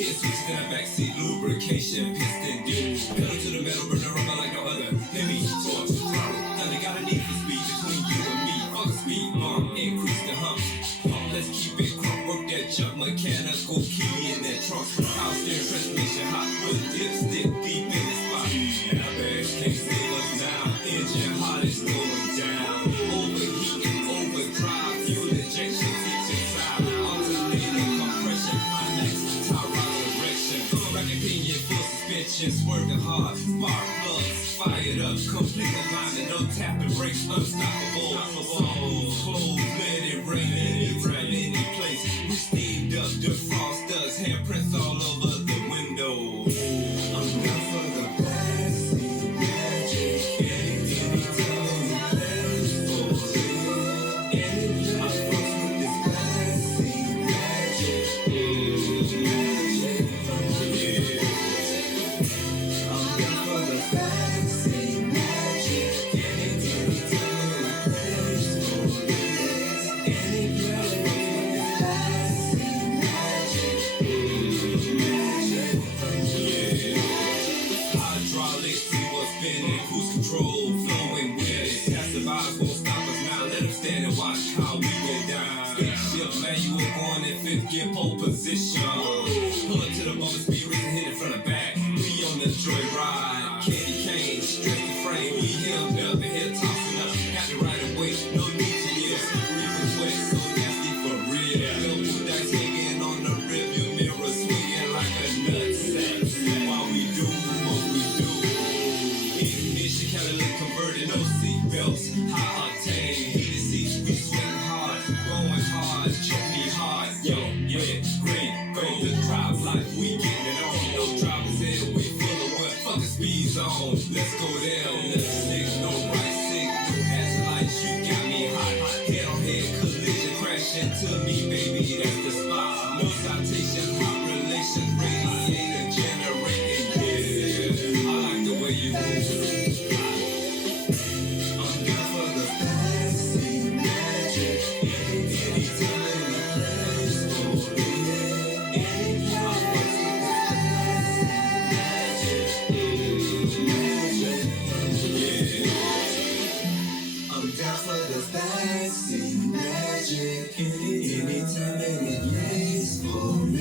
Hit switches in the backseat, lubrication, piston deep. Pedal to the metal, burn the rubber like no other. Hit me, torch, throttle. Now they got a need for speed between you and me. Fuck speed, increase the hump. Let's keep it crunk, work that jump, mechanical key in that trunk. House steering transmission, hot with dipstick deep in the spot. Airbags can't save us now. Engine hot is going down. Overheating, overdrive, fuel injection, kitchen side. Alternating compression, climax, tie rod direction. Racket pinion, full suspension, swerving hard. Spark plugs, fired up, complete alignment, no tapping brakes, unstoppable. Close, let it rain, any place. We steamed up, defrost us, handprints all over the window. I'm down for the backseat magic. Anytime, let's go. I'm fucked with this backseat magic. Yeah. I'm down for the backseat magic. Anytime, let's go. Hydraulics, we was spinning, cruise control, flowing with it. Passive eyes won't stop us now. Let them stand and watch how we go down. Spaceship manual going in fifth gear, pole position. Pull up to the bumper speed, raising hit it from the back. We on the joyride, candy cane, stretch the frame. We hemmed up and head tossing up. Got the right away, no need to yell. Reapers wet, so nasty for real. Double dice hanging on the rearview mirror, swinging like a nutsack. While we do what we do. Ignition catalytic converted, no seat belts. High octane, heated seats, we sweating hard, going hard, choke me hard. Yo, red, green, gold, the drive life, we getting it on. No drivers in, we full of what fucking speed zone. Let's go down, left signal, right signal, as lights, you got me hot. Head on head collision, crash into me, baby, that's the spot. No citation, hot relations, radiator generating, yeah. I like the way you move. I'm down for the backseat magic. Anytime, let's go. I'm fucked with the backseat magic. Yeah. I'm down for the backseat magic. Anytime, any place for me.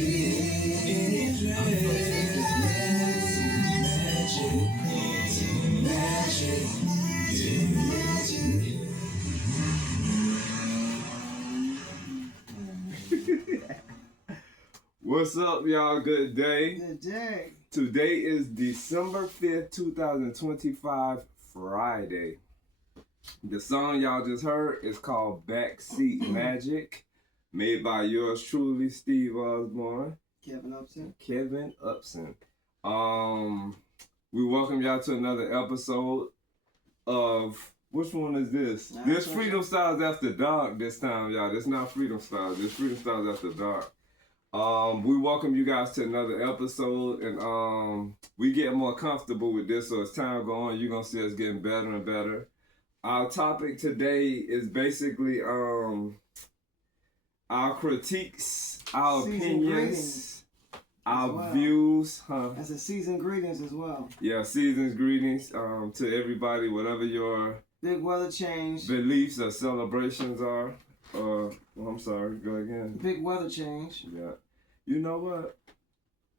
I'm fucked with the backseat magic. What's up, y'all? Good day. Good day. Today is December 5th, 2025, Friday. The song y'all just heard is called Backseat Magic, made by yours truly, Steve Osborne. Kevin Upson. Kevin Upson. We welcome y'all to another episode of, which one is this? This Freedom Styles After Dark this time, y'all. This not Freedom Styles. This Freedom Styles After Dark. We welcome you guys to another episode, and we get more comfortable with this, so as time go on, you're gonna see us getting better and better. Our topic today is basically our critiques, our opinions, our views. That's a season greetings as well. Yeah, season's greetings to everybody, whatever your Big weather change. beliefs or celebrations are. I'm sorry, go again. Big weather change. Yeah. You know what?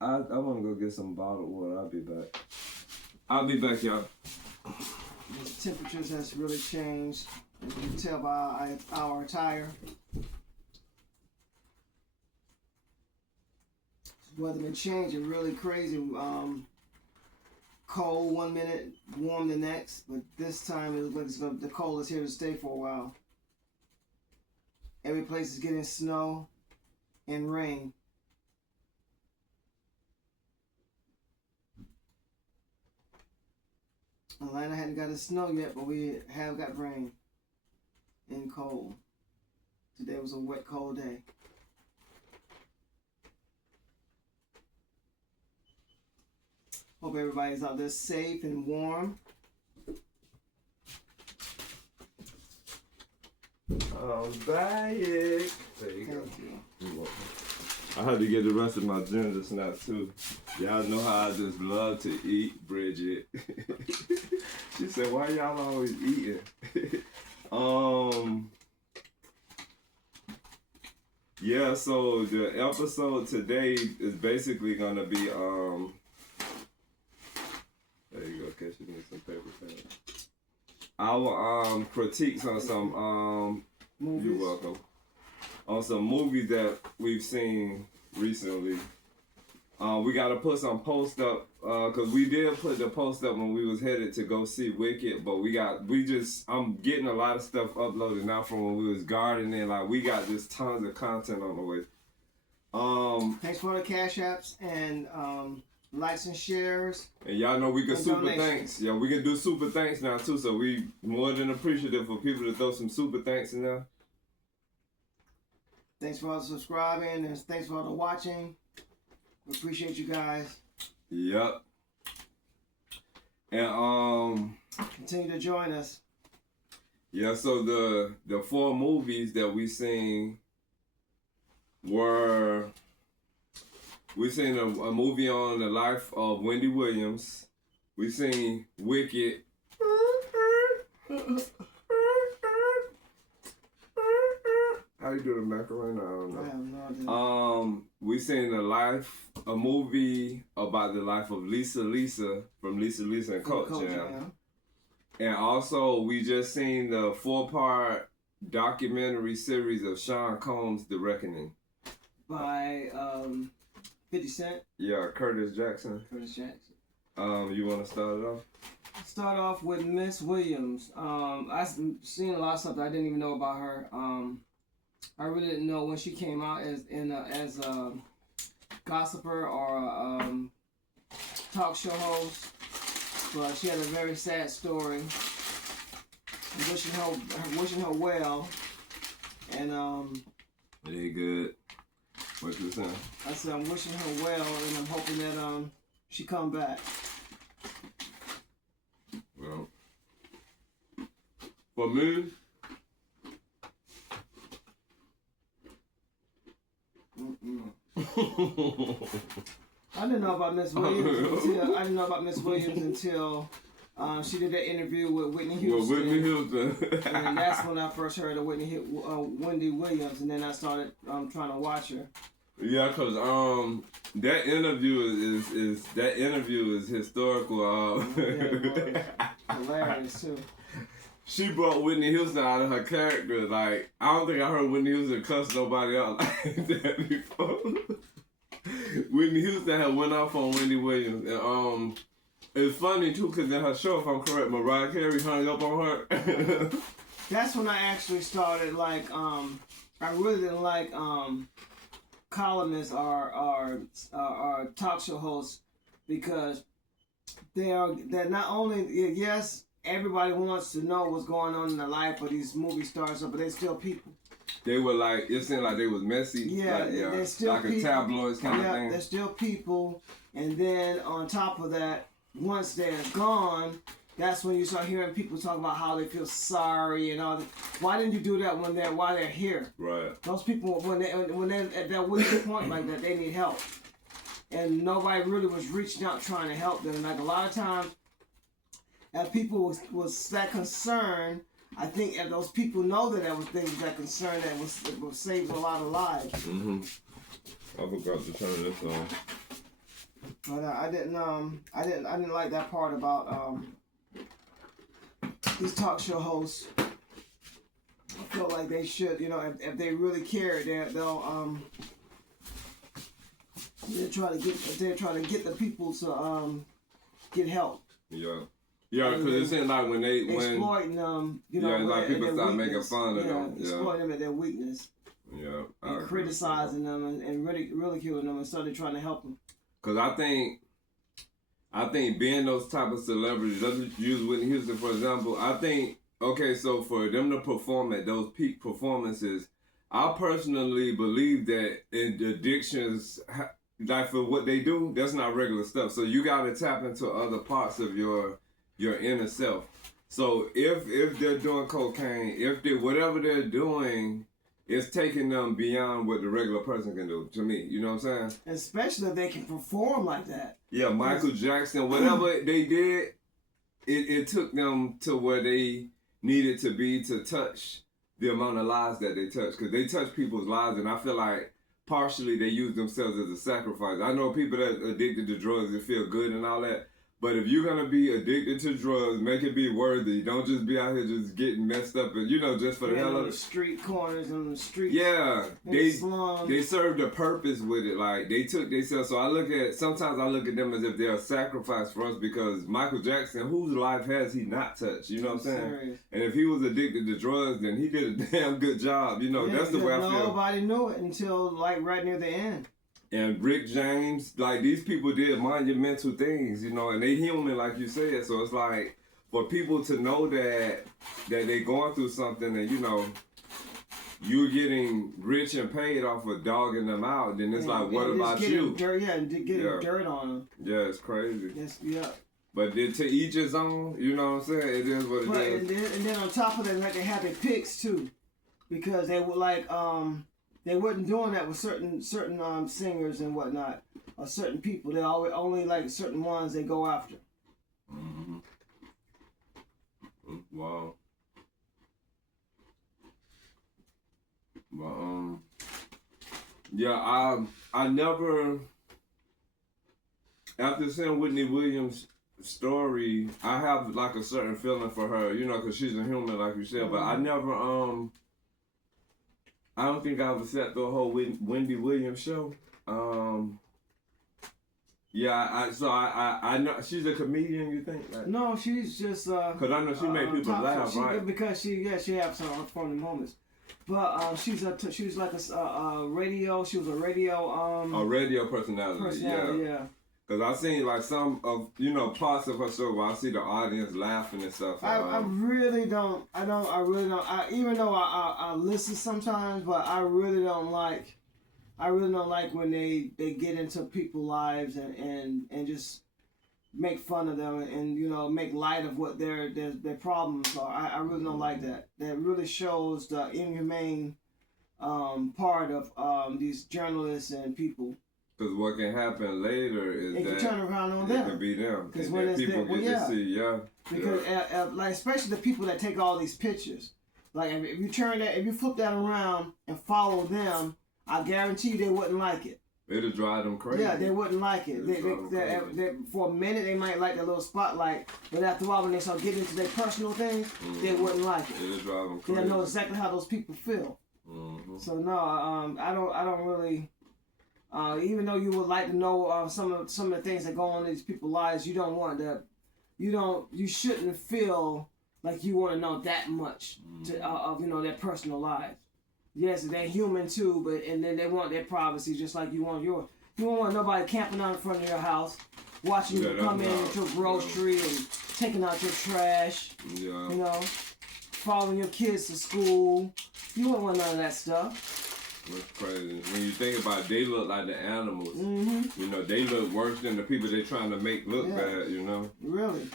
I want to go get some bottled water. I'll be back, y'all. The temperatures has really changed. As you can tell by our attire. The weather been changing really crazy. Cold one minute, warm the next. But this time it looks like the cold is here to stay for a while. Every place is getting snow and rain. Atlanta hadn't got the snow yet, but we have got rain and cold. Today was a wet, cold day. Hope everybody's out there safe and warm. I'm back. There you go. Thank you. You're welcome. I had to get the rest of my ginger snap too. Y'all know how I just love to eat, Bridget. She said, "Why y'all always eating?" Yeah, so the episode today is basically gonna be there you go, Kesha, need some paper towel. Our critiques on some Movies. You're welcome. On some movies that we've seen recently. We gotta put some post up, cause we did put the post up when we was headed to go see Wicked, but I'm getting a lot of stuff uploaded now from when we was gardening. Like we got just tons of content on the way. Thanks for the cash apps and likes and shares. And y'all know we can super donations. thanks. Yeah, we can do super thanks now too. So we more than appreciative for people to throw some super thanks in there. Thanks for all the subscribing and thanks for all the watching. We appreciate you guys. Yep. And Continue to join us. yeah, so the 4 movies that we seen were, we seen a movie on the life of Wendy Williams. We seen Wicked. How you do the macaroni? I don't know. I have no idea. We seen a movie about the life of Lisa from Lisa and Coach Jam. And also we just seen the 4-part documentary series of Sean Combs' The Reckoning. By 50 Cent. Yeah, Curtis Jackson. Curtis Jackson. You wanna start it off? Start off with Miss Williams. I've seen a lot of stuff that I didn't even know about her. I really didn't know when she came out as a gossiper or a talk show host, but she had a very sad story. I'm wishing her well, and Very good. What you saying? I said I'm wishing her well, and I'm hoping that she come back. Well, for me, I didn't know about Miss Williams until she did that interview with Whitney Houston. And that's when I first heard of Wendy Williams, and then I started trying to watch her. Yeah, cause that interview is historical. Hilarious too. She brought Whitney Houston out of her character. Like, I don't think I heard Whitney Houston cuss nobody out like that before. Whitney Houston had went off on Wendy Williams. And it's funny too, cause in her show, if I'm correct, Mariah Carey hung up on her. That's when I actually started I really didn't like columnists or talk show hosts, because they're not only, yes, everybody wants to know what's going on in the life of these movie stars, but they're still people. They were like, it seemed like they was messy. Yeah, they're still like people. a tabloids kind of thing. Yeah, they're still people. And then on top of that, once they're gone, that's when you start hearing people talk about how they feel sorry and all that. Why didn't you do that while they're here? Right. Those people, when they're at that weak point like that, they need help. And nobody really was reaching out trying to help them. Like a lot of times, if people was that concerned, I think if those people know that they was that concerned, that was saved a lot of lives. Mm-hmm. I forgot to turn this on. But I didn't like that part about these talk show hosts. I feel like they should, if they really care, they'll try to get the people to get help. Yeah. Yeah, because it seems like when exploiting them, like people start making fun of them. Yeah. Exploiting them at their weakness. Yeah. And criticizing them and ridiculing them instead of trying to help them. Because I think being those type of celebrities, let's use Whitney Houston for example, I think, okay, so for them to perform at those peak performances, I personally believe that in addictions, like for what they do, that's not regular stuff. So you got to tap into other parts of your inner self. So if they're doing cocaine, whatever they're doing it's taking them beyond what the regular person can do, to me. You know what I'm saying? Especially if they can perform like that. Yeah, Michael Jackson, whatever they did, it took them to where they needed to be to touch the amount of lives that they touch. Because they touch people's lives, and I feel like partially they use themselves as a sacrifice. I know people that are addicted to drugs that feel good and all that. But if you're going to be addicted to drugs, make it be worthy. Don't just be out here just getting messed up and, just for the hell of it. Street corners and the streets. Yeah. They served a purpose with it. Like, they took themselves. So sometimes I look at them as if they're a sacrifice for us, because Michael Jackson, whose life has he not touched? You know what I'm saying? Serious. And if he was addicted to drugs, then he did a damn good job. That's the way I feel. Nobody knew it until, like, right near the end. And Rick James, like, these people did monumental things, and they human, like you said. So it's like, for people to know that they going through something and, you're getting rich and paid off of dogging them out, then it's like, what about you? Dirt, getting dirt on them. Yeah, it's crazy. Yeah. But then to each his own, you know what I'm saying? It is what it is. And then on top of that, like, they had their picks too, because they were like, they wasn't doing that with certain singers and whatnot, or certain people. They always only like certain ones they go after. Mm-hmm. Wow. But yeah, I never, after seeing Whitney Williams' story, I have like a certain feeling for her, because she's a human, like you said. Mm-hmm. But I never I don't think I ever sat through a whole Wendy Williams show. I know she's a comedian. You think? Like, no, she's just. Because I know she made people laugh, right? Because she has some funny moments, but she's like a radio. She was a radio. A radio personality. Yeah. Because I seen like some of parts of her show where I see the audience laughing and stuff. I really don't. Even though I listen sometimes, but I really don't like. When they get into people's lives and just make fun of them and make light of what their problems are. I really don't like that. That really shows the inhumane part of these journalists and people. Because what can happen later is it that can turn around on them. It can be them. Because when people get to see, Because like especially the people that take all these pictures, like if you flip that around and follow them, I guarantee you they wouldn't like it. It'll drive them crazy. Yeah, they wouldn't like it. They, for a minute they might like the little spotlight, but after a while when they start getting into their personal things, they wouldn't like it. It'll drive them crazy. They know exactly how those people feel. Mm-hmm. So no, I don't really. Even though you would like to know some of the things that go on in these people's lives, you don't want that. You shouldn't feel like you want to know that much of their personal lives. Yes, they're human too, and then they want their privacy just like you want yours. You don't want nobody camping out in front of your house, watching you come in with your grocery and taking out your trash. Yeah. Following your kids to school. You don't want none of that stuff. That's crazy. When you think about it, they look like the animals. Mm-hmm. They look worse than the people they're trying to make look bad, Really.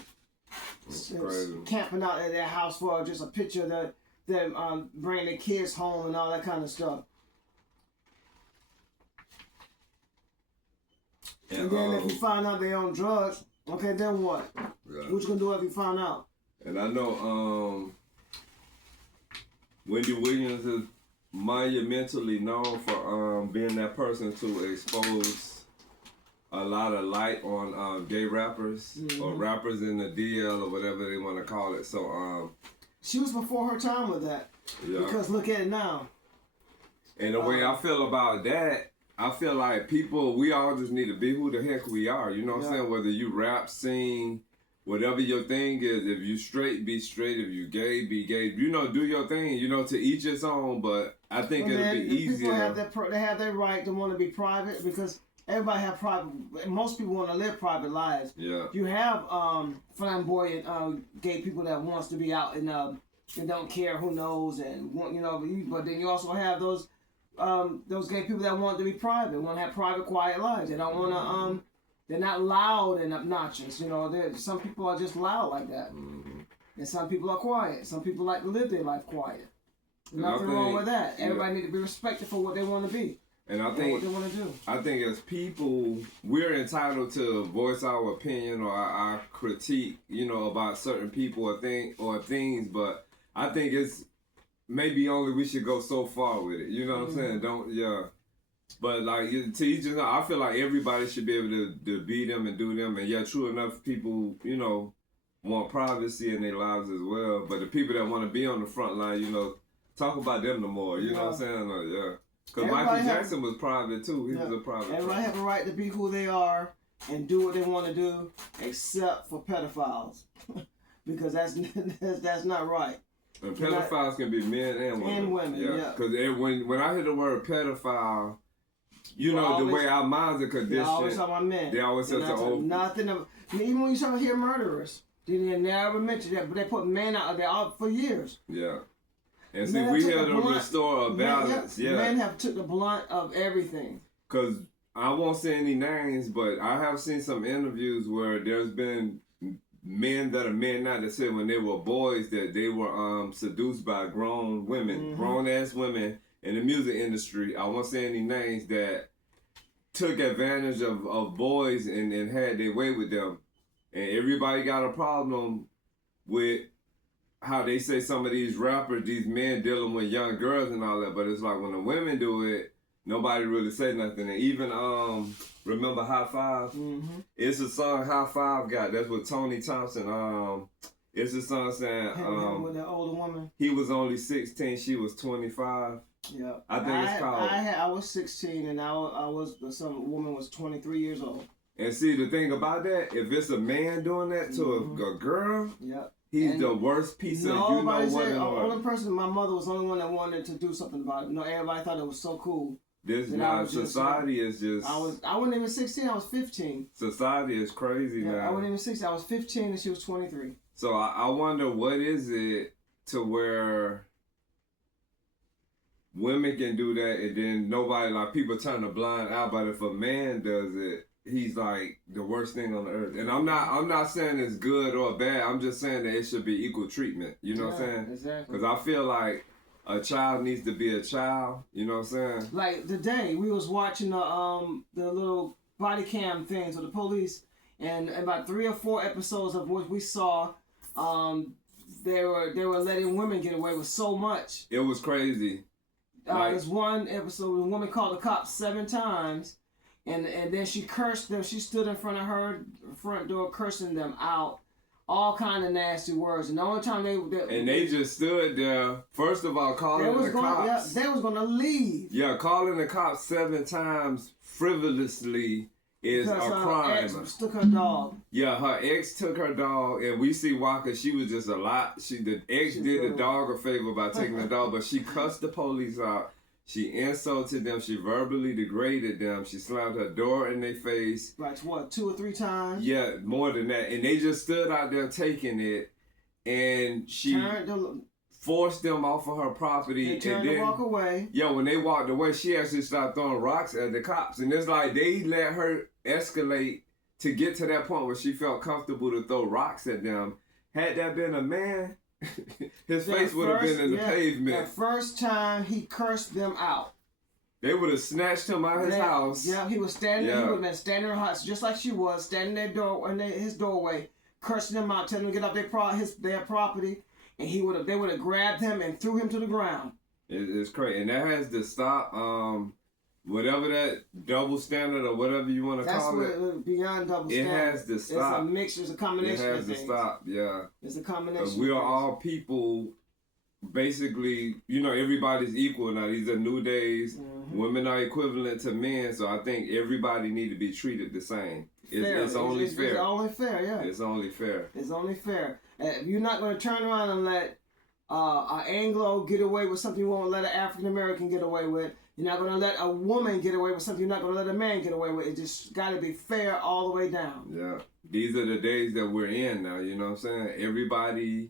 It's crazy. Camping out at their house for just a picture that them bringing their kids home and all that kind of stuff. And then if you find out they're on drugs, okay, then what? Yeah. What you gonna do if you find out? And I know Wendy Williams is monumentally known for being that person to expose a lot of light on gay rappers or rappers in the DL or whatever they want to call it. So she was before her time with that. Yeah. Because look at it now. And the way I feel about that, I feel like we all just need to be who the heck we are. You know what I'm saying? Whether you rap, sing, whatever your thing is. If you straight, be straight. If you gay, be gay. Do your thing. To each its own. But I think it'll be easier. They have their right to want to be private because everybody have private. Most people want to live private lives. Yeah. You have flamboyant gay people that wants to be out and don't care who knows and want But then you also have those gay people that want to be private, want to have private, quiet lives. They don't want to They're not loud and obnoxious. Some people are just loud like that. And some people are quiet. Some people like to live their life quiet. Nothing wrong with that. Everybody need to be respected for what they want to be. And I think what they want to do. I think as people, we're entitled to voice our opinion or our critique, you know, about certain people or things. But I think it's maybe only we should go so far with it. You know what I'm saying? But like to each other, I feel like everybody should be able to be them and do them. And true enough, people, you know, want privacy in their lives as well. But the people that want to be on the front line, you know, talk about them the more. You know what I'm saying? Because Michael Jackson was private too. He was a private. Everybody have a right to be who they are and do what they want to do, except for pedophiles, because that's not right. And pedophiles can be men and women. And women, Because when I hear the word pedophile, you know the way our minds are conditioned. They always talk about men. They always say nothing of. Even when you start to hear murderers, they never mention that, but they put men out there for years. Yeah. And see, we have to restore a balance. Men have took the blunt of everything. Because I won't say any names, but I have seen some interviews where there's been men that are men now that said when they were boys that they were seduced by grown women, grown-ass women in the music industry. I won't say any names that took advantage of boys and had their way with them. And everybody got a problem with how they say some of these rappers, these men dealing with young girls and all that, but it's like when the women do it, nobody really say nothing. And even remember High Five? It's a song High Five got. That's with Tony Thompson. It's a song saying with that older woman. He was only 16, she was 25. Yeah, I think it's called. I was 16 and some woman was 23 years old. And see the thing about that, if it's a man doing that to a girl, he's the worst piece of The only person, my mother was the only one that wanted to do something about it. You know, everybody thought it was so cool. This now society is just. I wasn't even 16. I was 15. Society is crazy now. I wasn't even 16. I was 15 and she was 23. So I wonder what is it to where women can do that and then nobody, like people turn a blind eye. But if a man does it, he's like the worst thing on the earth. And I'm not saying it's good or bad. I'm just saying that it should be equal treatment. You know what I'm saying? Exactly. Because I feel like a child needs to be a child. You know what I'm saying? Like today, we was watching the little body cam things with the police, and about 3 or 4 episodes of what we saw, they were letting women get away with so much. It was crazy. There's one episode, a woman called the cops 7 times. And then she cursed them. She stood in front of her front door cursing them out. All kind of nasty words. And the only time they just stood there, first of all, calling the cops. They was going to leave. Yeah, calling the cops 7 times frivolously is a crime. Her ex took her dog. Yeah, her ex took her dog. And we see why, because she was just a lot. The ex did the dog a favor by taking the dog. But she cussed the police out. She insulted them. She verbally degraded them. She slammed her door in their face. Right, what, 2 or 3 times? Yeah, more than that. And they just stood out there taking it. And she forced them off of her property. They turned to walk away. Yeah, when they walked away, she actually started throwing rocks at the cops. And it's like they let her escalate to get to that point where she felt comfortable to throw rocks at them. Had that been a man, his face would have been in the pavement. The first time he cursed them out. They would have snatched him out of his house. Yeah, he was standing. He would have been standing in her house just like she was, standing in his doorway, cursing them out, telling them to get off their property, and they would have grabbed him and threw him to the ground. It's crazy, and that has to stop. Whatever that double standard or whatever you want to call it. That's beyond double standard. It has to stop. It's a mixture, it's a combination of things. It has to stop, yeah. It's a combination. We are all people, basically, you know, everybody's equal now. These are new days. Women are equivalent to men, so I think everybody need to be treated the same. It's only fair. It's only fair, yeah. It's only fair. It's only fair. You're not going to turn around and let an Anglo get away with something you won't let an African American get away with. You're not going to let a woman get away with something you're not going to let a man get away with. It just got to be fair all the way down. Yeah. These are the days that we're in now, you know what I'm saying? Everybody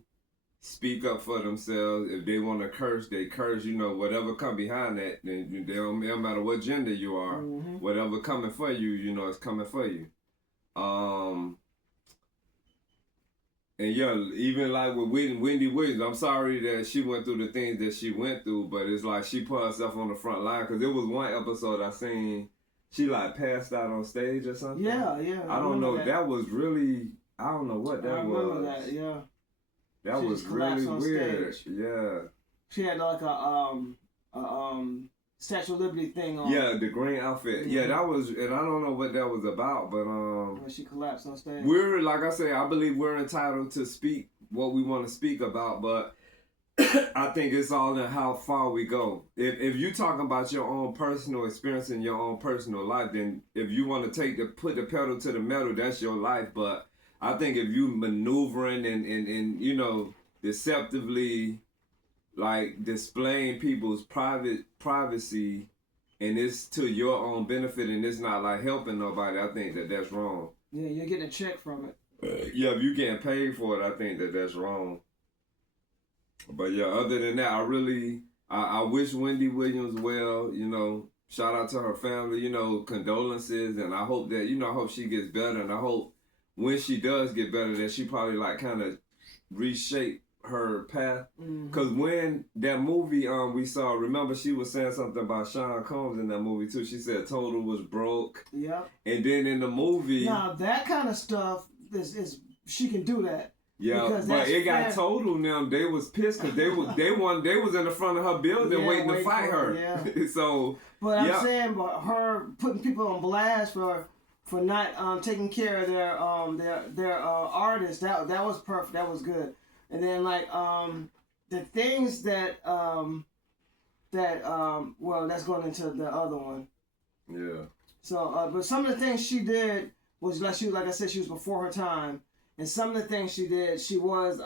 speak up for themselves. If they want to curse, they curse. You know, whatever come behind that, it don't matter what gender you are. Whatever coming for you, you know, it's coming for you. And yeah, even like with Wendy Williams, I'm sorry that she went through the things that she went through, but it's like she put herself on the front line because there was one episode I seen she like passed out on stage or something. Yeah. I don't know. That was really, I don't know what that was. I remember that. Yeah. That she was really weird. Stage. Yeah. She had like a Statue of Liberty thing on. Yeah, the green outfit. Mm-hmm. Yeah, that was, and I don't know what that was about, but when she collapsed on stage. We're, like I say, I believe we're entitled to speak what we want to speak about, but I think it's all in how far we go. If you talking about your own personal experience in your own personal life, then if you want to put the pedal to the metal, that's your life. But I think if you maneuvering and you know, deceptively like displaying people's privacy and it's to your own benefit and it's not like helping nobody, I think that that's wrong. Yeah, you're getting a check from it. Yeah, if you're getting paid for it, I think that that's wrong. But yeah, other than that, I wish Wendy Williams well, you know, shout out to her family, you know, condolences, and I hope that, you know, I hope she gets better, and I hope when she does get better that she probably like kind of reshape her path. Because when that movie we saw, remember she was saying something about Sean Combs in that movie too. She said Total was broke. Yeah. And then in the movie, now that kind of stuff is she can do that. Yeah, but it got Total them. They was pissed because they was in the front of her building waiting to fight her. Yeah. So, but I'm saying, but her putting people on blast for not taking care of their artists, that was perfect. That was good. And then like the things that well, that's going into the other one. Yeah. So but some of the things she did was like I said, she was before her time. And some of the things she did, she was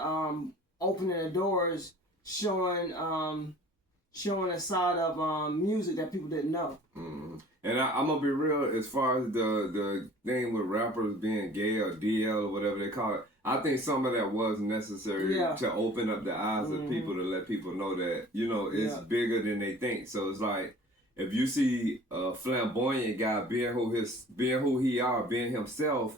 opening the doors, showing a side of music that people didn't know. Mm-hmm. And I'm gonna be real, as far as the thing with rappers being gay or DL or whatever they call it, I think some of that was necessary to open up the eyes of people, to let people know that, you know, it's bigger than they think. So it's like, if you see a flamboyant guy being who he are, being himself,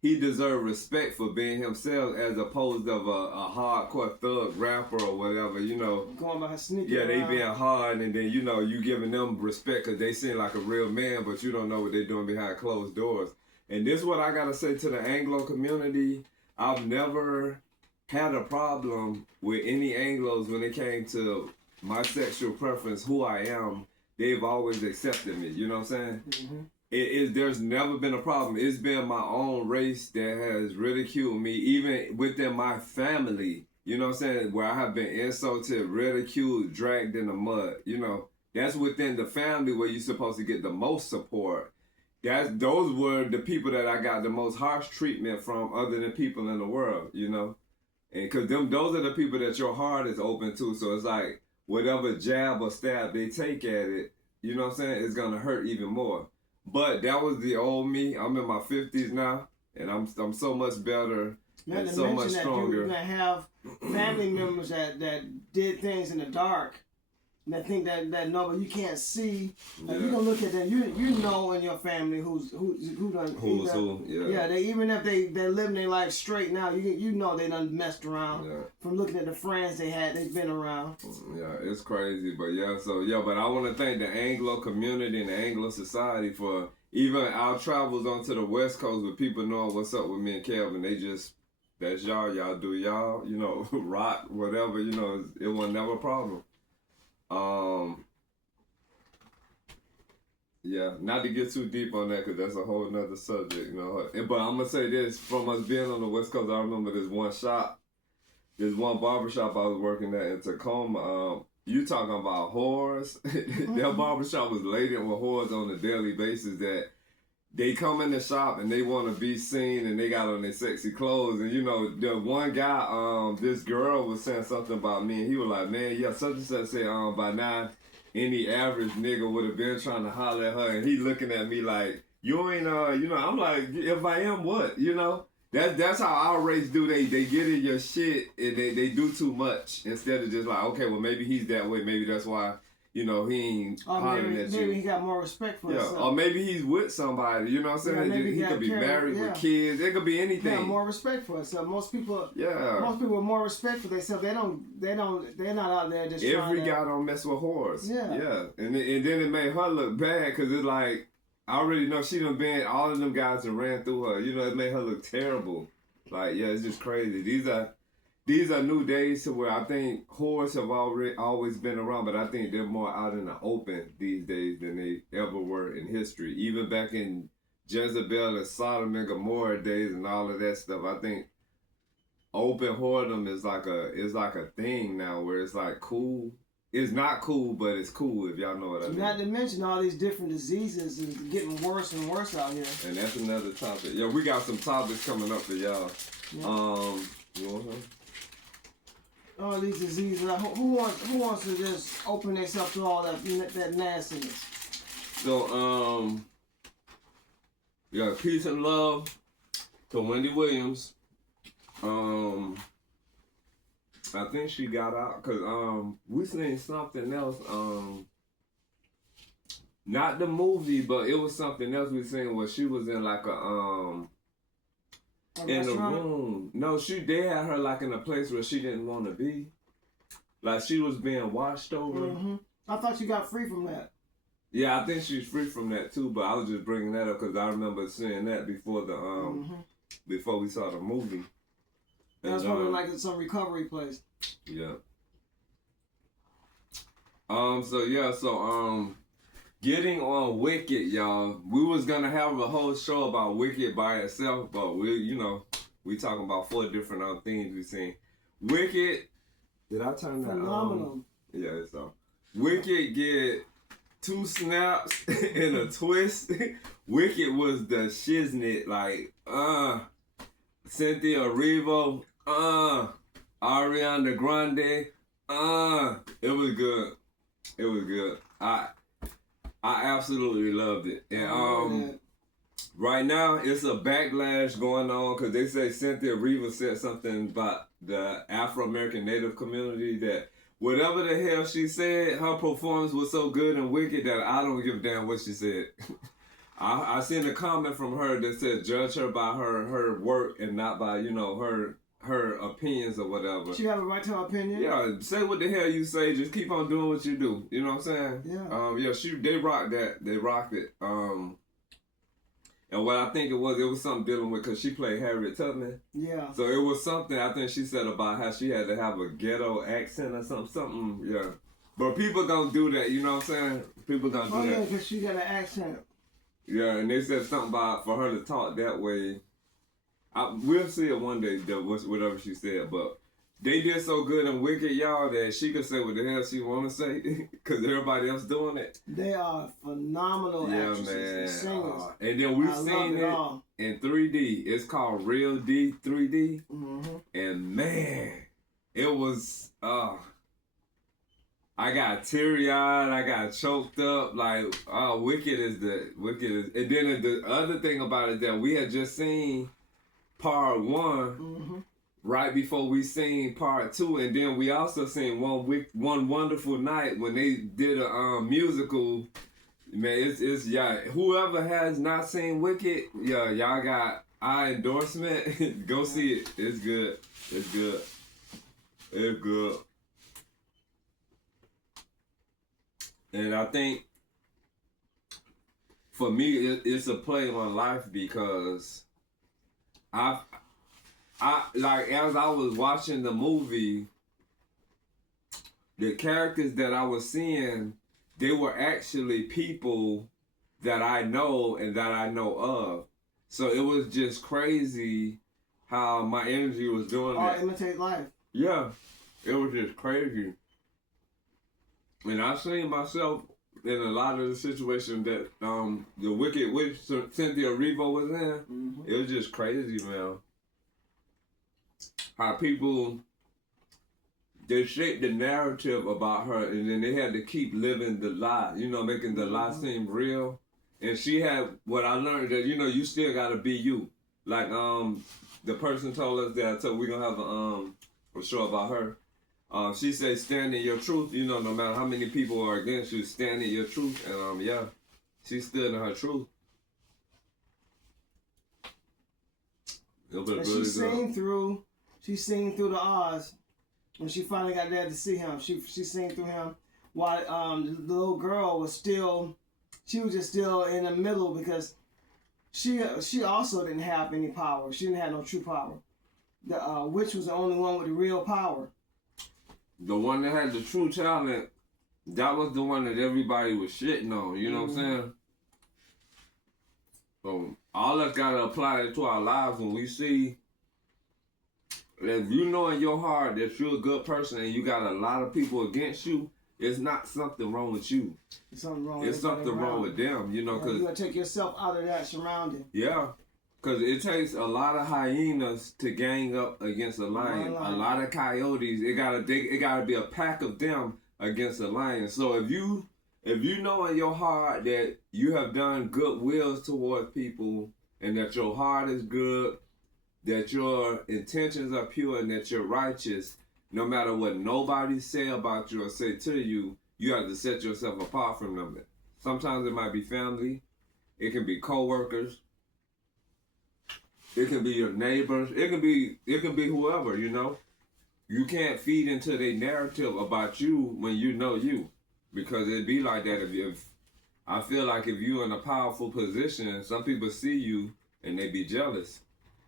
he deserves respect for being himself as opposed of a hardcore thug rapper or whatever, you know. Going by his sneakers. Yeah, they being hard, and then, you know, you giving them respect because they seem like a real man, but you don't know what they're doing behind closed doors. And this is what I got to say to the Anglo community. I've never had a problem with any Anglos when it came to my sexual preference, who I am. They've always accepted me, you know what I'm saying? Mm-hmm. There's never been a problem. It's been my own race that has ridiculed me, even within my family, you know what I'm saying, where I have been insulted, ridiculed, dragged in the mud, you know. That's within the family where you're supposed to get the most support. Those were the people that I got the most harsh treatment from other than people in the world, you know. And because those are the people that your heart is open to, so it's like whatever jab or stab they take at it, you know what I'm saying, it's going to hurt even more. But that was the old me. I'm in my 50s now, and I'm so much better and so much stronger. You're going to have family members that did things in the dark, and that think that no, but you can't see. Like, you don't look at them. You know in your family who's who. Yeah. They, even if they're living their life straight now, you know they done messed around from looking at the friends they've been around. Yeah, it's crazy, but but I want to thank the Anglo community and the Anglo society for even our travels onto the West Coast with people knowing what's up with me and Kelvin. They just, that's y'all do y'all, you know, rock, whatever, you know, it was never a problem. Yeah, not to get too deep on that because that's a whole nother subject, you know. But I'm gonna say this, from us being on the West Coast, I remember this one barbershop I was working at in Tacoma. You talking about whores? Their barbershop was laden with whores on a daily basis that they come in the shop and they want to be seen and they got on their sexy clothes. And, you know, the one guy, this girl was saying something about me and he was like, man, yeah, such and such said, by now, any average nigga would have been trying to holler at her. And he looking at me like, you ain't, you know, I'm like, if I am, what? You know? That's how our race do. They get in your shit and they do too much instead of just like, okay, well, maybe he's that way. Maybe that's why you know, he ain't hollering at you. Maybe he got more respect for himself. Or maybe he's with somebody, you know what I'm saying? Yeah, maybe he could be married with kids. It could be anything. Yeah, more respect for himself. Most people with more respect for themselves. They're not out there just Every guy don't mess with whores. Yeah. And then it made her look bad because it's like, I already know she done been, all of them guys that ran through her. You know, it made her look terrible. Like, yeah, it's just crazy. These are new days to where I think whores have always been around, but I think they're more out in the open these days than they ever were in history. Even back in Jezebel and Sodom and Gomorrah days and all of that stuff, I think open whoredom is like a thing now where it's like cool. It's not cool, but it's cool if y'all know what I mean. Not to mention all these different diseases and getting worse and worse out here. And that's another topic. Yeah, we got some topics coming up for y'all. Yeah. You want some? All these diseases. Who wants to just open themselves to all that nastiness? So we got peace and love to Wendy Williams. I think she got out because we seen something else. Not the movie, but it was something else we seen where she was in like a in a room. No, they had her like in a place where she didn't want to be. Like she was being watched over. Mm-hmm. I thought she got free from that. Yeah, I think she's free from that too. But I was just bringing that up because I remember seeing that before the before we saw the movie. That was probably like some recovery place. Yeah. So getting on Wicked, y'all. We was gonna have a whole show about Wicked by itself, but we talking about 4 different things we seen. Wicked. Did I turn that on? Phenomenal. Yeah, it's on. Wicked get 2 snaps and a twist. Wicked was the shiznit, like Cynthia Erivo, Ariana Grande, it was good. It was good. I absolutely loved it. And right now it's a backlash going on because they say Cynthia Erivo said something about the Afro-American Native community that whatever the hell she said, her performance was so good and wicked that I don't give a damn what she said. I seen a comment from her that said judge her by her work and not by, her opinions or whatever. She have a right to her opinion? Yeah, say what the hell you say. Just keep on doing what you do. You know what I'm saying? Yeah. They rocked that. They rocked it. And what I think it was something dealing with because she played Harriet Tubman. Yeah. So it was something I think she said about how she had to have a ghetto accent or something. Yeah. But people gonna do that. You know what I'm saying? People gonna do that. Oh yeah, because she got an accent. Yeah, and they said something about for her to talk that way. We'll see it one day, whatever she said, but they did so good in Wicked, y'all, that she could say what the hell she want to say because everybody else doing it. They are phenomenal actresses and singers. And then we've seen it in 3D. It's called Real D 3D. Mm-hmm. And man, it was, I got teary-eyed, I got choked up, like, Wicked is. And then the other thing about it that we had just seen part 1 right before we seen part 2, and then we also seen One Wonderful Night when they did a musical. Man, it's whoever has not seen Wicked, y'all got our endorsement. Go see it. It's good. It's good. It's good. And I think for me it's a play on life because I like as I was watching the movie, the characters that I was seeing, they were actually people that I know and that I know of. So it was just crazy how my energy was doing that. Imitate life. Yeah, it was just crazy. And I seen myself in a lot of the situations that the Wicked Witch Cynthia Erivo was in. It was just crazy, man. How people, they shaped the narrative about her and then they had to keep living the lie, making the lie seem real. And she had, what I learned that, you still gotta be you. Like, the person told us that, so we're gonna have a show about her. She said, stand in your truth. You know, no matter how many people are against you, stand in your truth. And yeah, she stood in her truth. And she seen through the odds. When she finally got there to see him, she seen through him. While the little girl was still, she was just still in the middle because she also didn't have any power. She didn't have no true power. The witch was the only one with the real power. The one that had the true talent, that was the one that everybody was shitting on. You know what I'm saying? So all us gotta apply it to our lives when we see. If you know in your heart that you're a good person and you got a lot of people against you, it's not something wrong with you. It's something wrong. It's something wrong with them, you know. Cause you gotta take yourself out of that surrounding. Yeah, cause it takes a lot of hyenas to gang up against a lion. A lot of coyotes. It gotta be a pack of them against a lion. So if you know in your heart that you have done good wills towards people and that your heart is good, that your intentions are pure and that you're righteous, no matter what nobody say about you or say to you, you have to set yourself apart from them. Sometimes it might be family, it can be co-workers, it can be your neighbors, it can be whoever, you know. You can't feed into their narrative about you when you know you. Because it'd be like that if I feel like if you're in a powerful position, some people see you and they be jealous.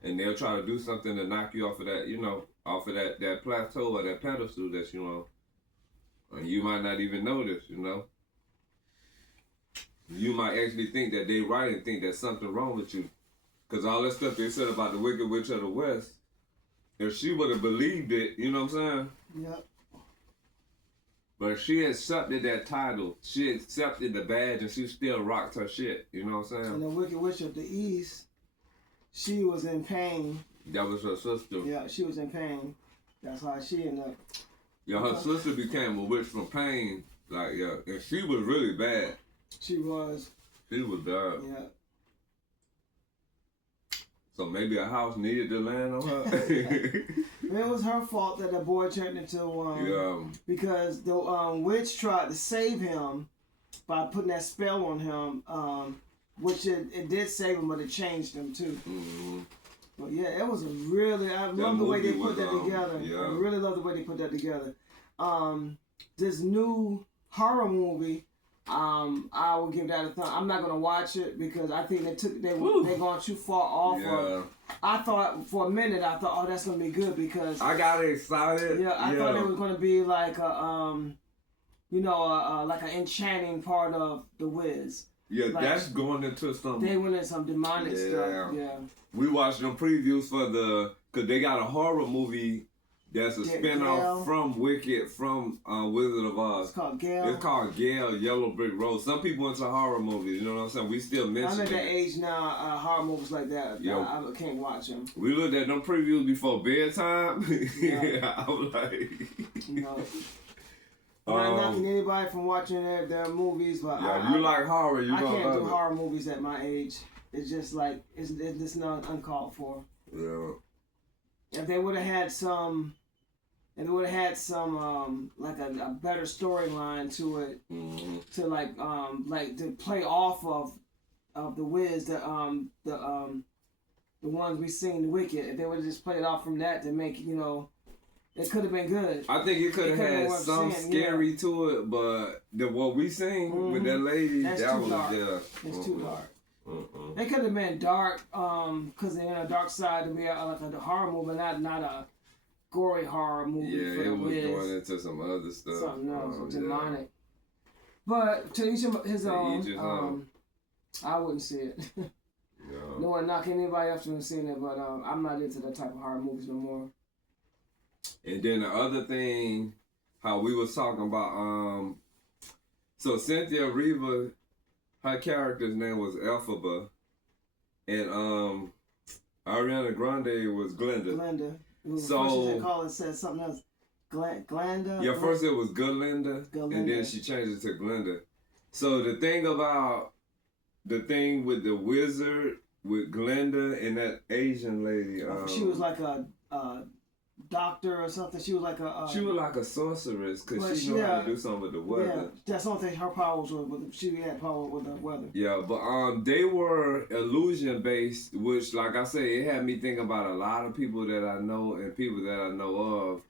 And they'll try to do something to knock you off of that, you know, off of that plateau or that pedestal that you on. And you might not even notice, you know. You might actually think that they right and think there's something wrong with you. Because all that stuff they said about the Wicked Witch of the West, if she would have believed it, you know what I'm saying? Yep. But she accepted that title. She accepted the badge and she still rocked her shit, you know what I'm saying? And the Wicked Witch of the East, she was in pain. That was her sister. Yeah, she was in pain. That's why she ended up. Yeah, her sister became a witch from pain. Like, yeah, and she was really bad. She was. She was bad. Yeah. So maybe a house needed to land on her. It was her fault that the boy turned into because the witch tried to save him by putting that spell on him. Which it did save him, but it changed him too. Mm-hmm. But yeah, it was a really, I love the way they put that together. Yeah. I really love the way they put that together. This new horror movie, I will give that a thumb. I'm not gonna watch it because I think they gone too far off. Yeah. I thought for a minute, oh, that's gonna be good because I got excited. Yeah, I thought it was gonna be like a, like an enchanting part of The Wiz. Yeah, like, that's going into some. They went into some demonic stuff. Yeah. We watched them previews for cause they got a horror movie that's a spinoff from Wicked, from Wizard of Oz. It's called Gale. It's called Gale, Yellow Brick Road. Some people into horror movies, you know what I'm saying? We still mention it. I'm at that age now, horror movies like that, I can't watch them. We looked at them previews before bedtime. Yeah, I was like... No. I'm not knocking anybody from watching their movies, but you like horror, I can't do horror movies at my age. It's just like, it's just not uncalled for. Yeah. If they would have had some... If it would have had some like a better storyline to it, to like to play off of the Wiz, the ones we seen the Wicked, if they would have just played off from that to make it could have been good. I think it could have had some scary to it, but what we seen with that lady, that was dark. It's too dark. It could have been dark, cause they're in a dark side to be like a horror movie, not a gory horror movie. Yeah, for it was going into some other stuff. Something else, demonic. But to each his own. I wouldn't see it. No one knocking anybody else from seeing it, but I'm not into that type of horror movies no more. And then the other thing, how we was talking about, so Cynthia Riva, her character's name was Elphaba, and Ariana Grande was Glenda. Glenda. So they call it said something else. Glenda. Yeah, first it was Galinda, and then she changed it to Glenda. So the thing with the wizard with Glenda and that Asian lady. She was like doctor or something. She was like a. She was like a sorceress but because she knew how to do something with the weather. Yeah, that's the only thing her powers were. She had power with the weather. Yeah, but they were illusion based, which, like I say, it had me thinking about a lot of people that I know and people that I know of.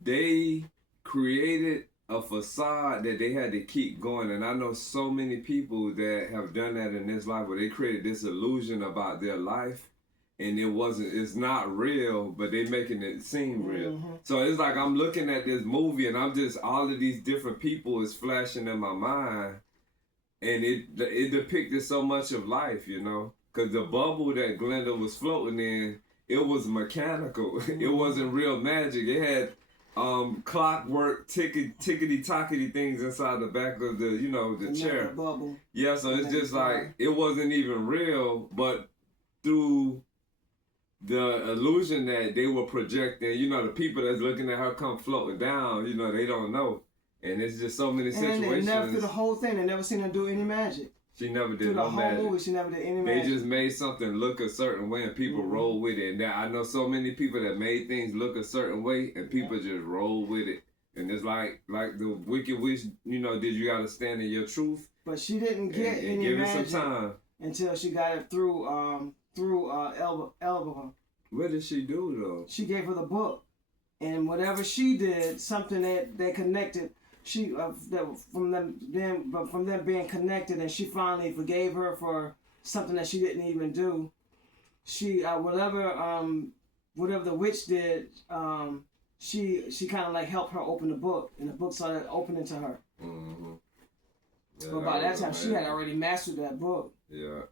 They created a facade that they had to keep going, and I know so many people that have done that in this life where they created this illusion about their life, and it's not real, but they making it seem real. Mm-hmm. So it's like I'm looking at this movie, and I'm just, all of these different people is flashing in my mind, and it depicted so much of life, you know, because the bubble that Glenda was floating in, it was mechanical. Mm-hmm. It wasn't real magic. It had clockwork tickety-tockety things inside the back of the chair. Bubble. Yeah, so it's just like, it wasn't even real, but through the illusion that they were projecting, the people that's looking at her come floating down, they don't know. And it's just so many situations. And they never through the whole thing, they never seen her do any magic. She never did through no the magic. whole movie, she never did any magic. They just made something look a certain way and people roll with it. And I know so many people that made things look a certain way and people just roll with it. And it's like the Wicked Witch, did you gotta stand in your truth? But she didn't get any give magic it some time until she got it through Elba. What did she do though? She gave her the book, and whatever she did, something that they connected. From them being connected, and she finally forgave her for something that she didn't even do. She whatever the witch did, she kind of like helped her open the book, and the book started opening to her. Mm-hmm. Yeah, but by that time, she had already mastered that book. Yeah.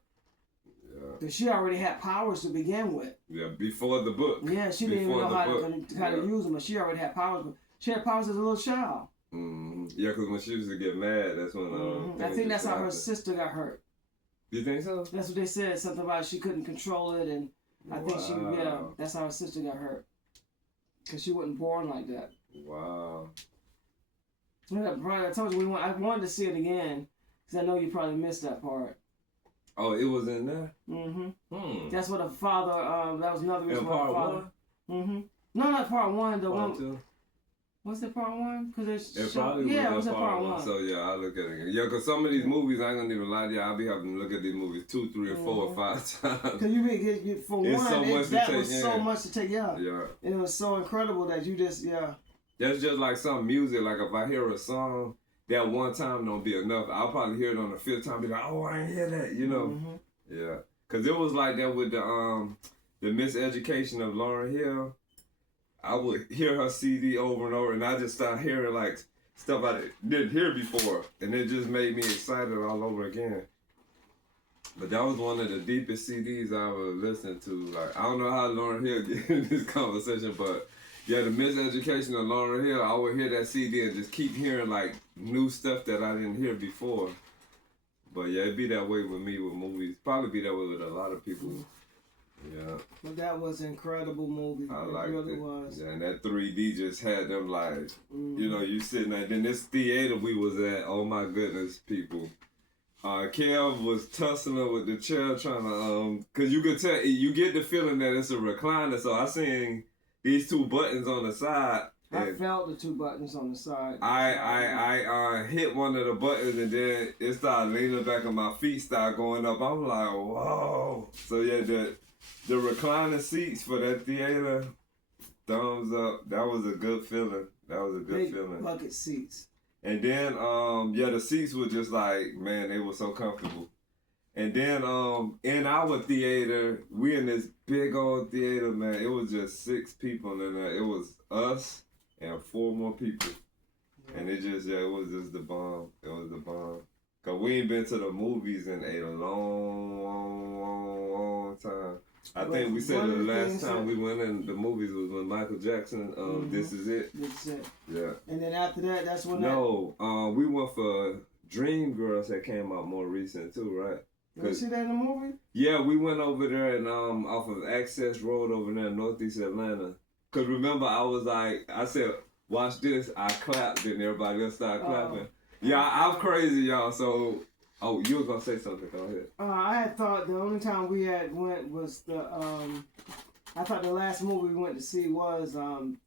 Because she already had powers to begin with. Yeah, before the book. Yeah, she didn't even know how to use them, but she already had powers. She had powers as a little child. Mm-hmm. Yeah, because when she used to get mad, that's when. I think that's how her sister got hurt. You think so? That's what they said. Something about she couldn't control it, and I think that's how her sister got hurt. Because she wasn't born like that. Wow. Yeah, brother, I told you I wanted to see it again because I know you probably missed that part. Oh, it was in there? Mm-hmm. That's what the father, that was another reason why the father. Mm-hmm. No, not part one. The part one. Two? Was it part one? Because it probably was part one. So yeah, I'll look at it again. Yeah, because some of these movies, I ain't gonna even lie to you, I'll be having to look at these movies 2, 3, or 4 or 5 times. Because that was so much to take. Yeah. And it was so incredible that you just That's just like some music. Like if I hear a song, that one time don't be enough. I'll probably hear it on the 5th time, be like, oh, I ain't hear that, Yeah, because it was like that with the Miseducation of Lauryn Hill. I would hear her CD over and over, and I just started hearing like stuff I didn't hear before, and it just made me excited all over again. But that was one of the deepest CDs I ever listened to. Like I don't know how Lauryn Hill get in this conversation, but yeah, the Miseducation of Lauryn Hill, I would hear that CD and just keep hearing like new stuff that I didn't hear before. But yeah, it'd be that way with me with movies. Probably be that way with a lot of people. Yeah. But that was an incredible movie. I liked it. Really it. Was. Yeah, and that 3D just had them like, you sitting there. Then this theater we was at, oh my goodness, people. Kev was tussling with the chair trying to, cause you could tell, you get the feeling that it's a recliner. So I seen these 2 buttons on the side. I felt the 2 buttons on the side. I hit one of the buttons and then it started leaning back and my feet started going up. I'm like, whoa. So yeah, the recliner seats for that theater, thumbs up. That was a good feeling. Big bucket seats. And then, the seats were just like, man, they were so comfortable. And then, in our theater, we in this big old theater, man. It was just 6 people in there. It was us and 4 more people. And it was just the bomb. It was the bomb. Cause we ain't been to the movies in a long time. I think we said the last time we went in the movies was when Michael Jackson, This Is It. This Is It. Yeah. And then after that, that's when we went for Dreamgirls that came out more recent too, right? Did you see that in the movie? Yeah, we went over there and off of Access Road over there in Northeast Atlanta. Cause remember I said, watch this, I clapped and everybody else started clapping. Yeah, I'm crazy, y'all, so you were gonna say something, go ahead. I had thought the only time we had went was I thought the last movie we went to see was in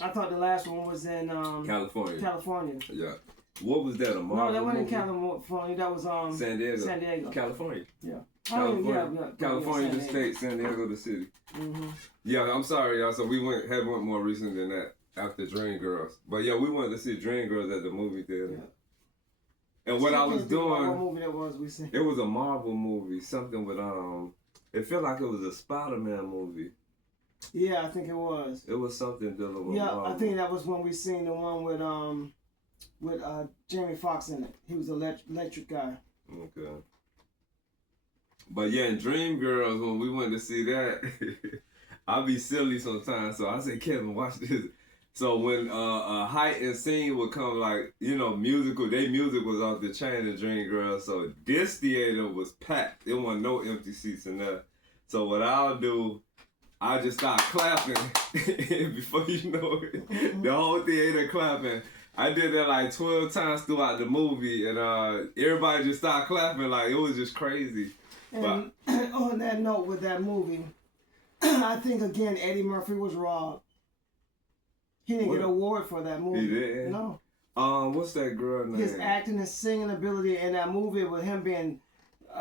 I thought the last one was in California. California. Yeah. What was that? A Marvel No, that wasn't movie? in California. That was San Diego. San Diego. California. Yeah. California. California, the state. San Diego, the city. Yeah, I'm sorry, y'all. So we went more recent than that after Dreamgirls. But yeah, we went to see Dreamgirls at the movie theater. Yeah. And what I was What doing, movie that was we seen? it was a Marvel movie, something with it felt like it was a Spider-Man movie. Yeah, I think it was. It was something dealing with Marvel. I think that was when we seen the one with Jamie Foxx in it. He was the electric guy. Okay. But yeah, in Dreamgirls, when we went to see that, I be silly sometimes. So I said, Kevin, watch this. So when a heightened scene would come, like, you know, musical, their music was off the chain in Dreamgirls. So this theater was packed. There wasn't no empty seats in there. So what I'll do, I just start clapping. Before you know it, the whole theater clapping. I did that like 12 times throughout the movie, and everybody just started clapping. Like, it was just crazy. And on that note with that movie, I think again Eddie Murphy was robbed. He didn't get an award for that movie. He didn't? No. What's that girl name? His acting and singing ability in that movie with him being,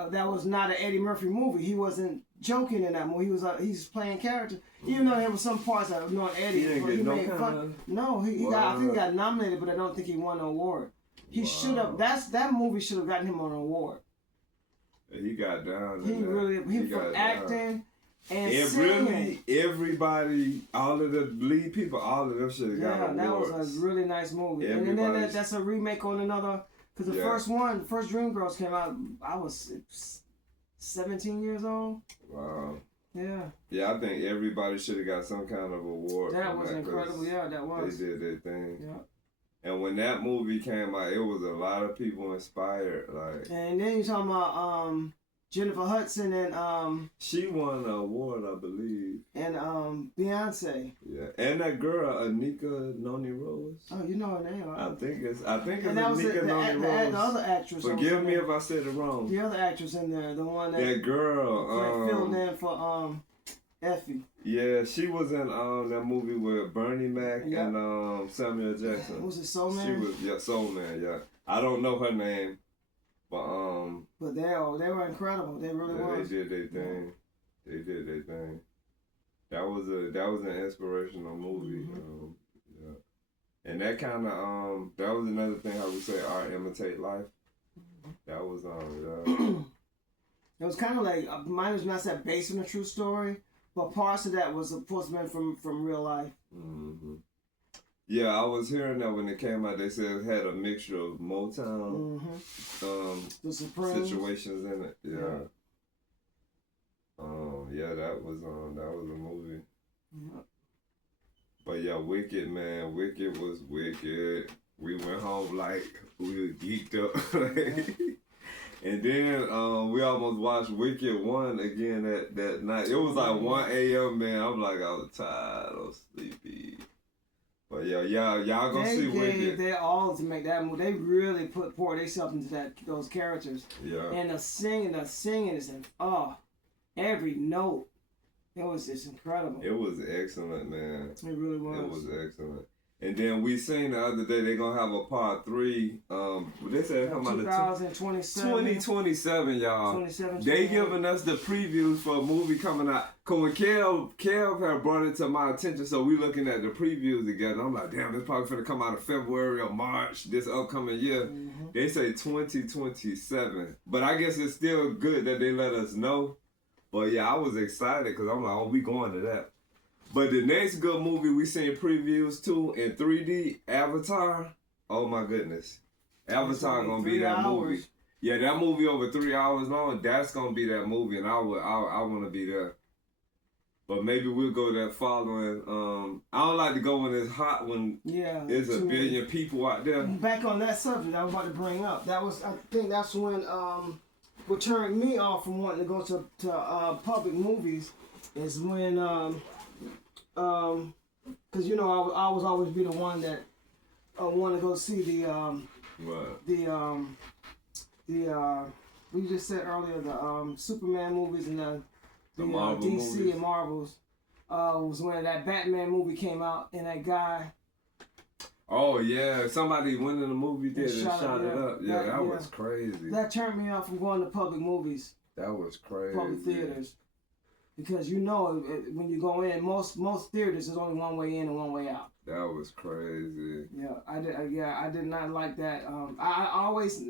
that was not an Eddie Murphy movie. He wasn't joking in that movie. He's playing character. Even though there were some parts that were not Eddie. He didn't get no kind of... No, he got, I think he got nominated, but I don't think he won an award. He should have, that movie should have gotten him an award. He got down. He for acting and singing. Everybody, all of the lead people, all of them should have got awards. That was a really nice movie. And then that's a remake on another, because the first Dreamgirls came out, I was 17 years old. Wow. Yeah. Yeah, I think everybody should have got some kind of award. That was incredible. Yeah, that was. They did their thing. Yeah. And when that movie came out, it was a lot of people inspired. Like, and then you're talking about Jennifer Hudson and she won an award, I believe. And Beyonce. Yeah, and that girl Anika Noni Rose. Oh, you know her name. I think it's Anika Noni Rose. The other actress. Forgive me if I said it wrong. The other actress in there, the one that girl filled in for Effie. Yeah, she was in that movie with Bernie Mac and Samuel Jackson. Was it Soul Man? She was Soul Man. Yeah, I don't know her name, but they were incredible. They really were. They did their thing. They did their thing. That was an inspirational movie. Yeah, and that kind of that was another thing how we say art imitate life. That was It was kind of like mine was not that based on a true story. But parts of that was supposed to be from real life. Mm-hmm. Yeah, I was hearing that when it came out, they said it had a mixture of Motown situations in it. Yeah. That was a movie. Yeah. But yeah, Wicked, man. Wicked was wicked. We went home like we were geeked up. And then we almost watched Wicked 1 again that night. It was like 1 a.m., man. I'm like, I was tired. I was sleepy. But yeah, y'all gonna see Wicked. They all to make that movie. They really poured themselves into those characters. Yeah. And the singing is every note. It was just incredible. It was excellent, man. It really was. It was excellent. And then we seen the other day they're gonna have a part 3. They said come out 2027. 2027, y'all. 27. They giving us the previews for a movie coming out. Cause when Kev had brought it to my attention, so we looking at the previews together. I'm like, damn, it's probably gonna come out in February or March this upcoming year. Mm-hmm. They say 2027, but I guess it's still good that they let us know. But yeah, I was excited because I'm like, oh, we going to that. But the next good movie we seen previews to in 3D, Avatar. Oh my goodness, Avatar gonna be that movie. Yeah, that movie over 3 hours long. That's gonna be that movie, and I want to be there. But maybe we'll go that following. I don't like to go when it's hot when there's a billion people out there. Back on that subject, I was about to bring up. I think that's when what turned me off from wanting to go to public movies is when because you know I was always be the one that want to go see we just said earlier the Superman movies and The Marvel DC movies? and Marvels. Was when that Batman movie came out and that guy. Oh yeah, somebody went in the movie theater and shot shot it, it yeah. up. Yeah, that was crazy. That turned me off from going to public movies, That was crazy. public theaters, because when you go in, most theaters is only one way in and one way out. That was crazy. Yeah, I did not like that. I always,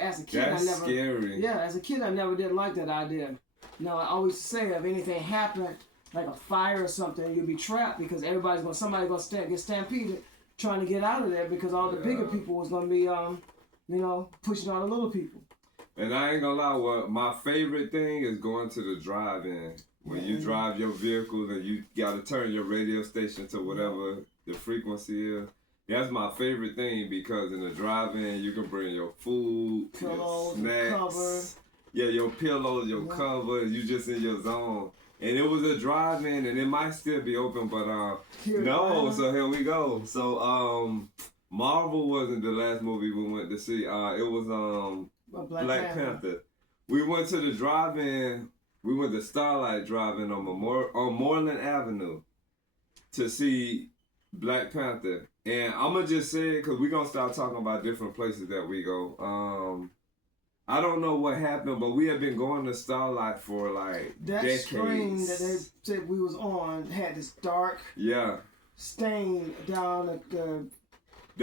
as a kid, That's I never. scary. Yeah, as a kid, I never did like that idea. I always say if anything happened, like a fire or something, you'd be trapped because somebody's gonna get stampeded trying to get out of there because all the bigger people was gonna be, pushing all the little people. And I ain't gonna lie, my favorite thing is going to the drive-in. When you drive your vehicle and you gotta turn your radio station to whatever the frequency is. That's my favorite thing because in the drive-in you can bring your food, Pillows, your snacks, cover. Yeah, your pillows, your cover, you just in your zone. And it was a drive-in, and it might still be open, but so here we go. So Marvel wasn't the last movie we went to see. It was Black Panther. We went to the drive-in. We went to Starlight Drive-in on Moreland Avenue to see Black Panther. And I'm gonna just say it because we're gonna start talking about different places that we go. I don't know what happened, but we have been going to Starlight for like that decades. screen that they said we was on had this dark stain down at the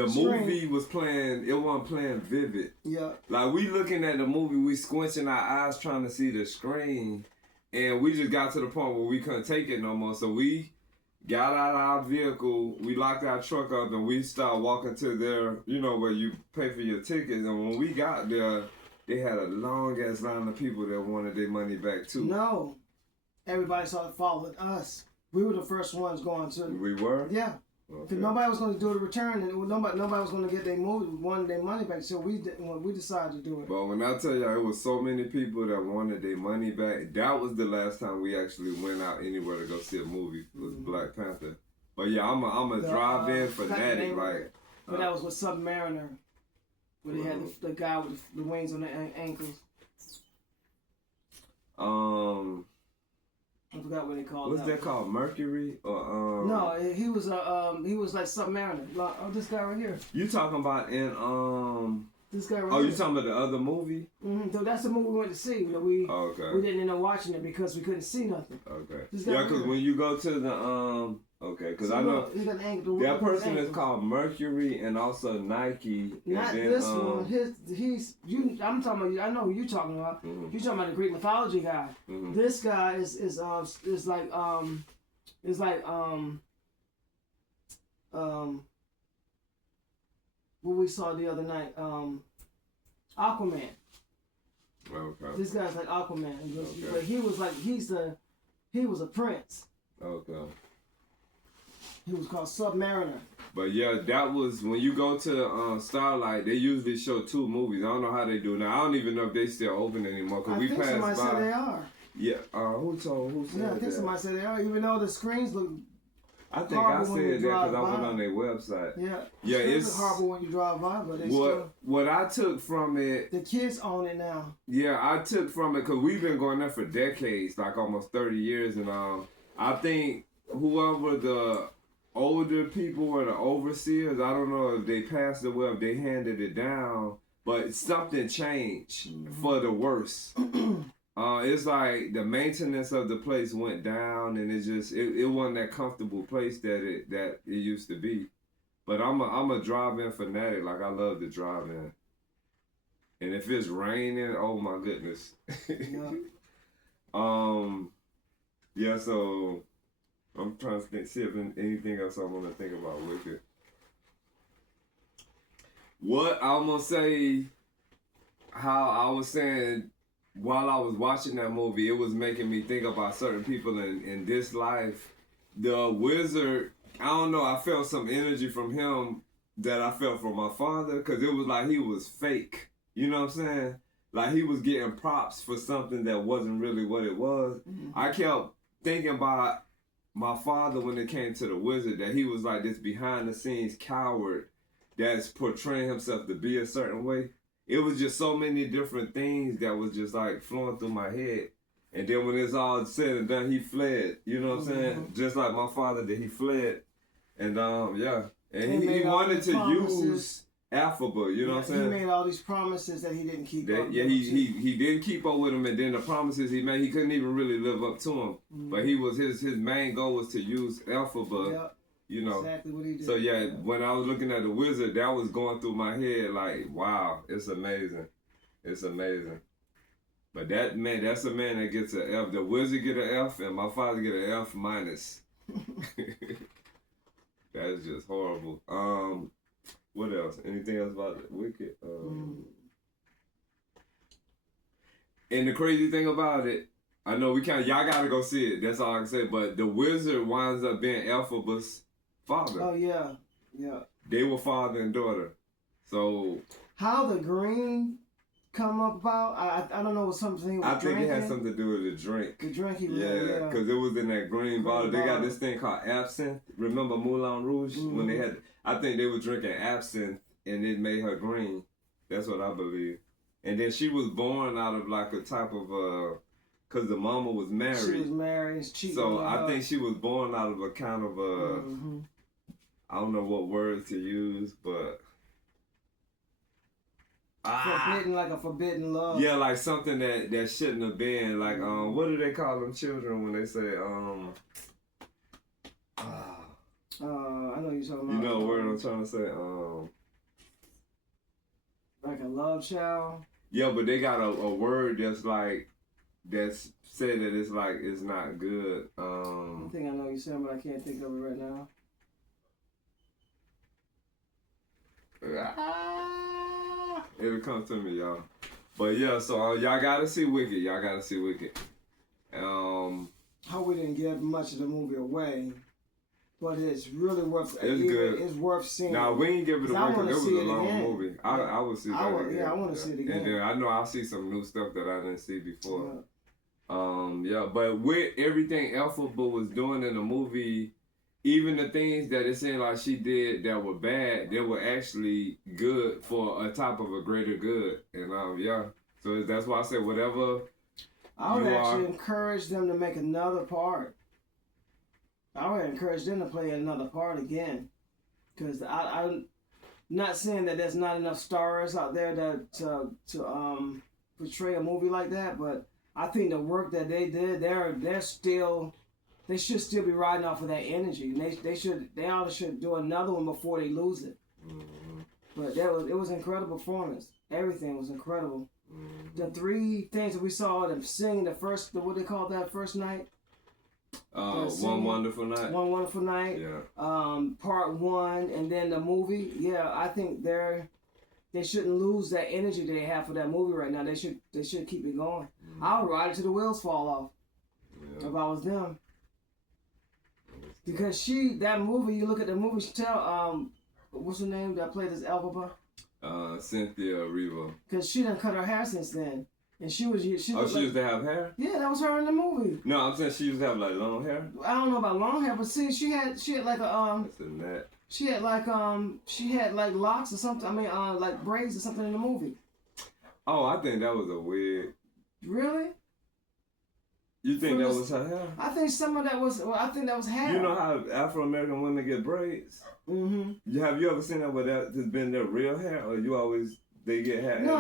screen. movie was playing. It wasn't playing vivid. Yeah. Like we looking at the movie, we squinching our eyes trying to see the screen, and we just got to the point where we couldn't take it no more. So we got out of our vehicle, we locked our truck up, and we started walking to their, where you pay for your tickets. And when we got there, they had a long ass line of people that wanted their money back too. No, everybody started following us. We were the first ones going to. We were. Yeah. Because nobody was going to do the return, and nobody was going to get their money back. So we decided to do it. But when I tell y'all, it was so many people that wanted their money back. That was the last time we actually went out anywhere to go see a movie. Was Black Panther. But yeah, I'm a drive-in fanatic, like. But that was with Submariner, where they had the guy with the wings on the ankles. I forgot what they called. What's that called? Mercury or No, he was like Submariner. Like, this guy right here. You talking about in This guy right here. Oh, you talking about the other movie? So that's the movie we went to see. We didn't end up watching it because we couldn't see nothing. Okay. Yeah, because when you go to the because I know that person is called Mercury and also Nike. Not and then, this one. I'm talking about. I know who you're talking about. You're talking about the Greek mythology guy. This guy is like what we saw the other night. Aquaman. Okay. This guy's like Aquaman. But he was like he was a prince. Okay. He was called Submariner. But yeah, that was when you go to Starlight. They usually show 2 movies. I don't know how they do now. I don't even know if they still open anymore. Cause we passed somebody by. said they are. Yeah. Who said Yeah, I think that? somebody said they are. Even though the screens look. I think I said that because I went on their website. Yeah. Yeah, it's horrible when you drive by, but they what I took from it. The kids own it now. Yeah, I took from it because we've been going there for decades, like almost 30 years, and I think whoever the older people were, the overseers, I don't know if they passed away, if they handed it down, but something changed for the worse. It's like the maintenance of the place went down, and it wasn't that comfortable place that it used to be. But I'm a drive-in fanatic. Like I love to drive in, and if it's raining, oh my goodness. Yeah. So I'm trying to see if anything else I want to think about with it. What I'm gonna say, how I was saying. While I was watching that movie, it was making me think about certain people in this life. The wizard, I don't know, I felt some energy from him that I felt from my father, because it was like he was fake. You know what I'm saying? Like he was getting props for something that wasn't really what it was. I kept thinking about my father when it came to the wizard, that he was like this behind the scenes coward that's portraying himself to be a certain way. It was just so many different things that was just like flowing through my head. And then when it's all said and done, he fled. You know what I'm saying? Mm-hmm. Just like my father did, he fled. And yeah. And He he made all wanted these to promises. use Alpha, you know what I'm saying? He made all these promises that he didn't keep up. Yeah, he didn't keep up with him, and then the promises he made, he couldn't even really live up to them. Mm-hmm. But he was his main goal was to use Alpha, Yep. you know. Exactly what he did. So yeah, when I was looking at the wizard, that was going through my head like, wow, it's amazing. It's amazing. But that man, that's a man that gets an F. The wizard get an F, and my father get an F minus. That's just horrible. What else? Anything else about it? Wicked? And the crazy thing about it, I know y'all gotta go see it. That's all I can say. But the wizard winds up being Elphaba's father. Oh yeah, yeah. They were father and daughter. So how the green come up about? I don't know what something. I think it had something to do with the drink. The drink he yeah, because it was in that green bottle. They got this thing called absinthe. Remember Moulin Rouge when they had? I think they were drinking absinthe and it made her green. That's what I believe. And then she was born out of like a type of because the mama was married. She was married. So I think she was born out of a kind of I don't know what words to use, but forbidden, like a forbidden love. Yeah, like something that shouldn't have been. Like what do they call them children when they say I know you're talking about. You know what word I'm trying to say? Like a love child. Yeah, but they got a word that's said that it's like it's not good. I think I know what you're saying, but I can't think of it right now. It'll come to me, y'all. But yeah, so y'all gotta see Wicked. Y'all gotta see Wicked. How we didn't give much of the movie away, but it's really worth. It's good. It's worth seeing. Nah, we ain't give it away because it was a long again. movie. I would see that again. Yeah, I want to see it again. And then I know I'll see some new stuff that I didn't see before. Yeah. But with everything Elphaba was doing in the movie, even the things that it seemed like she did that were bad, they were actually good for a type of a greater good. And yeah, so that's why I said whatever. I would actually encourage them to make another part. I would encourage them to play another part again, because I'm not saying that there's not enough stars out there that to portray a movie like that, but I think the work that they did, they should still be riding off of that energy. And they all should do another one before they lose it. Mm-hmm. But it was an incredible performance. Everything was incredible. Mm-hmm. The three things that we saw them sing what they call that first night? One Wonderful Night. One Wonderful Night. Yeah. Part one, and then the movie. Yeah, I think they shouldn't lose that energy they have for that movie right now. They should keep it going. Mm-hmm. I would ride it till the wheels fall off. Yeah. If I was them. Because that movie, you look at the movie, what's her name that played as Elphaba? Cynthia Erivo. Because she done cut her hair since then. And she used to have hair? Yeah, that was her in the movie. No, I'm saying she used to have like long hair. I don't know about long hair, but see, she had like a She had like locks or something. I mean, like braids or something in the movie. Oh, I think that was a wig. Really? You think that was her hair? I think some of that was. Well, I think that was hair. You know how Afro American women get braids? Mm-hmm. Have you ever seen that where that has been their real hair, or they get hair? No.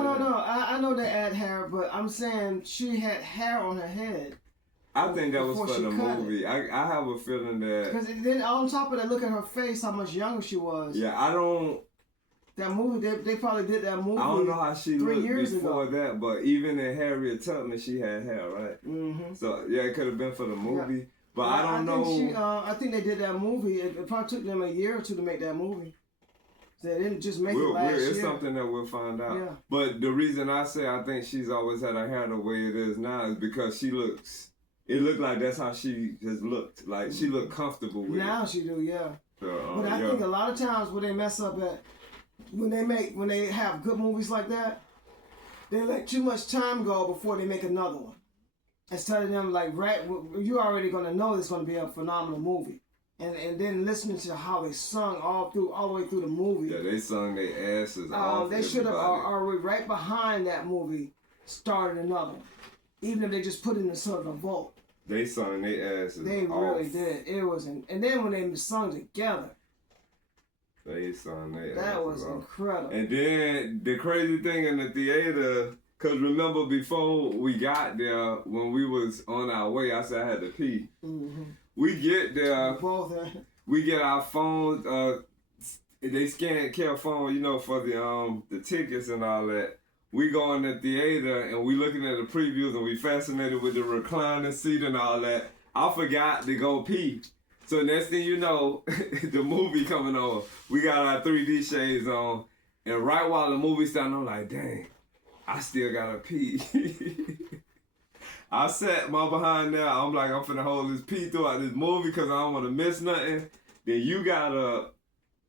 I know they add hair, but I'm saying she had hair on her head. I think that was for the movie. I have a feeling that. Because then on top of that, look at her face, how much younger she was. Yeah, I don't. That movie, they probably did that movie. I don't know how she looked before ago. that, but even in Harriet Tubman, she had hair, right? Mm-hmm. So yeah, it could have been for the movie, yeah. but I don't know. I think they did that movie. It probably took them a year or two to make that movie. So they didn't just make it last year. It's something that we'll find out. Yeah. But the reason I say I think she's always had her hair the way it is now is because she looks. It looked like that's how she has looked. Like she looked comfortable with now it. She do, yeah. So, but I think a lot of times when they mess up at when they have good movies like that, they let too much time go before they make another one. Instead of them you're already gonna know it's gonna be a phenomenal movie. And then listening to how they sung all the way through the movie. Yeah, they sung their asses off. They should have already right behind that movie started another one. even if they just put it in a sort of a vault. They sung their asses They off. really did. It was, and then when they sung together, They sung their asses that was off. incredible. And then the crazy thing in the theater, cause remember before we got there, when we was on our way, I said I had to pee. Mm-hmm. We get there, Both. we get our phones. They scan care phone, you know, for the tickets and all that. We go in the theater and we looking at the previews and we fascinated with the recliner seat and all that. I forgot to go pee. So next thing you know, the movie coming on. We got our 3D shades on, and right while the movie starting, I'm like, dang, I still gotta pee. I sat my behind there. I'm like, I'm finna hold this pee throughout this movie because I don't want to miss nothing. Then you got up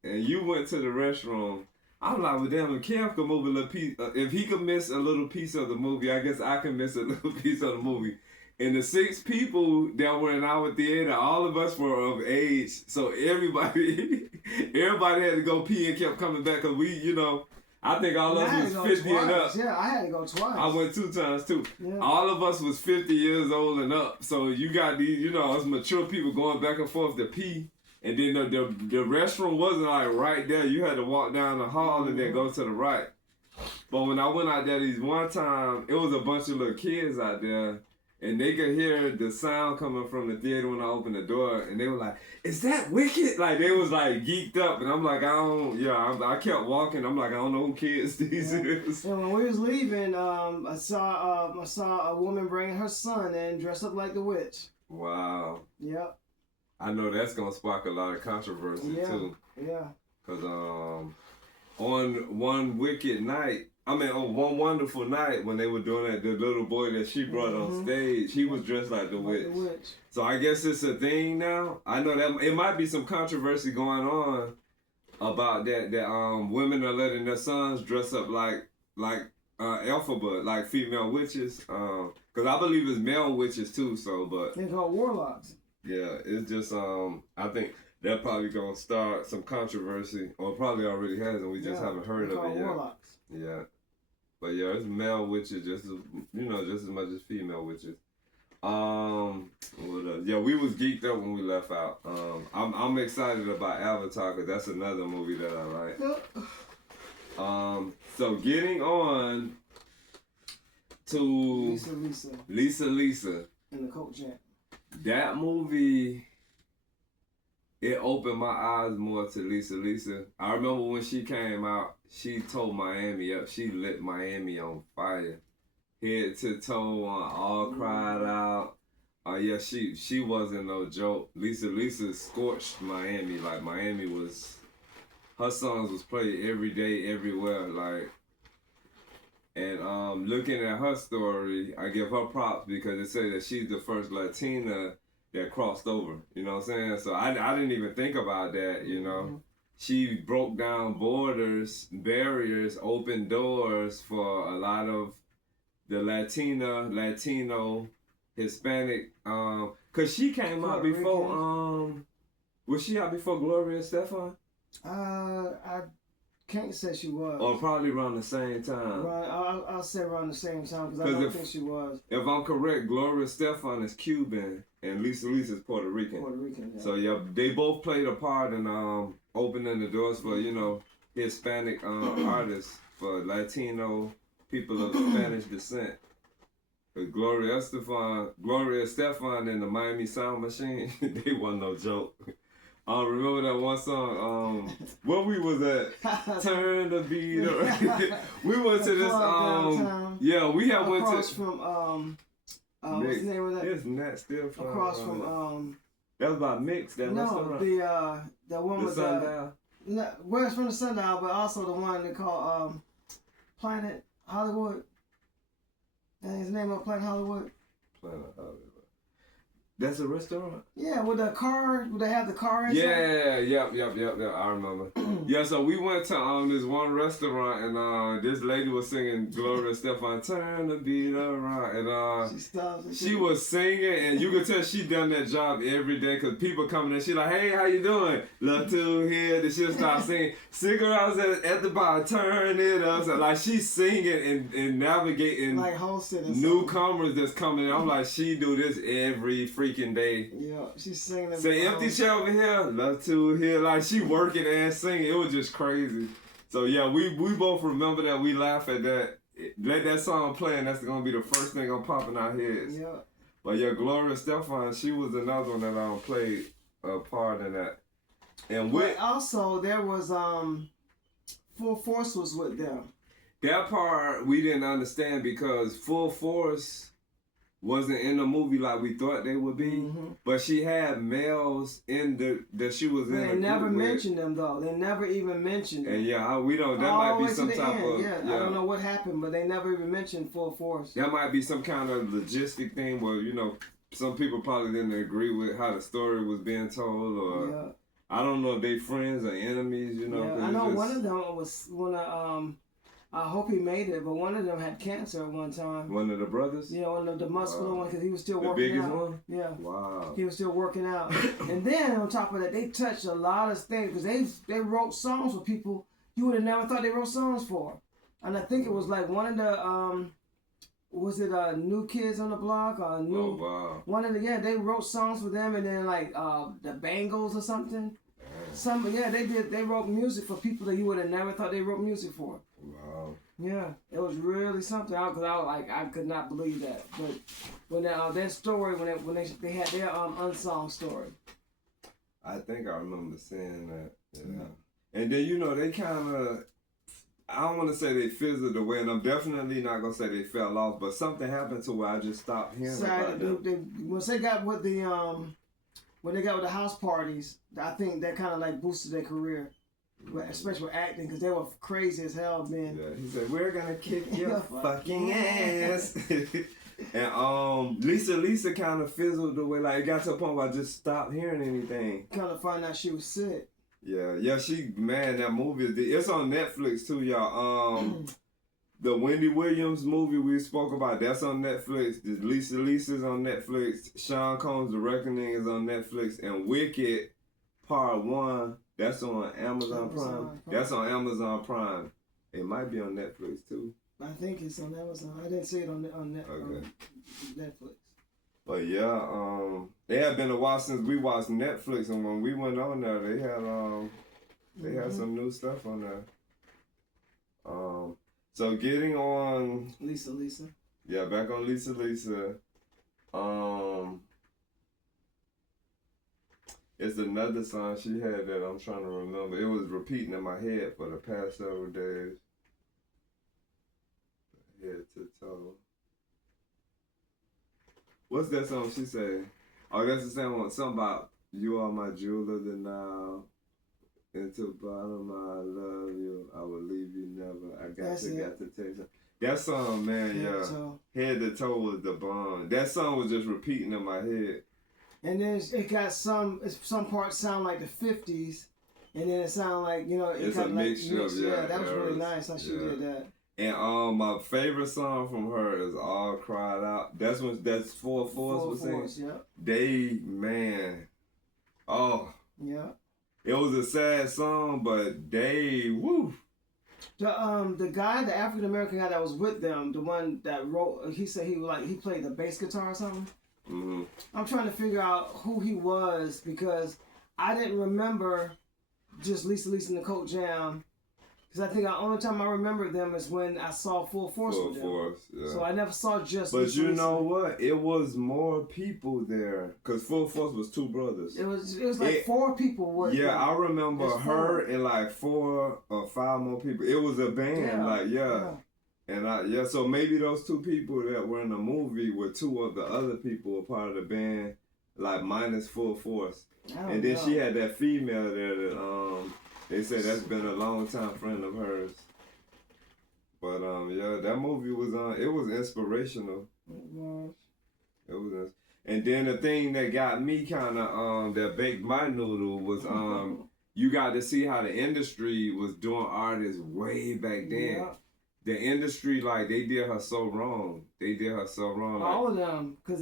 and you went to the restroom. I'm like, well, damn, if Kev could move a little piece, if he could miss a little piece of the movie, I guess I can miss a little piece of the movie. And the 6 people that were in our theater, all of us were of age, so everybody had to go pee and kept coming back because we, you know, I think all of us was 50 and up. Yeah, I had to go twice. I went 2 times too. Yeah. All of us was 50 years old and up, so you got these, you know, us mature people going back and forth to pee. And then the restroom wasn't like right there. You had to walk down the hall and then go to the right. But when I went out there this one time, it was a bunch of little kids out there. And they could hear the sound coming from the theater when I opened the door. And they were like, is that Wicked? Like, they was like geeked up. And I'm like, I kept walking. I'm like, I don't know who kids these is. And when we was leaving, I saw a woman bringing her son in dressed up like the witch. Wow. Yep. I know that's going to spark a lot of controversy, too. Yeah. Because on one wicked night, on one wonderful night when they were doing that, the little boy that she brought on stage, he was dressed like the witch. So I guess it's a thing now. I know that it might be some controversy going on about that women are letting their sons dress up like alphabet, like female witches. Because I believe it's male witches too. So, but they're called warlocks. Yeah, it's just I think that probably gonna start some controversy, or probably already has, and we just haven't heard of it yet. Warlocks. Yeah, but yeah, it's male witches just as much as female witches. What else? Yeah, we was geeked up when we left out. I'm excited about Avatar because that's another movie that I like. So getting on to Lisa and the Coke Jam. That movie, it opened my eyes more to Lisa. I remember when she came out, she tore Miami up. She lit Miami on fire. Head to toe, all cried out. Yeah, she wasn't no joke. Lisa scorched Miami. Like, Miami was, her songs was played every day, everywhere. Like, and looking at her story, I give her props because it said that she's the first Latina that crossed over. You know what I'm saying? So I didn't even think about that, you know. Mm-hmm. She broke down borders, barriers, opened doors for a lot of the Latino, Hispanic, cause she came out before, was she out before Gloria Estefan? I can't say she was. Or probably around the same time. Right, I'll say around the same time because I don't think she was. If I'm correct, Gloria Estefan is Cuban and Lisa is Puerto Rican. Yeah. So yeah, they both played a part in opening the doors for, you know, Hispanic artists, for Latino people of Spanish descent. But Gloria Estefan and the Miami Sound Machine, they wasn't no joke. Remember that one song, where we was at? Turn the beat up. We went to this, yeah, we had went to. Across from, what's the name of that? It's not still from. Across from, that was by Mix, that restaurant. No, the one with Sundial. Where's from the Sundial, but also the one they call, Planet Hollywood. And his name of Planet Hollywood. Planet Hollywood. That's a restaurant? Yeah, with the car, would they have the car inside? Yeah, yep, I remember. Yeah, so we went to this one restaurant and this lady was singing Gloria Stefan, turn the beat around, and She stopped. she was singing, and you could tell she done that job every day because people coming in, she like, hey, how you doing? Love to hear, then she'll start singing, cigarettes at the bar, turn it up, so like she's singing and navigating like hosting newcomers that's coming in. I'm like, she do this every freaking day. Yeah, she's singing. Say empty chair over here, love to hear, like she working and singing. It was just crazy. So yeah, we both remember that. We laugh at that. Let that song play, and that's gonna be the first thing gonna pop in our heads. Yeah. But yeah, Gloria Stefan, she was another one that played a part in that. And but also there was Full Force was with them. That part we didn't understand because Full Force wasn't in the movie like we thought they would be, but she had males in that she was in. They never mentioned them though. They never even mentioned them. And yeah, we don't. That might be some type of. Yeah, I don't know what happened, but they never even mentioned Full Force. That might be some kind of logistic thing where some people probably didn't agree with how the story was being told, or I don't know if they friends or enemies. Yeah, I know one of them was I hope he made it, but one of them had cancer at one time. One of the brothers? Yeah, one of the muscular one, because he was still working out. The biggest one? Yeah. Wow. He was still working out. And then on top of that, they touched a lot of things, because they wrote songs for people you would have never thought they wrote songs for. And I think it was like one of the, was it New Kids on the Block? Or new, oh, wow. One of the, they wrote songs for them, and then like the Bangles or something. They wrote music for people that you would have never thought they wrote music for. Wow. Yeah, it was really something. Because I could not believe that. But when that story, when they had their unsung story. I think I remember seeing that. Yeah. And then they kind of, I don't want to say they fizzled away, and I'm definitely not gonna say they fell off. But something happened to where I just stopped hearing about them. Once they got with the when they got with the house parties, I think that kind of like boosted their career. Especially with acting, because they were crazy as hell then. Yeah, he said, we're gonna kick your fucking ass. And Lisa kind of fizzled away. Like, it got to a point where I just stopped hearing anything. Kind of find out she was sick. Yeah, that movie, it's on Netflix too, y'all. The Wendy Williams movie we spoke about, that's on Netflix. The Lisa's on Netflix. Sean Combs' The Reckoning is on Netflix. And Wicked Part 1, that's on Amazon Prime. That's on Amazon Prime. It might be on Netflix too. I think it's on Amazon. I didn't see it on Netflix. But yeah, they have been a while since we watched Netflix, and when we went on there, they had some new stuff on there. So getting on Lisa. Yeah, back on Lisa. It's another song she had that I'm trying to remember. It was repeating in my head for the past several days. Head to toe. What's that song she said? Oh, that's the same one. Something about you are my jeweler now. Into bottom, I love you. I will leave you never. I got to take it. That song, man, Head to Toe was the bomb. That song was just repeating in my head. And then it got some parts sound like the 50s, and then it sound like, it's a mixture of, that was really nice how she did that. And my favorite song from her is All Cried Out. That's Full Force was saying. Yeah. They, man, yeah. It was a sad song, but they, woo. The guy, the African American guy that was with them, the one that wrote, he said he played the bass guitar or something. Mm-hmm. I'm trying to figure out who he was because I didn't remember just Lisa and the Coke Jam. Because I think the only time I remember them is when I saw Full Force with them. Full Force, yeah. So I never saw just But Lisa. you know what? It was more people there. Because Full Force was two brothers. It was like 4 people with them. I remember her and like 4 or 5 more people. It was a band, And so maybe those 2 people that were in the movie were 2 of the other people were part of the band, like minus Full Force. And then she had that female there that they say that's been a long time friend of hers. But that movie was it was inspirational. It was. It was, And then the thing that got me kind of that baked my noodle was you got to see how the industry was doing artists way back then. Yeah. The industry, like, they did her so wrong. They did her so wrong. Like, all of them, because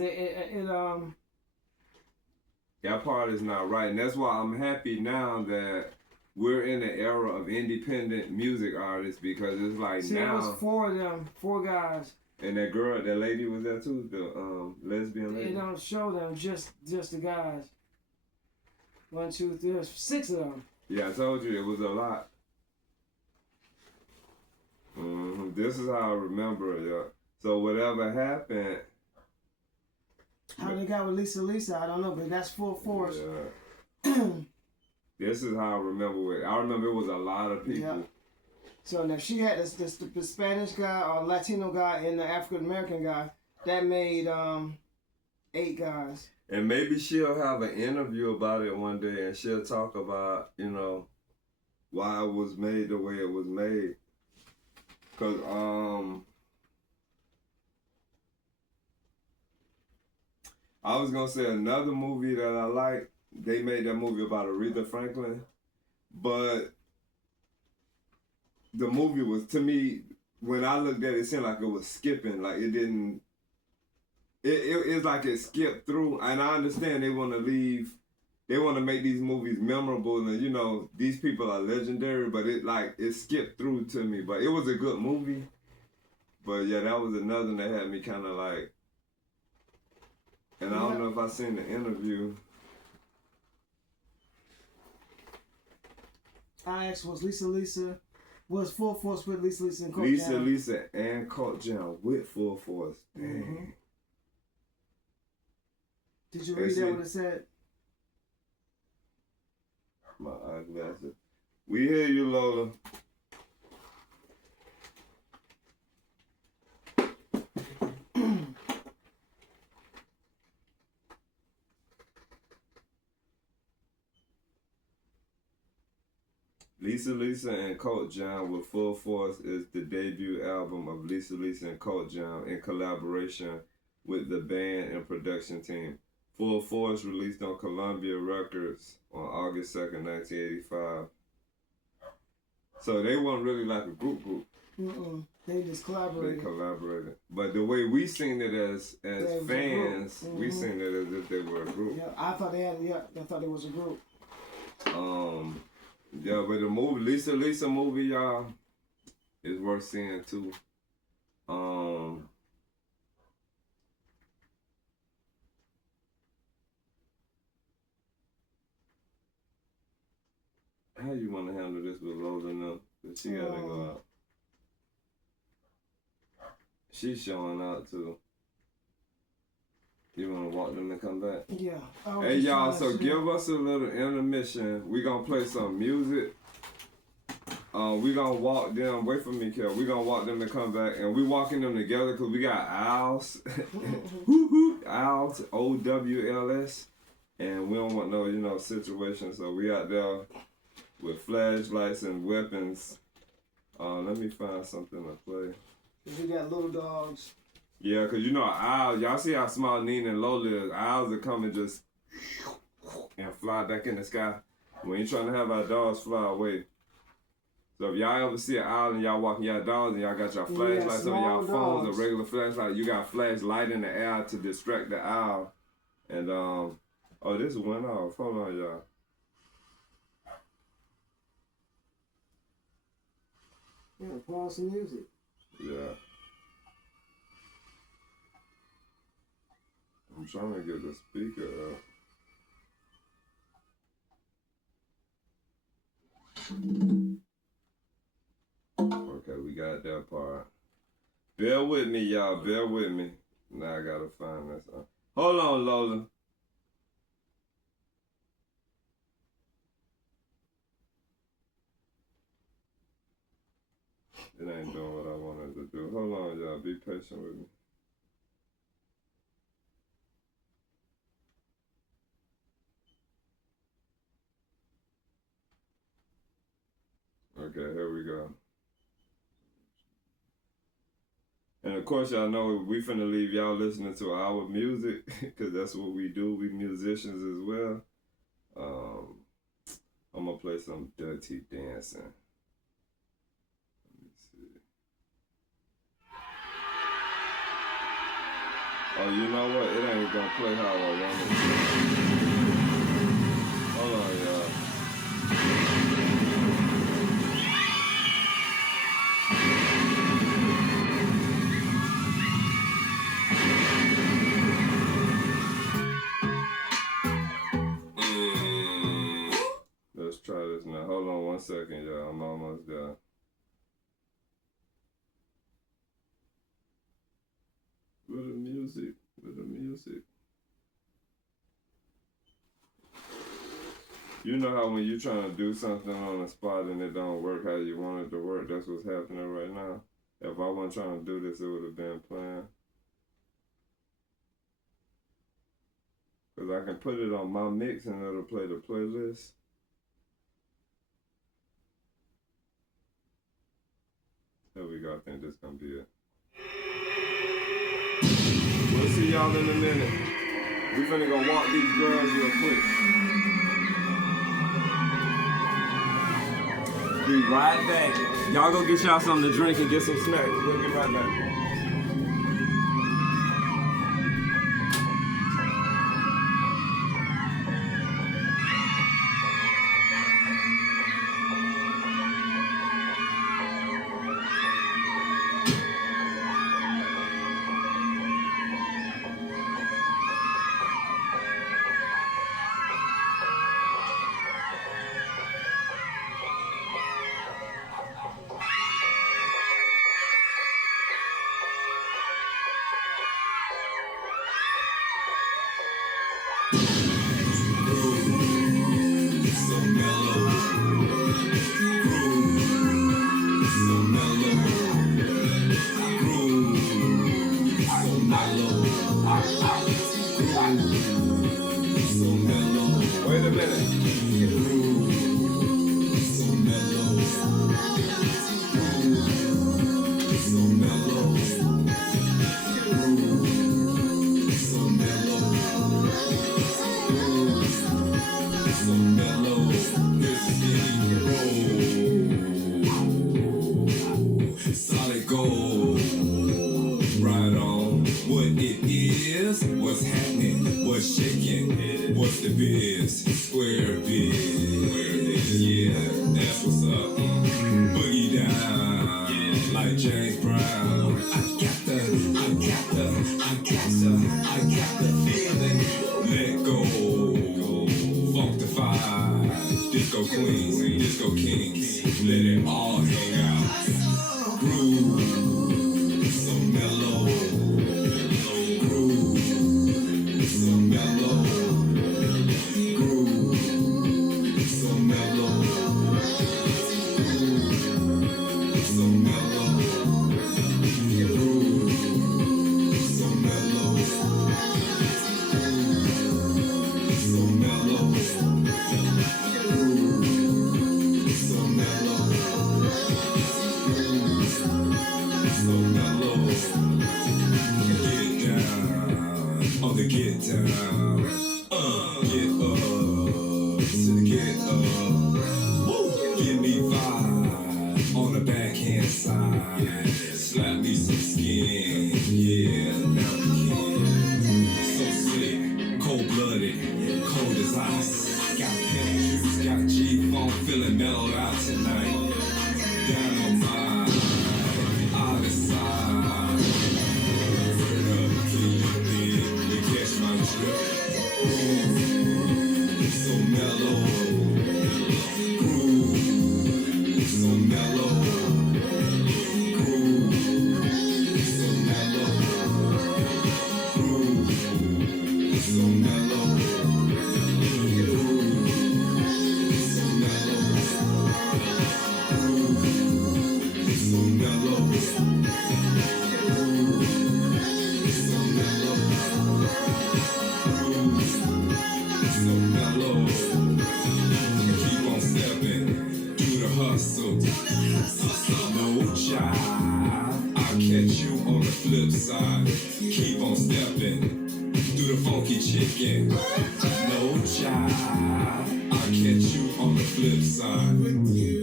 that part is not right. And that's why I'm happy now that we're in the era of independent music artists, because it's like see, now. it was 4 of them, 4 guys. And that girl, that lady was there too, the lesbian lady. They don't show them, just the guys. 1, 2, 3, there's 6 of them. Yeah, I told you it was a lot. This is how I remember it, yeah. So whatever happened. How they got with Lisa, I don't know, but that's full force. Yeah. This is how I remember it. I remember it was a lot of people. Yeah. So now she had the Spanish guy or Latino guy and the African American guy. That made 8 guys. And maybe she'll have an interview about it one day, and she'll talk about, you know, why it was made the way it was made. Cause I was gonna say another movie that I like. They made that movie about Aretha Franklin, but the movie was, to me, when I looked at it, it seemed like it was skipping. Like it didn't. It's like it skipped through, and I understand they want to leave. They want to make these movies memorable, and you know these people are legendary. But it skipped through to me. But it was a good movie. But yeah, that was another one that had me kind of like. And I don't know if I seen the interview. I asked, was Lisa was Full Force with Lisa and Coach Jam? Lisa and Coach Jam with Full Force. Dang. Did you read that what it said? My eyeglasses. We hear you, Lola. Lisa and Coach Jam with Full Force is the debut album of Lisa and Coach Jam in collaboration with the band and production team. Full Force released on Columbia Records on August 2nd, 1985. So they weren't really like a group. They just collaborated. They collaborated. But the way we seen it as fans, we seen it as if they were a group. Yeah, I thought they was a group. Yeah, but the movie, Lisa movie, y'all, is worth seeing too. How you want to handle this with Lola now? But she gotta go out. She's showing out too. You want to walk them and come back? Yeah. Hey, y'all, so give us a little intermission. We going to play some music. We going to walk them. Wait for me, Kel. We going to walk them and come back. And we walking them together because we got owls. Owls, OWLS. And we don't want no, you know, situation. So we out there with flashlights and weapons. Let me find something to play. We got little dogs. Yeah, because you know, owls, y'all see how small Nina and Lola is. Owls will come and just and fly back in the sky. We ain't trying to have our dogs fly away. So if y'all ever see an owl and y'all walking y'all dogs and y'all got your flashlights on y'all phones, a regular flashlight, you got flashlight in the air to distract the owl. And, oh, this went off. Hold on, y'all. Yeah, pause some music. Yeah. I'm trying to get the speaker up. Okay, we got that part. Bear with me, y'all. Bear with me. Now I gotta find this. Hold on, Lola. It ain't doing what I wanted to do. Hold on, y'all. Be patient with me. Okay, here we go. And of course, y'all know we finna leave y'all listening to our music, because that's what we do. We musicians as well. I'm gonna play some Dirty Dancing. Let me see. Oh, you know what? It ain't gonna play how I want it. Hold on, y'all. Let's try this now. Hold on 1 second, y'all. I'm almost done. With the music. You know how when you're trying to do something on the spot and it don't work how you want it to work? That's what's happening right now. If I wasn't trying to do this, it would have been playing. Because I can put it on my mix and it'll play the playlist. There we go. I think this gonna be it. We'll see y'all in a minute. We finna go walk these girls real quick. Be right back. Y'all go get y'all something to drink and get some snacks. We'll get right back. Wait a minute. Solid gold. Right on. What it is, what's happening, what's shaking, what's the biz, square biz. Yeah, that's what's up. Boogie down, like James Brown. I got the feeling. Let go, funkified, disco queens, disco kings. Let it all hang out. Groove, so mellow. Groove, so mellow. Groove, so mellow. So mellow. Groove, so mellow. So mellow. Groove. No jive, I'll catch you on the flip side. Keep on stepping through the funky chicken. No jive, I'll catch you on the flip side. With you.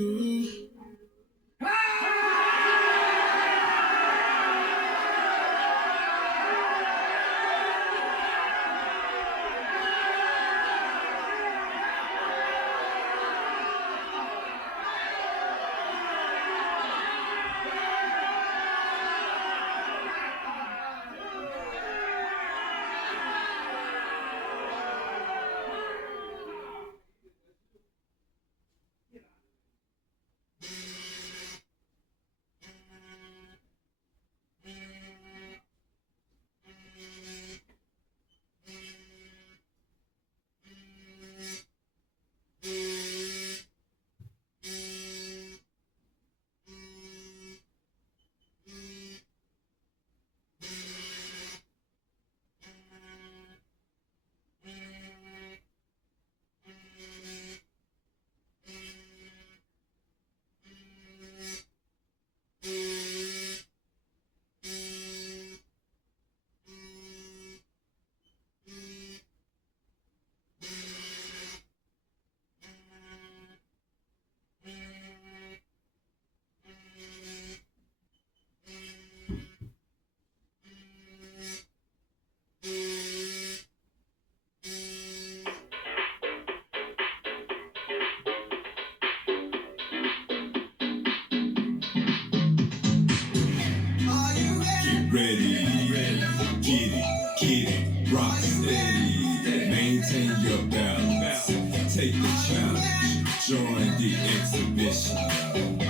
Ready, get it, rock steady, maintain your balance, take the challenge, join the exhibition.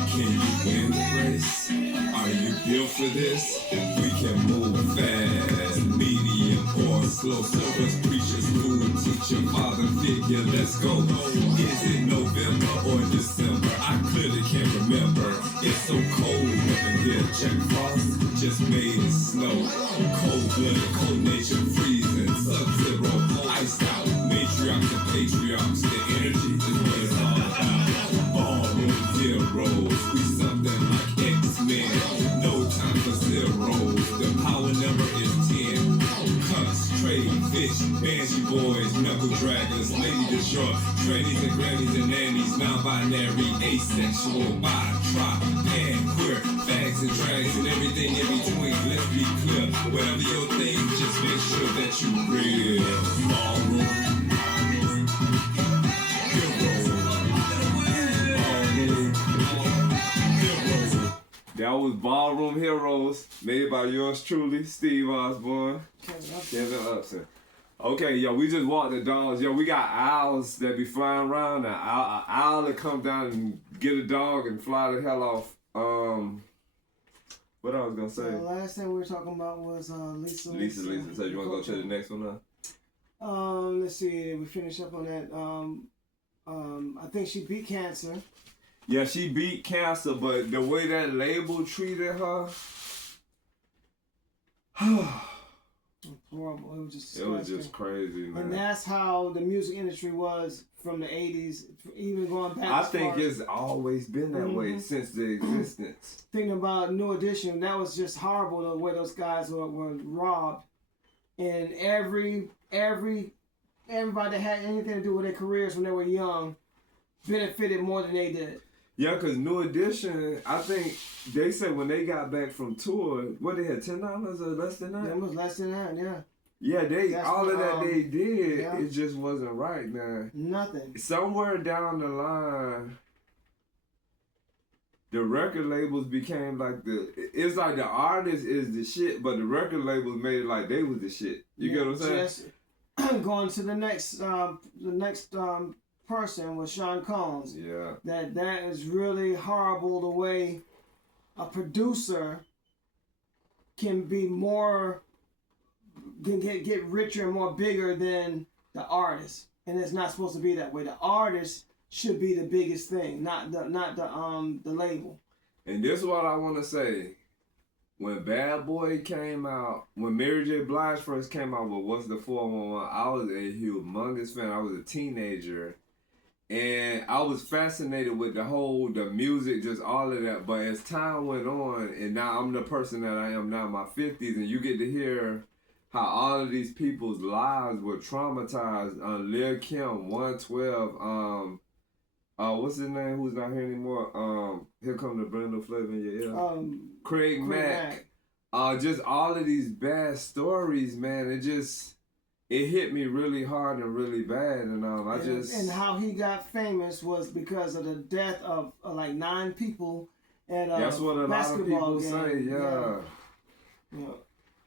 Can you win the race? Are you built for this? We can move fast, medium or slow, service preachers move, teacher, father figure, let's go. Is it November or December? I clearly can't remember. It's so cold up in here, Jack Frost just made it snow. Cold-blooded, cold nature freezing, sub-zero, iced out. Matriarchs and patriarchs, the energy is what it's all about. Ballroom zeros, we something like X-Men. No time for zeros, the power number is 10. Cups, trade, fish, banshee boys, knuckle draggers, lady de shore, trannies and grannies and nannies, non-binary, asexual, bi, tri, pan, queer, fags and drags and everything in between. Let's be clear, whatever your thing, just make sure that you real. Ballroom, That was Ballroom Heroes, made by yours truly, Steve Osborne, Kevin Upson. Okay, yo, we just walked the dogs. Yo, we got owls that be flying around. An owl that come down and get a dog and fly the hell off. What I was gonna say? The last thing we were talking about was Lisa. So you wanna go to the next one now? Let's see. We finish up on that. I think she beat cancer. Yeah, she beat cancer, but the way that label treated her, horrible. It was just disgusting. it was just crazy, man. And that's how the music industry was from the 80s, even going back. I think it's always been that way since the existence. Thinking about New Edition, that was just horrible the way those guys were robbed. And everybody that had anything to do with their careers when they were young benefited more than they did. Yeah, because New Edition, I think they said when they got back from tour, what they had, $10 or less than that? Yeah, it was less than that, yeah. Yeah, That's all of that they did, yeah. it just wasn't right, man. Nothing. Somewhere down the line, the record labels became like it's like the artist is the shit, but the record labels made it like they was the shit. You get what I'm saying? Just going to the next person was Sean Combs. Yeah. That is really horrible the way a producer can be more, can get richer and more bigger than the artist. And it's not supposed to be that way. The artist should be the biggest thing, not the label. And this is what I want to say. When Bad Boy came out, when Mary J. Blige first came out with What's the 411, I was a humongous fan. I was a teenager. And I was fascinated with the music, just all of that. But as time went on, and now I'm the person that I am now in my 50s, and you get to hear how all of these people's lives were traumatized. Lil Kim, 112, what's his name? Who's not here anymore? Here come the Brenda Flavor in your ear. Craig Mack. Just all of these bad stories, man. It hit me really hard and really bad, and and how he got famous was because of the death of like 9 people at a that's what a lot of people game. say. Yeah.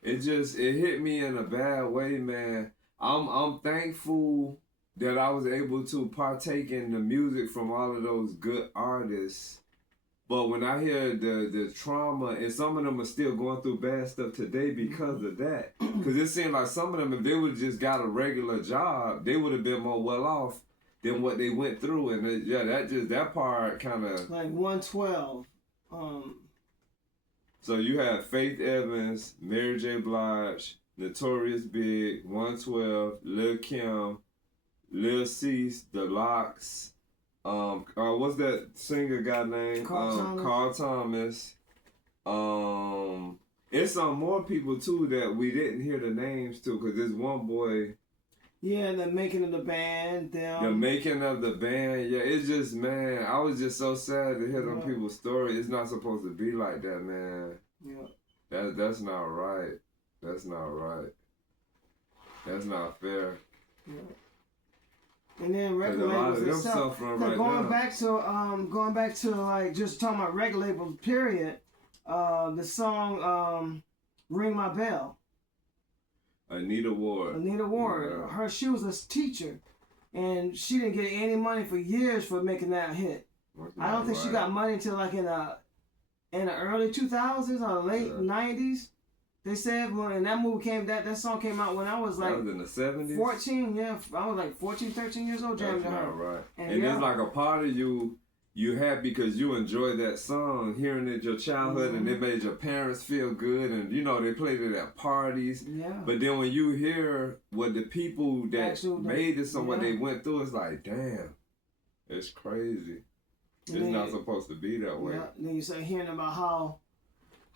It hit me in a bad way, man. I'm thankful that I was able to partake in the music from all of those good artists. But when I hear the trauma, and some of them are still going through bad stuff today because of that. Because it seemed like some of them, if they would have just got a regular job, they would have been more well off than what they went through. And that part kind of... Like 112. So you have Faith Evans, Mary J. Blige, Notorious Big, 112, Lil Kim, Lil Cease, The Lox, what's that singer guy named? Carl Thomas. It's some more people too that we didn't hear the names to, because there's one boy. Yeah, the making of the band. The making of the band. Yeah, it's just, man, I was just so sad to hear them people's story. It's not supposed to be like that, man. Yeah. That's not right. That's not right. That's not fair. Yeah. And then record labels itself. Going back to like just talking about record labels, period. The song "Ring My Bell." Anita Ward. Yeah. She was a teacher, and she didn't get any money for years for making that hit. I don't think she got money until like in the early 2000s or late 90s. They said when that movie came, that song came out when I was like... That was in the 70s? 14, yeah. I was like 14, 13 years old. That's not right. And there's like a part of you have because you enjoyed that song, hearing it your childhood, and it made your parents feel good, and they played it at parties. Yeah. But then when you hear what the people that made this song, what they went through, it's like, damn, it's crazy. It's not supposed to be that way. Yeah. And then you start hearing about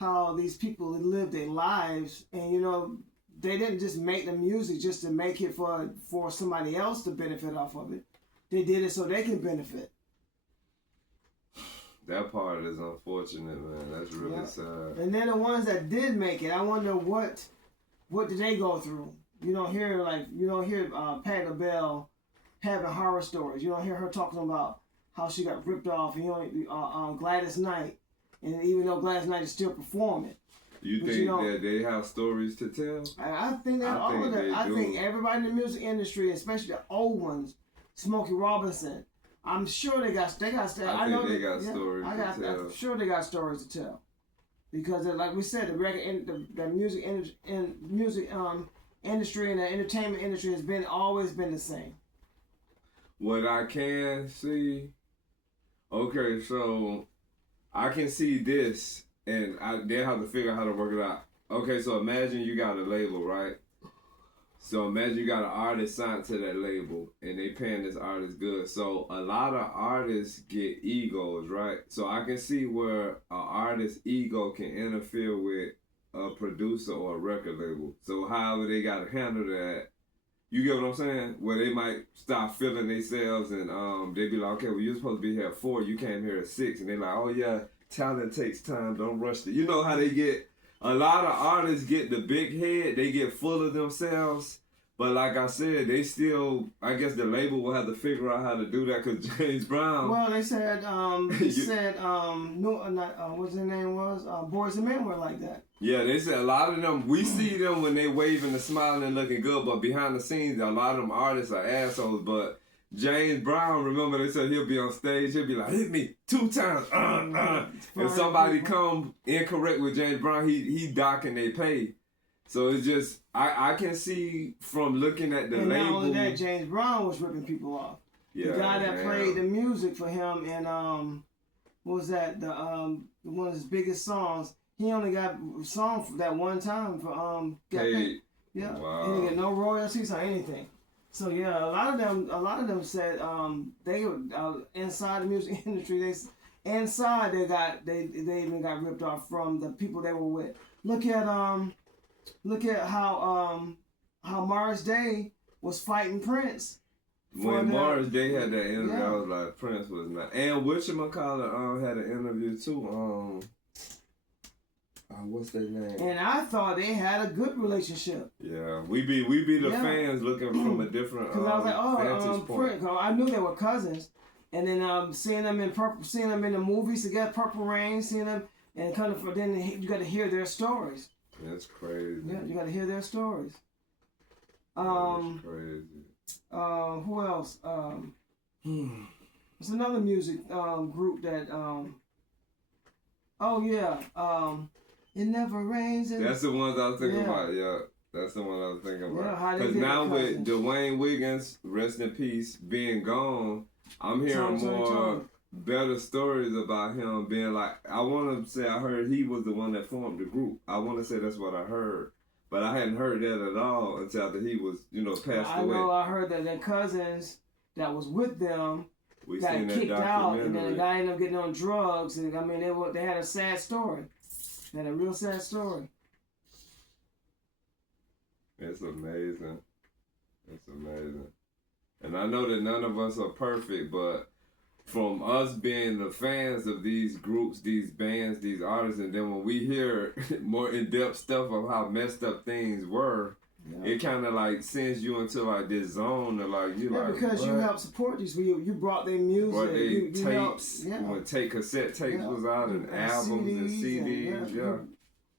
how these people live their lives, and they didn't just make the music just to make it for somebody else to benefit off of it. They did it so they can benefit. That part is unfortunate, man. That's really sad. And then the ones that did make it, I wonder what did they go through? You don't hear Patti LaBelle having horror stories. You don't hear her talking about how she got ripped off. And Gladys Knight. And even though Gladys Knight is still performing. You think that they have stories to tell? I think that I think everybody in the music industry, especially the old ones, Smokey Robinson, I'm sure they got stories to tell. I'm sure they got stories to tell. Because like we said, the music industry and the entertainment industry has always been the same. What I can see, okay, so I can see this, and they have to figure out how to work it out. Okay, so imagine you got a label, right? So imagine you got an artist signed to that label, and they paying this artist good. So a lot of artists get egos, right? So I can see where an artist's ego can interfere with a producer or a record label. So however they got to handle that, you get what I'm saying? Where they might start feeling themselves, and they be like, okay, well, you're supposed to be here at 4, you came here at 6. And they like, oh yeah, talent takes time, don't rush it. You know how they get, a lot of artists get the big head, they get full of themselves. But like I said, they still, I guess the label will have to figure out how to do that, because James Brown. Well, they said, what's his name was? Boys and Men were like that. Yeah, they said a lot of them, we see them when they waving and smiling and looking good, but behind the scenes, a lot of them artists are assholes. But James Brown, remember they said he'll be on stage, he'll be like, hit me 2 times, If somebody come incorrect with James Brown, he docking they pay. So it's just, I can see from looking at the label. And not only that, James Brown was ripping people off. Yeah, the guy that played the music for him in, what was that, one of his biggest songs, he only got a song for that one time for, paid. Yeah, wow. He didn't get no royalties or anything. So yeah, a lot of them said they inside the music industry. They even got ripped off from the people they were with. Look at how Morris Day was fighting Prince. When Morris Day had that interview, I was like, Prince was not. And whatchamacallit had an interview too. What's their name? And I thought they had a good relationship. Yeah, we be the fans looking from a different because I was like, vantage point. I knew they were cousins, and then seeing them in the movies together, Purple Rain, seeing them, and then you got to hear their stories. That's crazy. Yeah, you got to hear their stories. That's crazy. Who else? There's another music group that. It Never Rains. That's the ones I was thinking about. Yeah, that's the one I was thinking about. Yeah, because now with Dwayne Wiggins, rest in peace, being gone, I'm hearing more better stories about him being like. I want to say I heard he was the one that formed the group. I want to say that's what I heard. But I hadn't heard that at all until after he was, passed away. I know I heard that their cousins that was with them got kicked out, and then the guy ended up getting on drugs. And I mean, they had a sad story. They had a real sad story. It's amazing. It's amazing. And I know that none of us are perfect, but from us being the fans of these groups, these bands, these artists, and then when we hear more in-depth stuff of how messed up things were, it kind of like sends you into like this zone of like because you helped support these. You brought their music, brought their tapes. When cassette tapes was out and albums and CDs.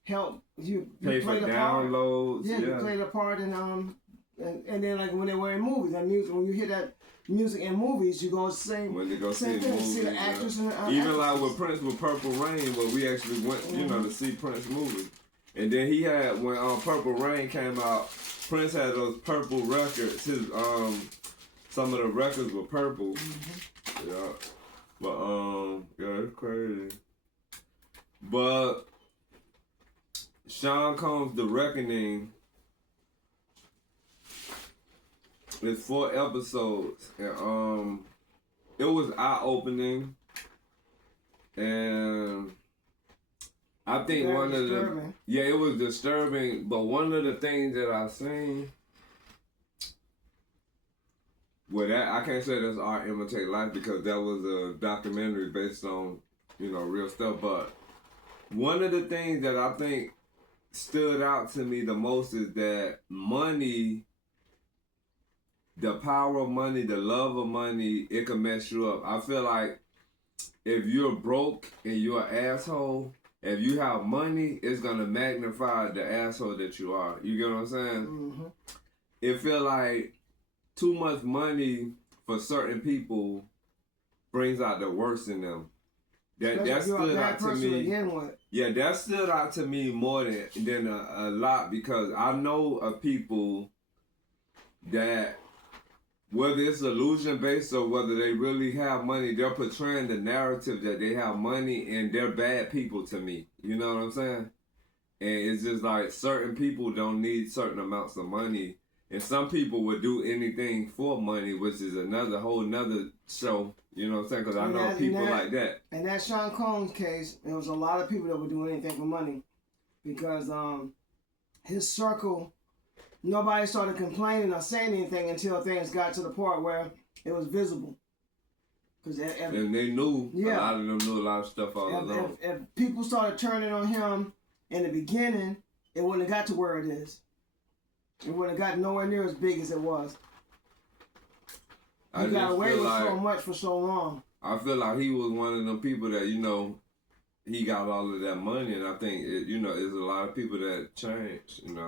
Help you pay for downloads. You played a part in and then like when they were in movies, that music. When you hear that music in movies, you go sing. When they go see movies, see the actors and even like with Prince with Purple Rain, where we actually went, to see Prince movie. And then he had when Purple Rain came out, Prince had those purple records. His some of the records were purple. Yeah, but it's crazy. But Sean Combs' The Reckoning is 4 episodes, and it was eye-opening, and I think it was disturbing, but one of the things that I've seen, I can't say that's Art Imitate Life because that was a documentary based on, real stuff, but one of the things that I think stood out to me the most is that money, the power of money, the love of money, it can mess you up. I feel like if you're broke and you're an asshole, if you have money, it's going to magnify the asshole that you are. You get what I'm saying? Mm-hmm. It feel like too much money for certain people brings out the worst in them. That stood out to me. Yeah, that stood out to me more than a lot because I know of people that, whether it's illusion-based or whether they really have money, they're portraying the narrative that they have money and they're bad people to me. You know what I'm saying? And it's just like certain people don't need certain amounts of money. And some people would do anything for money, which is whole nother show. You know what I'm saying? Because I know people like that. In that Sean Combs case, there was a lot of people that would do anything for money. Because his circle, nobody started complaining or saying anything until things got to the point where it was visible. And they knew, a lot of them knew a lot of stuff all along. If people started turning on him in the beginning, it wouldn't have got to where it is. It wouldn't have got nowhere near as big as it was. He got away with so much for so long. I feel like he was one of them people that, he got all of that money, and I think, there's a lot of people that changed, And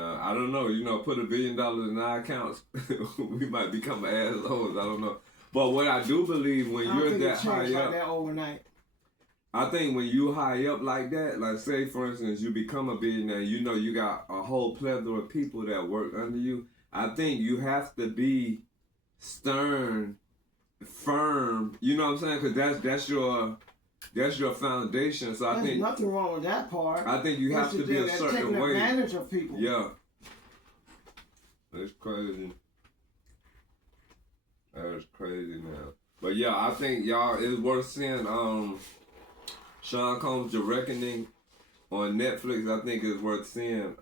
I don't know, put $1 billion in our accounts, we might become assholes, I don't know. But what I do believe when you're that high up, like that overnight. I think when you high up like that, like say for instance, you become a billionaire, you got a whole plethora of people that work under you. I think you have to be stern, firm, you know what I'm saying? Because that's your foundation. So I think nothing wrong with that part. I think you have to be a certain way. Taking advantage of people. Yeah. It's crazy. That's crazy, man. But yeah, I think y'all it's worth seeing Sean Combs' The Reckoning on Netflix. I think it's worth seeing.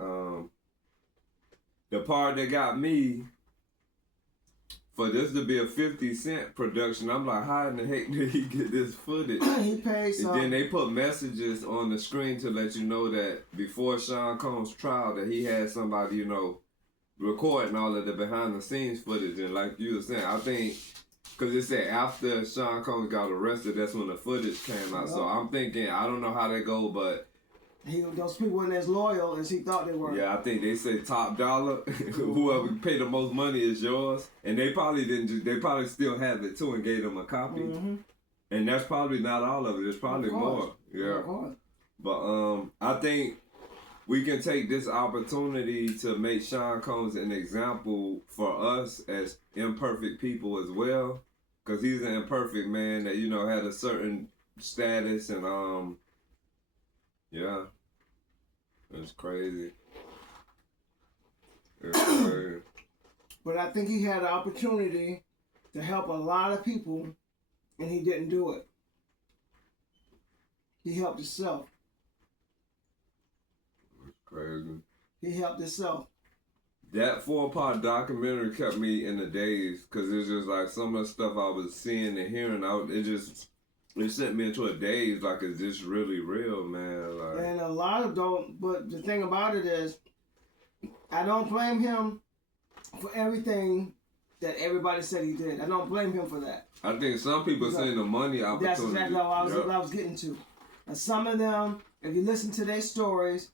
The part that got me for this to be a 50 Cent production, I'm like, how in the heck did he get this footage? He paid some. And then they put messages on the screen to let you know that before Sean Combs' trial that he had somebody, you know, recording all of the behind the scenes footage. And like you were saying, I think, because it said after Sean Combs got arrested, that's when the footage came out. So I'm thinking, I don't know how that go, but those people weren't as loyal as he thought they were. yeah, I think they say top dollar. Whoever paid the most money is yours. And they probably didn't. They probably still have it too and gave them a copy. Mm-hmm. And that's probably not all of it. There's probably more. Yeah. But I think we can take this opportunity to make Sean Combs an example for us as imperfect people as well, because he's an imperfect man that, you know, had a certain status and yeah, it's crazy. It's crazy. But I think he had an opportunity to help a lot of people, and he didn't do it. He helped himself. It's crazy. He helped himself. That 4-part documentary kept me in the daze, because it's just like some of the stuff I was seeing and hearing, it sent me into a daze, like, is this really real, man? Like, And a lot of don't, but the thing about it is, I don't blame him for everything that everybody said he did. I don't blame him for that. I think some people saying the money opportunity. That's exactly what I was getting to. And some of them, if you listen to their stories,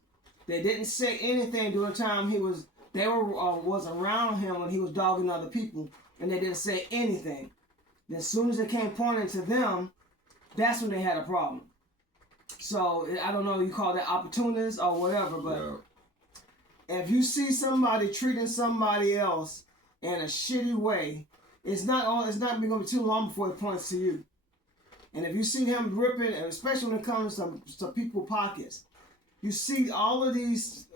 they didn't say anything during the time they was around him when he was dogging other people, and they didn't say anything. And as soon as it came pointing to them, that's when they had a problem. So I don't know, you call that opportunist or whatever, but if you see somebody treating somebody else in a shitty way, it's not going to be too long before it points to you. And if you see him ripping, and especially when it comes to people's pockets, you see all of these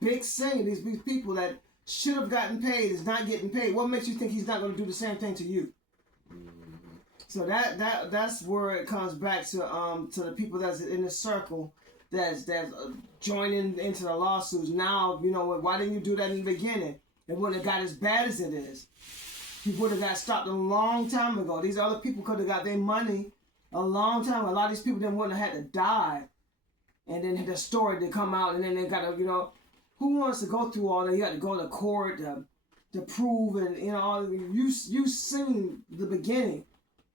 big singers, these people that should have gotten paid is not getting paid. What makes you think he's not going to do the same thing to you? So that's where it comes back to the people that's in the circle that's joining into the lawsuits. Now, you know, why didn't you do that in the beginning? It wouldn't have got as bad as it is. He would have got stopped a long time ago. These other people could have got their money a long time. A lot of these people then wouldn't have had to die. And then the story to come out, and then they got to, you know, who wants to go through all that? You got to go to court to prove, and, you know, all you seen the beginning.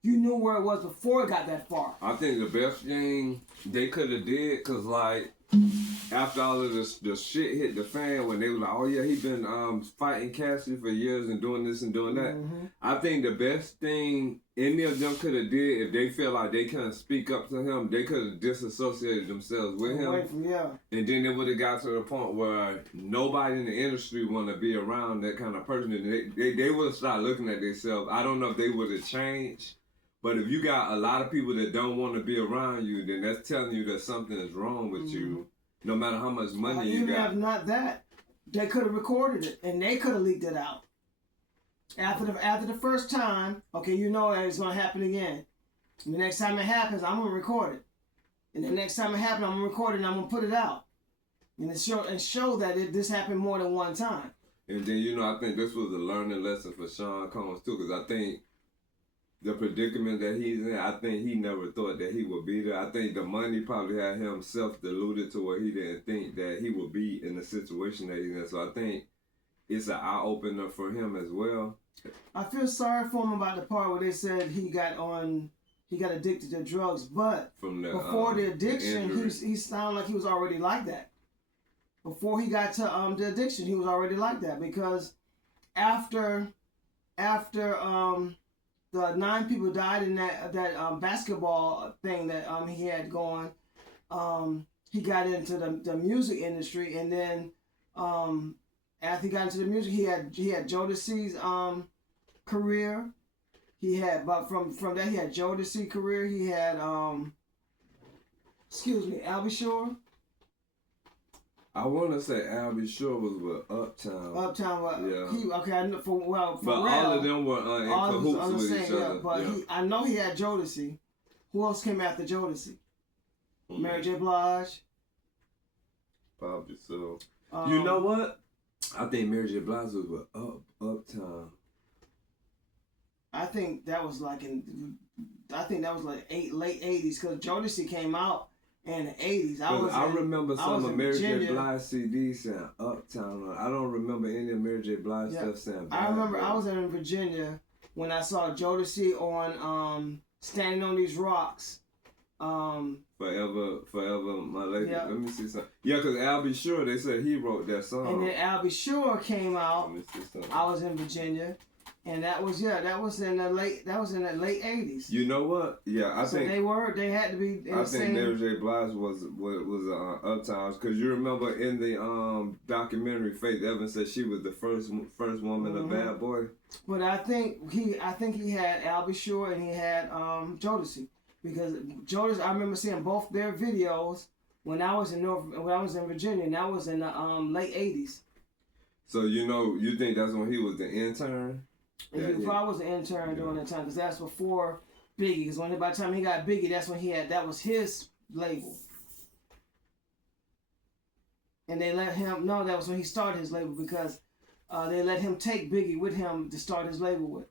You knew where it was before it got that far. I think the best thing they could have did, because, like, after all of the shit hit the fan, when they were like, oh, yeah, he been fighting Cassidy for years and doing this and doing that. Mm-hmm. I think the best thing any of them could have did, if they feel like they couldn't speak up to him, they could have disassociated themselves with him. And then it would have got to the point where nobody in the industry want to be around that kind of person. And they would have started looking at themselves. I don't know if they would have changed. But if you got a lot of people that don't want to be around you, then that's telling you that something is wrong with you, no matter how much money you got. Even if not that, they could have recorded it, and they could have leaked it out. After the first time, okay, you know it's going to happen again. And the next time it happens, I'm going to record it. And the next time it happens, I'm going to record it and I'm going to put it out. And show that this happened more than one time. And then, you know, I think this was a learning lesson for Sean Combs, too, because I think the predicament that he's in, I think he never thought that he would be there. I think the money probably had him self-deluded to where he didn't think that he would be in the situation that he's in. So I think it's an eye-opener for him as well. I feel sorry for him about the part where they said he got addicted to drugs, but before the addiction, he sounded like he was already like that. Before he got to the addiction, he was already like that, because after the 9 people died in that basketball thing that he had going. He got into the music industry, and then after he got into the music, he had Jodeci's career. He had, but from that he had Jodeci career. He had Albie Shore. I want to say Albie Shore was with Uptown. Uptown, Yeah. I know for but real, all of them were in cahoots with each other. Yeah, but I know he had Jodeci. Who else came after Jodeci? Mary J. Blige. Probably so. You know what? I think Mary J. Blige was with Uptown. I think that was like late 80s because Jodeci came out in the 80s. I remember some of Mary J. Blige CDs saying Uptown. I don't remember any of Mary J. Blige stuff saying Bad I remember Boy. I was in Virginia when I saw Jodeci on Standing on These Rocks. Forever, my lady. Yeah. Let me see something. Yeah, because Albie Shore, they said he wrote that song. And then Albie Shore came out. Let me see something. I was in Virginia, and that was in the late 80s. You know what? Yeah, I think they had to be. I think Mary J. Blige was Uptown because you remember in the documentary, Faith Evans said she was the first woman a bad boy. But I think he had Albie Shore and he had Jodeci. Because Jodeci, I remember seeing both their videos when I was in Virginia, and that was in the late 80s. So you think that's when he was the intern? And he probably was an intern during that time, because that's before Biggie. Because by the time he got Biggie, that's when that was his label. And they let him know that was when he started his label, because they let him take Biggie with him to start his label with.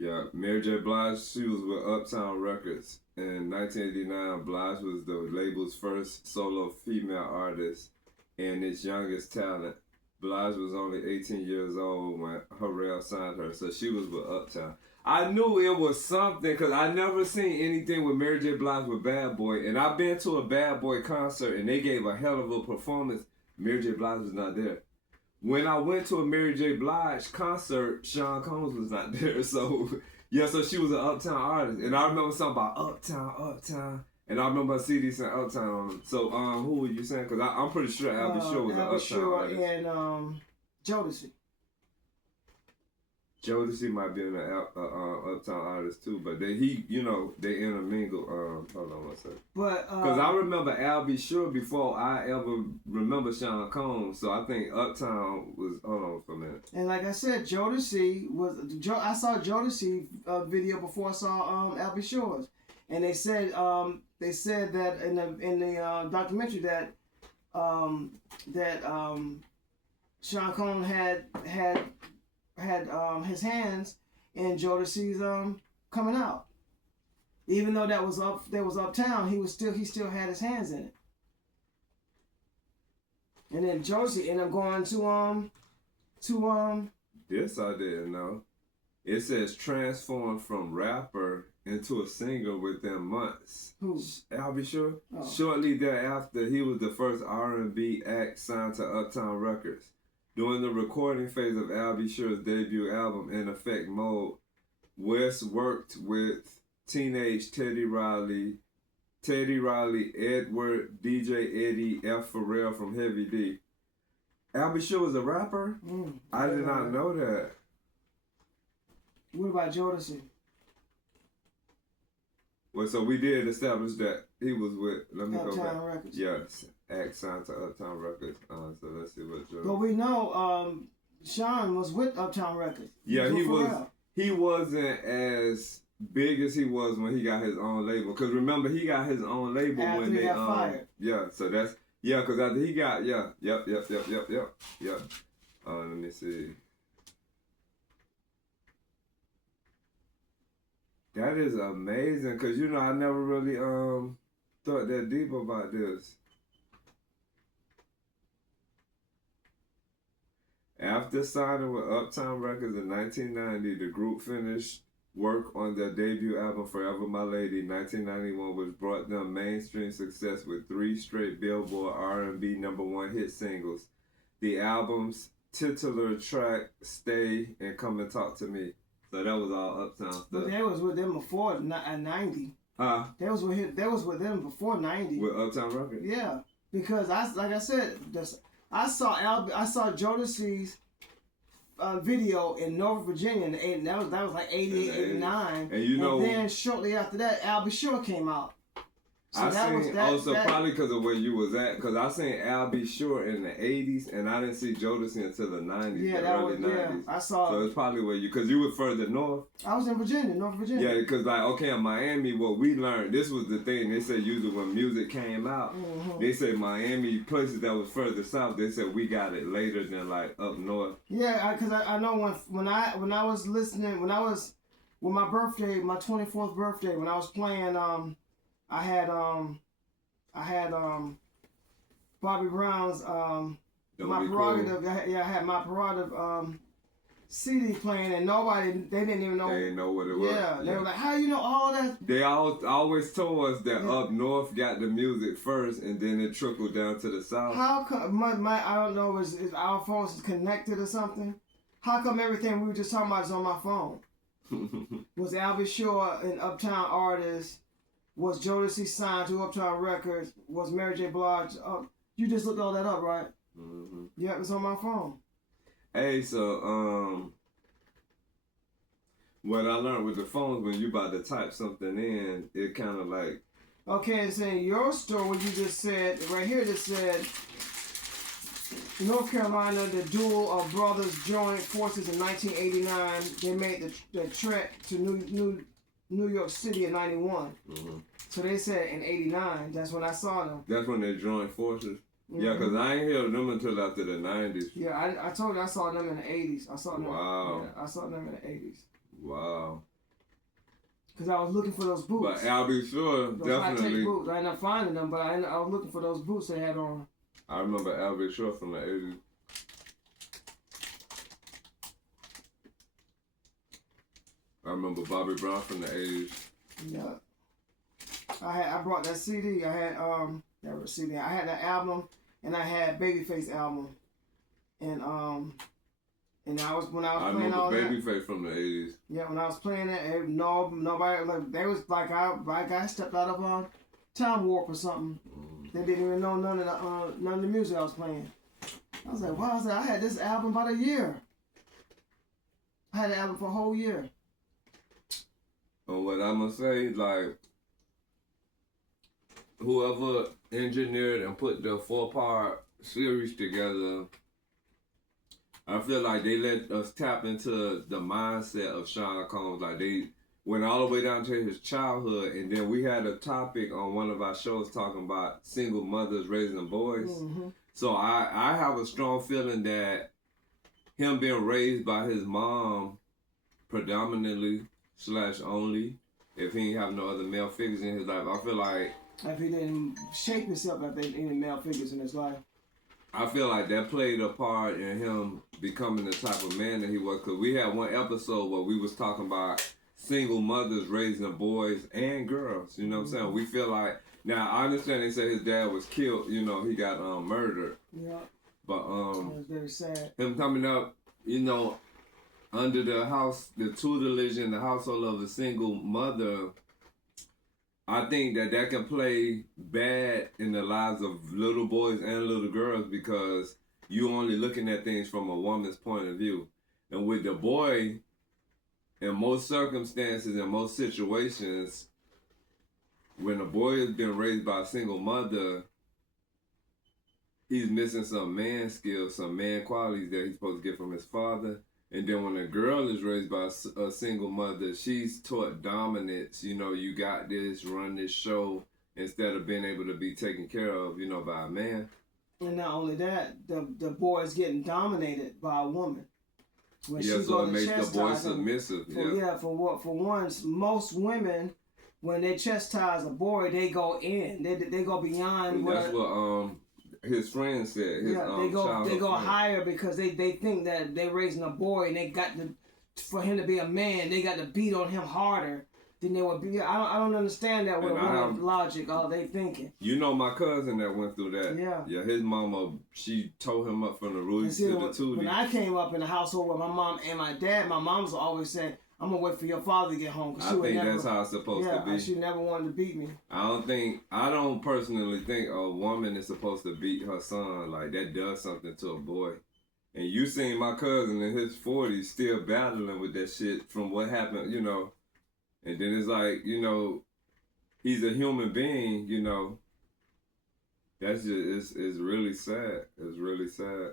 Yeah, Mary J. Blige, she was with Uptown Records. In 1989, Blige was the label's first solo female artist and its youngest talent. Blige was only 18 years old when Harrell signed her, so she was with Uptown. I knew it was something because I never seen anything with Mary J. Blige with Bad Boy, and I've been to a Bad Boy concert and they gave a hell of a performance. Mary J. Blige was not there. When I went to a Mary J. Blige concert, Sean Combs was not there. So, so she was an Uptown artist. And I remember something about Uptown. And I remember a CD saying Uptown on it. So, who were you saying? Because I'm pretty sure Albie Shore was an Uptown artist. And Jodeci. Jodeci might be an Uptown artist too, but they intermingle. Hold on one second. But because I remember Albie Shore before I ever remember Sean Combs, so I think Uptown was. Hold on for a minute. And like I said, Jodeci was. I saw Jodeci video before I saw Albie Shore's, and they said that in the documentary that Sean Combs had his hands in Jodeci's coming out. Even though that was Uptown, he still had his hands in it. And then Jodeci ended up going to This I didn't know. It says transformed from rapper into a singer within months. Who? Albie Shore. Oh. Shortly thereafter, he was the first R&B act signed to Uptown Records. During the recording phase of Albie Shore's debut album, In Effect Mode, West worked with teenage Teddy Riley, Edward, DJ Eddie, F. Pharrell from Heavy D. Albie Shore was a rapper? I did not know that. What about Jodeci? Well, so we did establish that he was with, let me go back. Uptown Records. Yes, act signed to Uptown Records. So let's see what Jodeci. But we know Sean was with Uptown Records. Yeah, he was. He wasn't as big as he was when he got his own label. Cause remember, he got his own label after when he they got fired. Yeah, so that's cause after he got yep. Let me see. That is amazing, cause I never really thought that deep about this. After signing with Uptown Records in 1990, the group finished work on their debut album, Forever My Lady, 1991, which brought them mainstream success with 3 straight Billboard R&B #1 hit singles. The album's titular track, Stay and Come and Talk to Me. So that was all Uptown stuff. But they was with them before 90. They was with them before 90. With Uptown Records? Yeah, because I saw Jodeci's video in North Virginia and that was like 88, 89. And then then shortly after that, Albie Shore came out. So I that seen was that. also probably because of where you was at, because I seen Al B. Short in the 80s, and I didn't see Jodeci until the 90s, Yeah, the that early was 90s. I saw. So it's probably where you, because you were further north. I was in Virginia, North Virginia. Yeah, because like, okay, in Miami, what we learned, this was the thing, they said usually when music came out, they said Miami, places that was further south, they said we got it later than like up north. Yeah, because I know when I was listening, when my birthday, my 24th birthday, when I was playing, I had Bobby Brown's my prerogative. Cool. I had my prerogative CD playing, and they didn't even know. They didn't know what it was. Yeah, they were like, "How you know all that?" They always told us that up north got the music first, and then it trickled down to the south. How come I don't know, is our phones connected or something? How come everything we were just talking about is on my phone? Was Albie Shore an Uptown artist? Was Jodeci signed to Uptown Records? Was Mary J. Blige? You just looked all that up, right? Mm-hmm. Yeah, it was on my phone. Hey, so what I learned with the phones, when you about to type something in, it kind of like. Okay, and saying your story, what you just said right here, that said North Carolina, the duo of brothers joined forces in 1989. They made the trek to New York City in 91. Mm-hmm. So they said in 89, that's when I saw them. That's when they joined forces? Mm-hmm. Yeah, because I ain't heard of them until after the 90s. Yeah, I told you I saw them in the 80s. I saw them. Wow. Yeah, I saw them in the 80s. Wow. Because I was looking for those boots. But I'll be sure, those definitely. Boots. I ended up finding them, but I was looking for those boots they had on. I remember Albie Shore from the 80s. I remember Bobby Brown from the 80s. Yeah. I brought that CD. I had that CD. I had that album, and I had Babyface album, and I was playing all that. I remember Babyface from the 80s. Yeah, when I was playing that, nobody like they was like I stepped out of Time Warp or something. They didn't even know none of the music I was playing. I was like, wow! I had this album about a year. I had the album for a whole year. And what I'm gonna say, like, whoever engineered and put the 4-part series together, I feel like they let us tap into the mindset of Sean Combs. Like, they went all the way down to his childhood, and then we had a topic on one of our shows talking about single mothers raising boys. Mm-hmm. So I have a strong feeling that him being raised by his mom predominantly / only, if he ain't have no other male figures in his life, I feel like if he didn't shape himself after any male figures in his life, I feel like that played a part in him becoming the type of man that he was. Because we had one episode where we was talking about single mothers raising boys and girls. You know what I'm saying? We feel like, now I understand they say his dad was killed. You know, he got murdered. Yeah. But that was very sad. Him coming up, you know, under the tutelage in the household of a single mother, I think that can play bad in the lives of little boys and little girls, because you only looking at things from a woman's point of view. And with the boy, in most circumstances, in most situations, when a boy has been raised by a single mother, he's missing some man skills, some man qualities that he's supposed to get from his father. And then when a girl is raised by a single mother, she's taught dominance. You know, you got this, run this show, instead of being able to be taken care of, you know, by a man. And not only that, the boy is getting dominated by a woman. When so it makes the boy submissive. For once, most women, when they chastise a boy, they go in. They go beyond. That's what his friend said. They go higher, because they think that they raising a boy, and they got for him to be a man, they got to beat on him harder than they would be. I don't understand that with a woman's logic. All they thinking. You know, my cousin that went through that. Yeah. His mama, she tore him up from the roots to the tootie. When I came up in a household with my mom and my dad, my mom's always said, "I'm gonna wait for your father to get home." I think that's how it's supposed to be. She never wanted to beat me. I don't personally think a woman is supposed to beat her son. Like, that does something to a boy. And you seen my cousin in his 40s still battling with that shit from what happened, you know. And then it's like, you know, he's a human being, you know. That's just it's really sad. It's really sad.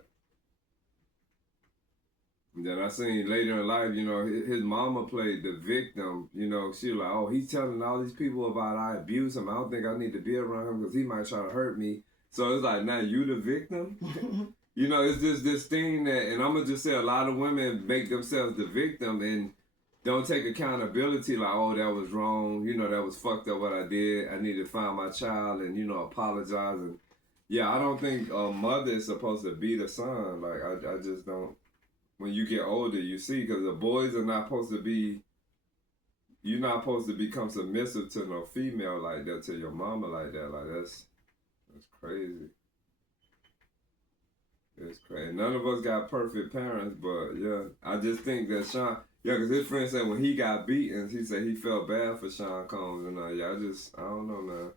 And then I seen later in life, you know, his mama played the victim. You know, she was like, oh, he's telling all these people about I abuse him. I don't think I need to be around him because he might try to hurt me. So it's like, now you the victim? You know, it's just this thing that, and I'm going to just say a lot of women make themselves the victim and don't take accountability like, oh, that was wrong. You know, that was fucked up what I did. I need to find my child and, you know, apologize. And yeah, I don't think a mother is supposed to beat a son. Like, I just don't. When you get older, you see, because the boys are not supposed to be, you're not supposed to become submissive to no female like that, to your mama like that. Like, that's crazy. It's crazy. None of us got perfect parents, but yeah, I just think that Sean, yeah, because his friend said when he got beaten, he said he felt bad for Sean Combs, and yeah, I don't know, man.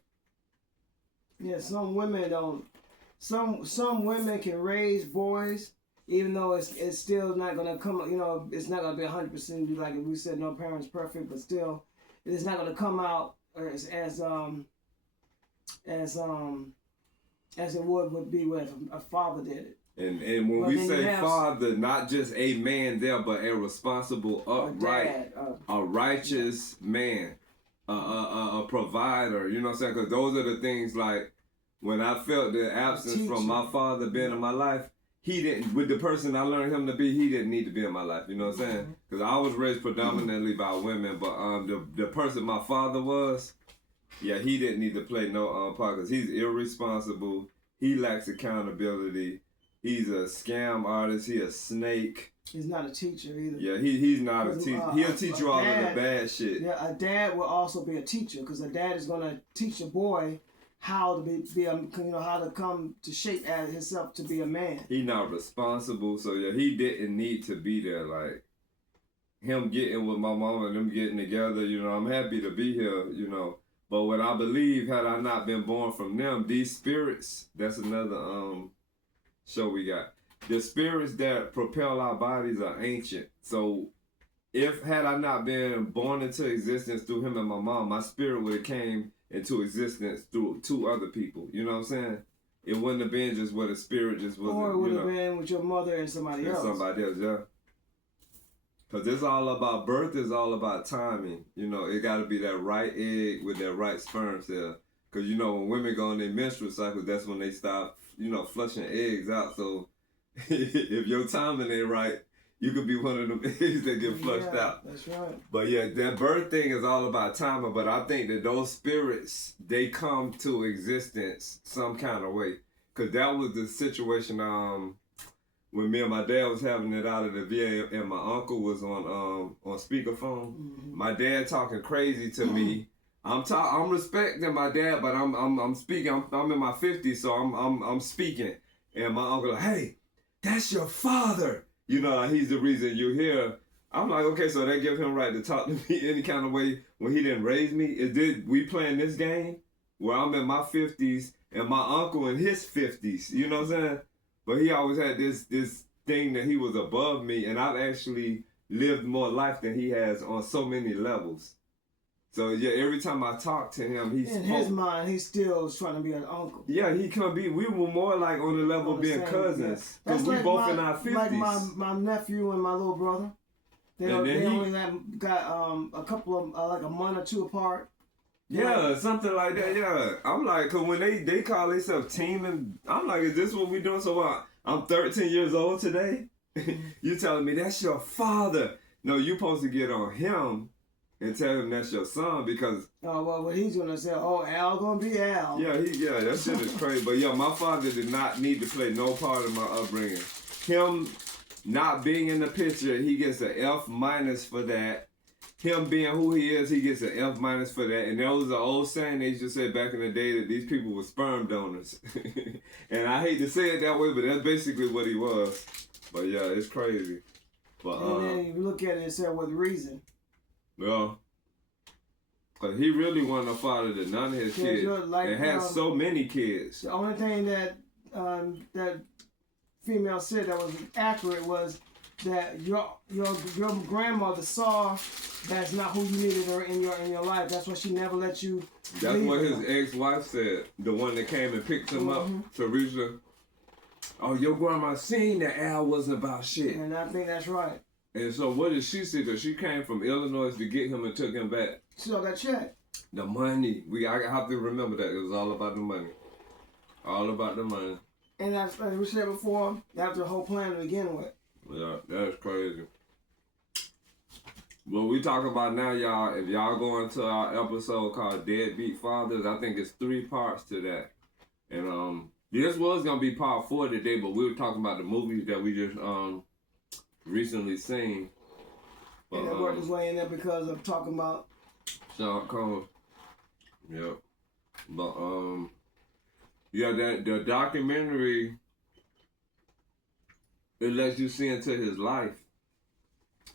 Yeah, some women don't. Some women can raise boys, even though it's still not gonna come. You know, it's not gonna be 100%. Like we said, no parent's perfect, but still, it's not gonna come out as it would be if a father did it. And when we say father, not just a man there, but a responsible, upright, a righteous man, a provider. You know what I'm saying? Because those are the things like when I felt the absence from my father being in my life. He didn't, with the person I learned him to be, he didn't need to be in my life. You know what I'm saying? Because I was raised predominantly by women, but the person my father was, yeah, he didn't need to play no part because he's irresponsible. He lacks accountability. He's a scam artist. He a snake. He's not a teacher either. Yeah, he's not a teacher. He'll teach you all of the bad shit. Yeah, a dad will also be a teacher because a dad is gonna teach a boy how to be how to come to shape as himself to be a man. He not responsible, so yeah, he didn't need to be there. Like him getting with my mom and them getting together, you know, I'm happy to be here, you know. But what I believe, had I not been born from them, these spirits, that's another show we got. The spirits that propel our bodies are ancient. So had I not been born into existence through him and my mom, my spirit would have came into existence through two other people. You know what I'm saying? It wouldn't have been just what a spirit just was. Or it would have been with your mother and somebody else. Somebody else, yeah. Because it's all about, birth is all about timing. You know, it got to be that right egg with that right sperm cell. Because, you know, when women go on their menstrual cycle, that's when they stop, you know, flushing eggs out. So if your timing ain't right, you could be one of them eggs that get flushed out. That's right. But yeah, that birth thing is all about timing. But I think that those spirits, they come to existence some kind of way. Because that was the situation when me and my dad was having it out of the VA and my uncle was on speakerphone. Mm-hmm. My dad talking crazy to me. I'm respecting my dad, but I'm speaking. I'm in my 50s, so I'm speaking. And my uncle like, hey, that's your father. You know, like he's the reason you're here. I'm like, okay, so that gives him right to talk to me any kind of way when he didn't raise me. We playing this game where I'm in my 50s and my uncle in his 50s. You know what I'm saying? But he always had this thing that he was above me, and I've actually lived more life than he has on so many levels. So yeah, every time I talk to him, his mind, he still is trying to be an uncle. Yeah, he could be. We were more like on the level of being cousins. Because we both in our 50s. Like my nephew and my little brother. They only got a couple of, like a month or two apart. Yeah, something like that, yeah. I'm like, because when they call themselves teaming, I'm like, is this what we doing? So I'm 13 years old today? You telling me that's your father. No, you supposed to get on him and tell him that's your son because... Oh, well, what he's going to say, oh, Al going to be Al. Yeah, that shit is crazy. But yeah, my father did not need to play no part in my upbringing. Him not being in the picture, he gets an F- for that. Him being who he is, he gets an F- for that. And that was an old saying they used to say back in the day that these people were sperm donors. And I hate to say it that way, but that's basically what he was. But yeah, it's crazy. But and then you look at it and say, what reason? Well, because he really wasn't a father to none of his kids. Like, and had so many kids. The only thing that that female said that was accurate was that your grandmother saw that's not who you needed her in your life. That's why she never let you. That's what his her. ex-wife said. The one that came and picked him up, Teresa. Oh, your grandma seen that Al wasn't about shit. And I think that's right. And so what did she say? Because she came from Illinois to get him and took him back. She saw that check. The money. I have to remember that. It was all about the money. All about the money. And as we said before, that was the whole plan to begin with. Yeah, that's crazy. What we talk about now, y'all, if y'all go into our episode called Deadbeat Fathers, I think it's 3 parts to that. And this was going to be part 4 today, but we were talking about the movies that we just recently seen. But, And it worked its way in there because of talking about Sean Combs. Yep. But yeah, that the documentary, it lets you see into his life.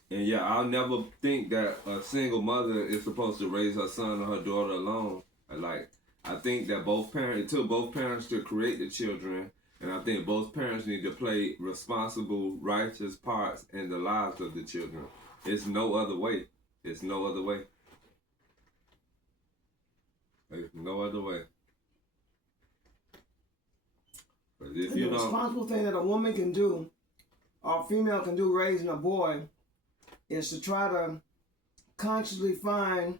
And yeah, I'll never think that a single mother is supposed to raise her son or her daughter alone. I think that it took both parents to create the children, and I think both parents need to play responsible, righteous parts in the lives of the children. It's no other way. It's no other way. There's no other way. But if the responsible thing that a woman can do, or a female can do raising a boy, is to try to consciously find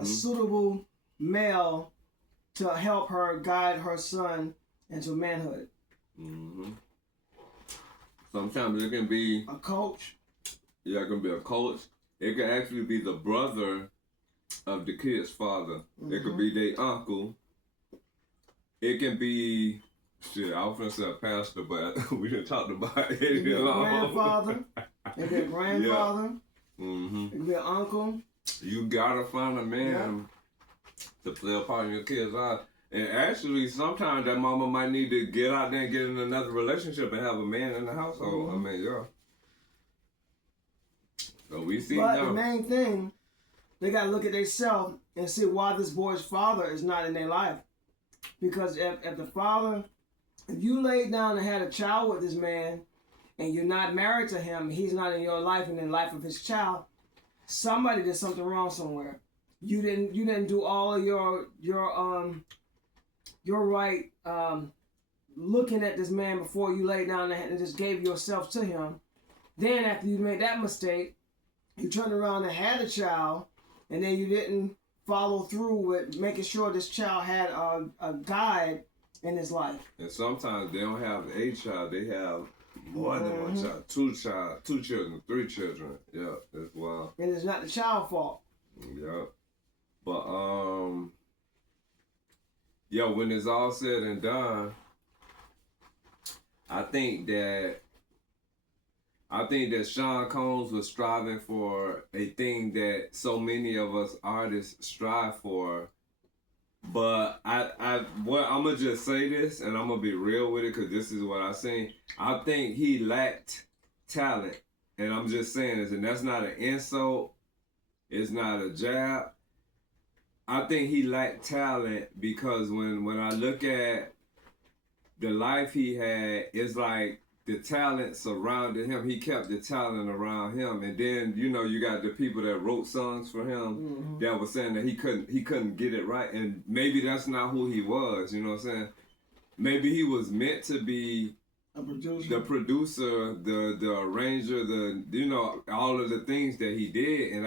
a suitable male to help her guide her son into manhood. Sometimes it can be a coach. Yeah, it can be a coach. It can actually be the brother of the kid's father. It could be their uncle. It can be, shit, I was going to say a pastor, but we didn't talk about it. It could be a grandfather. It could be a grandfather. Yeah. It could be an uncle. You gotta find a man to play a part in your kid's life. And actually, sometimes that mama might need to get out there and get in another relationship and have a man in the household. I mean, yeah. So we see But now. the main thing, they got to look at themselves and see why this boy's father is not in their life. Because if the father, if you laid down and had a child with this man and you're not married to him, he's not in your life and in the life of his child, somebody did something wrong somewhere. You didn't do all of your right looking at this man before you laid down and just gave yourself to him. Then after you made that mistake, you turned around and had a child, and then you didn't follow through with making sure this child had a guide in his life. And sometimes they don't have a child, they have more than one child. 2 children, 3 children. Yeah, that's wild. And it's not the child's fault. Yeah. But yeah, when it's all said and done, I think that Sean Combs was striving for a thing that so many of us artists strive for. But I'm gonna just say this, and I'm gonna be real with it, because this is what I seen. I think he lacked talent, and I'm just saying this, and that's not an insult. It's not a jab. I think he lacked talent because when I look at the life he had, it's like the talent surrounded him. He kept the talent around him, and then you got the people that wrote songs for him that were saying that he couldn't get it right, and maybe that's not who he was. You know what I'm saying? Maybe he was meant to be the producer, the arranger, all of the things that he did, and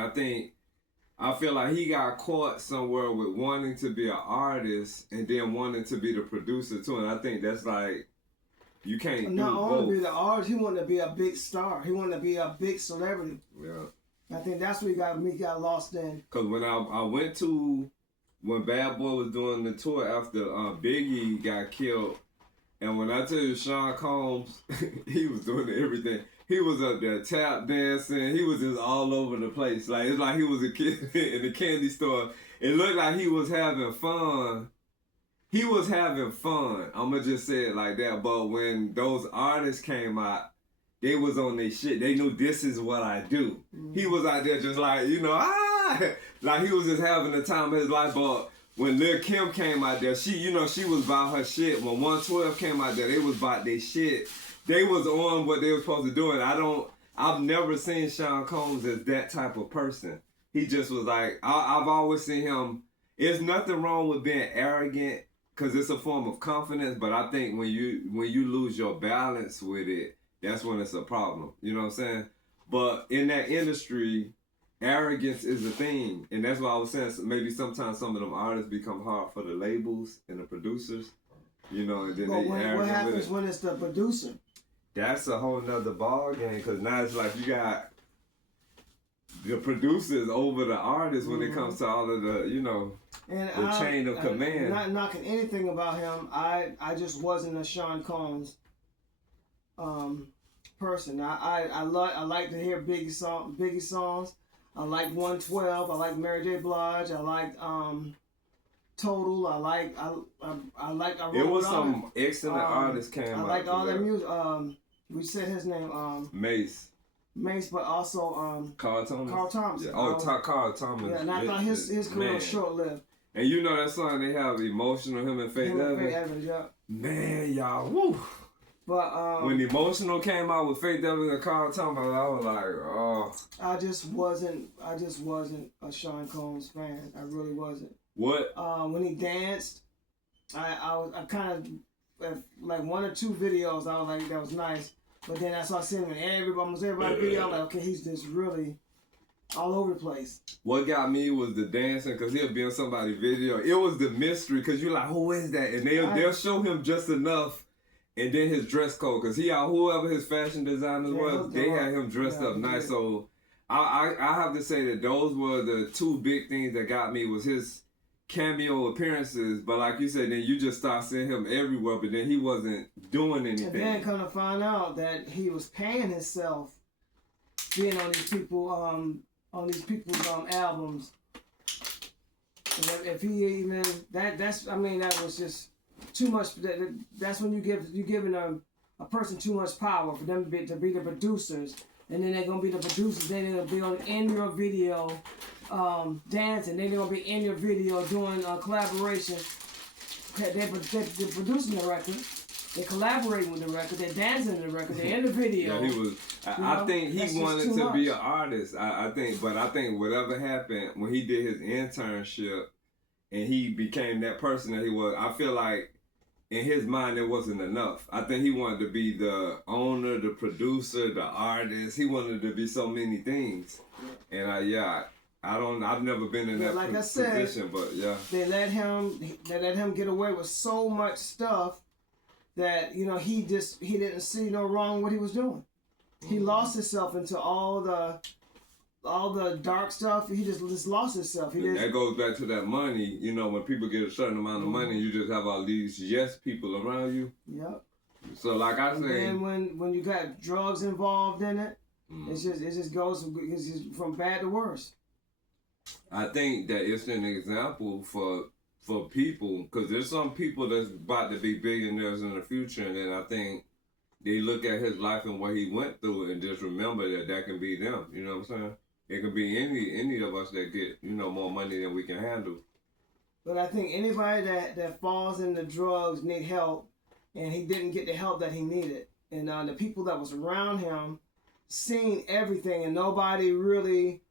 I feel like he got caught somewhere with wanting to be an artist and then wanting to be the producer too, and I think that's like, you can't not do only both. be the artist, he wanted to be a big star. He wanted to be a big celebrity. Yeah. I think that's what he got lost in. Cause when I went to, when Bad Boy was doing the tour after Biggie got killed, and when I tell you Sean Combs, he was doing everything. He was up there tap dancing. He was just all over the place. Like, it's like he was a kid in the candy store. It looked like he was having fun. He was having fun. I'm going to just say it like that. But when those artists came out, they was on their shit. They knew this is what I do. He was out there just like, like he was just having the time of his life. But when Lil' Kim came out there, she was about her shit. When 112 came out there, they was about their shit. They was on what they were supposed to do. And I've never seen Sean Combs as that type of person. He just was like, I've always seen him. There's nothing wrong with being arrogant because it's a form of confidence. But I think when you lose your balance with it, that's when it's a problem. You know what I'm saying? But in that industry, arrogance is a thing, and that's why I was saying maybe sometimes some of them artists become hard for the labels and the producers. You know, and then what happens when it's the producer? That's a whole nother ball game because now it's like you got the producers over the artists when it comes to all of the, you know, and the chain of command. Not knocking anything about him. I just wasn't a Sean Combs person. I like to hear Biggie songs. I like 112. I like Mary J. Blige. I like Total. I It was some excellent artists came out. I like all that music. We said his name. Mace, but also Carl Thomas. Carl Thomas. Yeah. Carl Thomas. Yeah, and I thought his career was short-lived. And you know that song they have, Emotional, him and Faith Evans? Yeah. Man, y'all, woo. But when Emotional came out with Faith Evans and Carl Thomas, I was like, oh. I just wasn't a Sean Combs fan. I really wasn't. What? When he danced, I kind of like one or two videos. I was like, that was nice. But then I saw him in almost everybody video. I was like, okay, he's just really all over the place. What got me was the dancing, because he'll be on somebody's video. It was the mystery, because you're like, who is that? And they'll show him just enough. And then his dress code, because whoever his fashion designers was, they had him dressed up nice. So I have to say that those were the two big things that got me was his cameo appearances. But like you said, then you just start seeing him everywhere, but then he wasn't doing anything. And then come to find out that he was paying himself being on these people's albums. If he even that was just too much. That's when you're giving a person too much power for them to be the producers, and then they're gonna be the producers. Then they're gonna be in your video, dancing. Then they're gonna be in your video doing collaboration. They're producing the record. They're collaborating with the record. They're dancing in the record. They're in the video. Yeah, he was. I think he wanted to be an artist. I think whatever happened when he did his internship. And he became that person that he was. I feel like in his mind it wasn't enough. I think he wanted to be the owner, the producer, the artist. He wanted to be so many things. And I've never been in that position, but yeah. They let him get away with so much stuff that, he didn't see no wrong with what he was doing. He lost himself into all the dark stuff. He just lost himself. That goes back to that money. When people get a certain amount of money, you just have all these yes people around you. Yep. So like I say, and when you got drugs involved in it, it just goes from bad to worse. I think that it's an example for people, because there's some people that's about to be billionaires in the future, and then I think they look at his life and what he went through and just remember that can be them. You know what I'm saying? It could be any of us that get, more money than we can handle. But I think anybody that falls into drugs need help, and he didn't get the help that he needed. And the people that was around him seen everything, and nobody really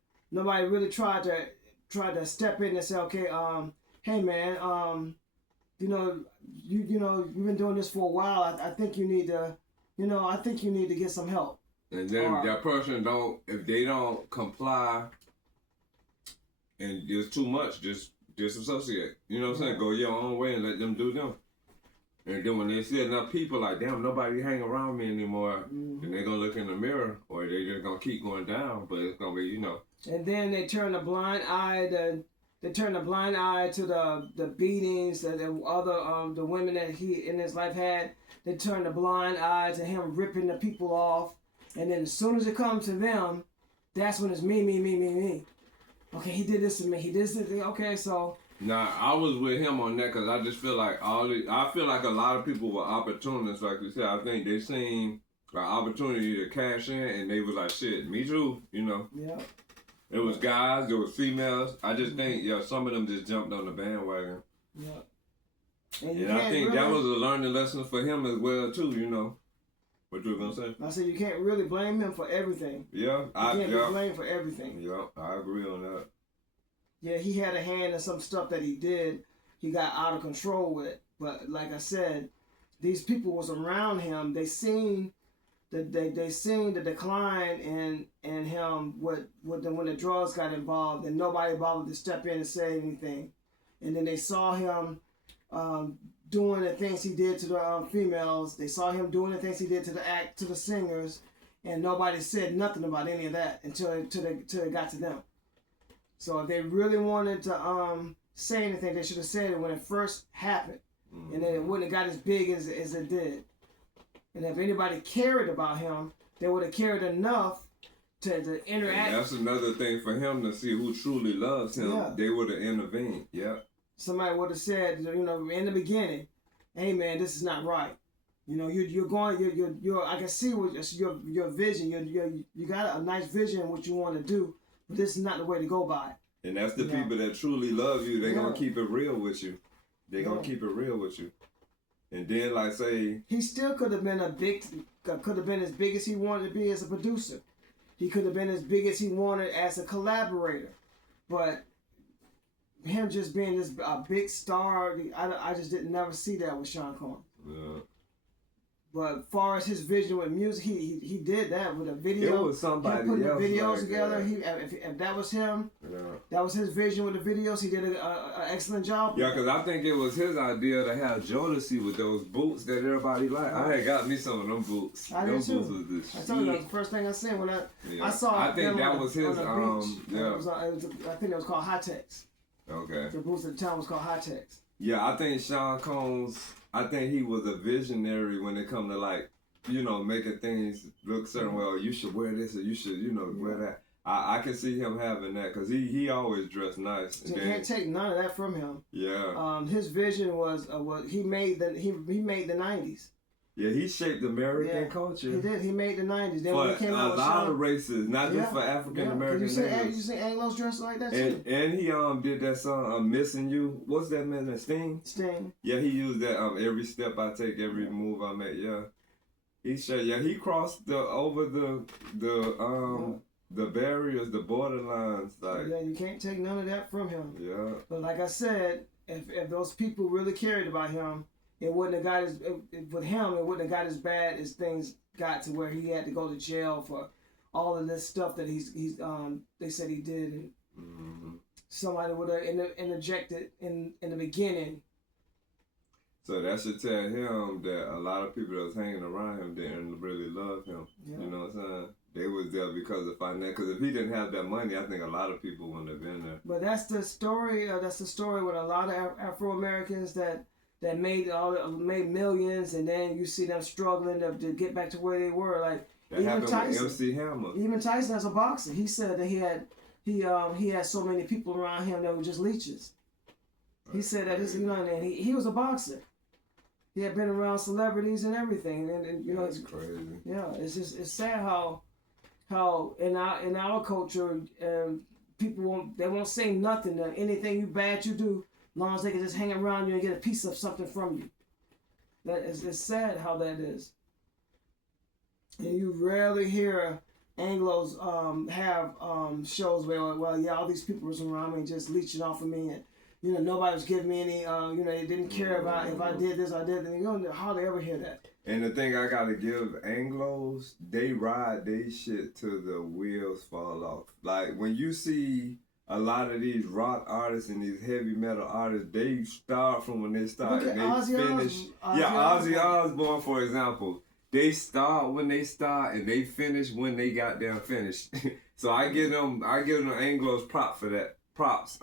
tried to step in and say, okay, hey man, you've been doing this for a while. I think you need to get some help. And then that person if they don't comply and there's too much, just disassociate. You know what I'm saying? Go your own way and let them do them. And then when they see enough people like, damn, nobody hang around me anymore, then they're going to look in the mirror, or they just going to keep going down, but it's going to be, And then they turn a blind eye to the beatings that the other the women that he in his life had. They turn a blind eye to him ripping the people off. And then as soon as it comes to them, that's when it's me. Okay, he did this to me. He did this to me. Okay, so. Nah, I was with him on that because I just feel like I feel like a lot of people were opportunists, like you said. I think they seen an opportunity to cash in, and they was like, shit, me too, Yeah. It was guys, there was females. I just think, some of them just jumped on the bandwagon. Yeah. And I think that was a learning lesson for him as well too, What you gonna say? I said you can't really blame him for everything. Yeah, You can't be blamed for everything. Yeah, I agree on that. Yeah, he had a hand in some stuff that he did. He got out of control with. But like I said, these people was around him. They seen the decline in him when the drugs got involved, and nobody bothered to step in and say anything. And then they saw him doing the things he did to the females. They saw him doing the things he did to the singers, and nobody said nothing about any of that until it got to them. So if they really wanted to say anything, they should have said it when it first happened, and then it wouldn't have got as big as it did. And if anybody cared about him, they would have cared enough to interact. And that's another thing for him to see who truly loves him. Yeah. They would have intervened. Yeah. Somebody would have said, in the beginning, "Hey man, this is not right. You're going. I can see what your vision. You got a nice vision what you want to do, but this is not the way to go by it." And that's the people that truly love you. They're gonna keep it real with you. They're gonna keep it real with you. And then, like, say he still could have been as big as he wanted to be as a producer. He could have been as big as he wanted as a collaborator, but him just being this big star, I just didn't never see that with Sean Combs. Yeah. But as far as his vision with music, he did that with a video. It was somebody him putting else the videos like together. that. If that was him, Yeah. that was his vision with the videos. He did an excellent job. Yeah, because I think it was his idea to have Jodeci with those boots that everybody liked. I had got me some of them boots. I did Those too. boots was the shit. I told you that was the first thing I seen when I saw. I think them that on was the- his. on the beach. Yeah. I think it was called High Techs. Okay. The boots at the time was called High Techs. Yeah, I think Sean Combs. I think he was a visionary when it come to like, making things look certain way. Or you should wear this, or you should, wear that. I can see him having that because he always dressed nice. You can't take none of that from him. Yeah. His vision was he made the 90s. Yeah, he shaped American culture. He did. He made the 90s. Then For when he came out a with lot Sean, of races, not just for African American You natives. see Anglos dressed like that too. And he did that song "I'm Missing You." What's that man name? Sting. Yeah, he used that every step I take, every move I make. Yeah, he crossed over the barriers, the borderlines. Like, yeah, you can't take none of that from him. Yeah. But like I said, if those people really cared about him, it wouldn't have got it wouldn't have got as bad as things got to where he had to go to jail for all of this stuff that they said he did, and somebody would have interjected in the beginning. So that should tell him that a lot of people that was hanging around him didn't really love him. Yeah. You know what I'm saying? They was there because of finance. Because if he didn't have that money, I think a lot of people wouldn't have been there. But that's the story. That's the story with a lot of Afro Americans that made millions, and then you see them struggling to get back to where they were. Like That even happened Tyson. with MC Hammer. Even Tyson as a boxer, he said that he had so many people around him that were just leeches. He said that and he was a boxer. He had been around celebrities and everything, and That's crazy. Yeah, it's sad how in our culture people won't say nothing to anything bad you do, as long as they can just hang around you and get a piece of something from you. It's sad how that is. And you rarely hear Anglos have shows where all these people was around me just leeching off of me, and nobody was giving me any they didn't care about if I did this, I did that. You don't hardly ever hear that. And the thing I gotta give Anglos, they ride they shit till the wheels fall off. Like when you see a lot of these rock artists and these heavy metal artists, they start from when they start and they finish. Ozzy Osbourne, for example. They start when they start and they finish when they got down finished. So I give them Anglos props for that. Props.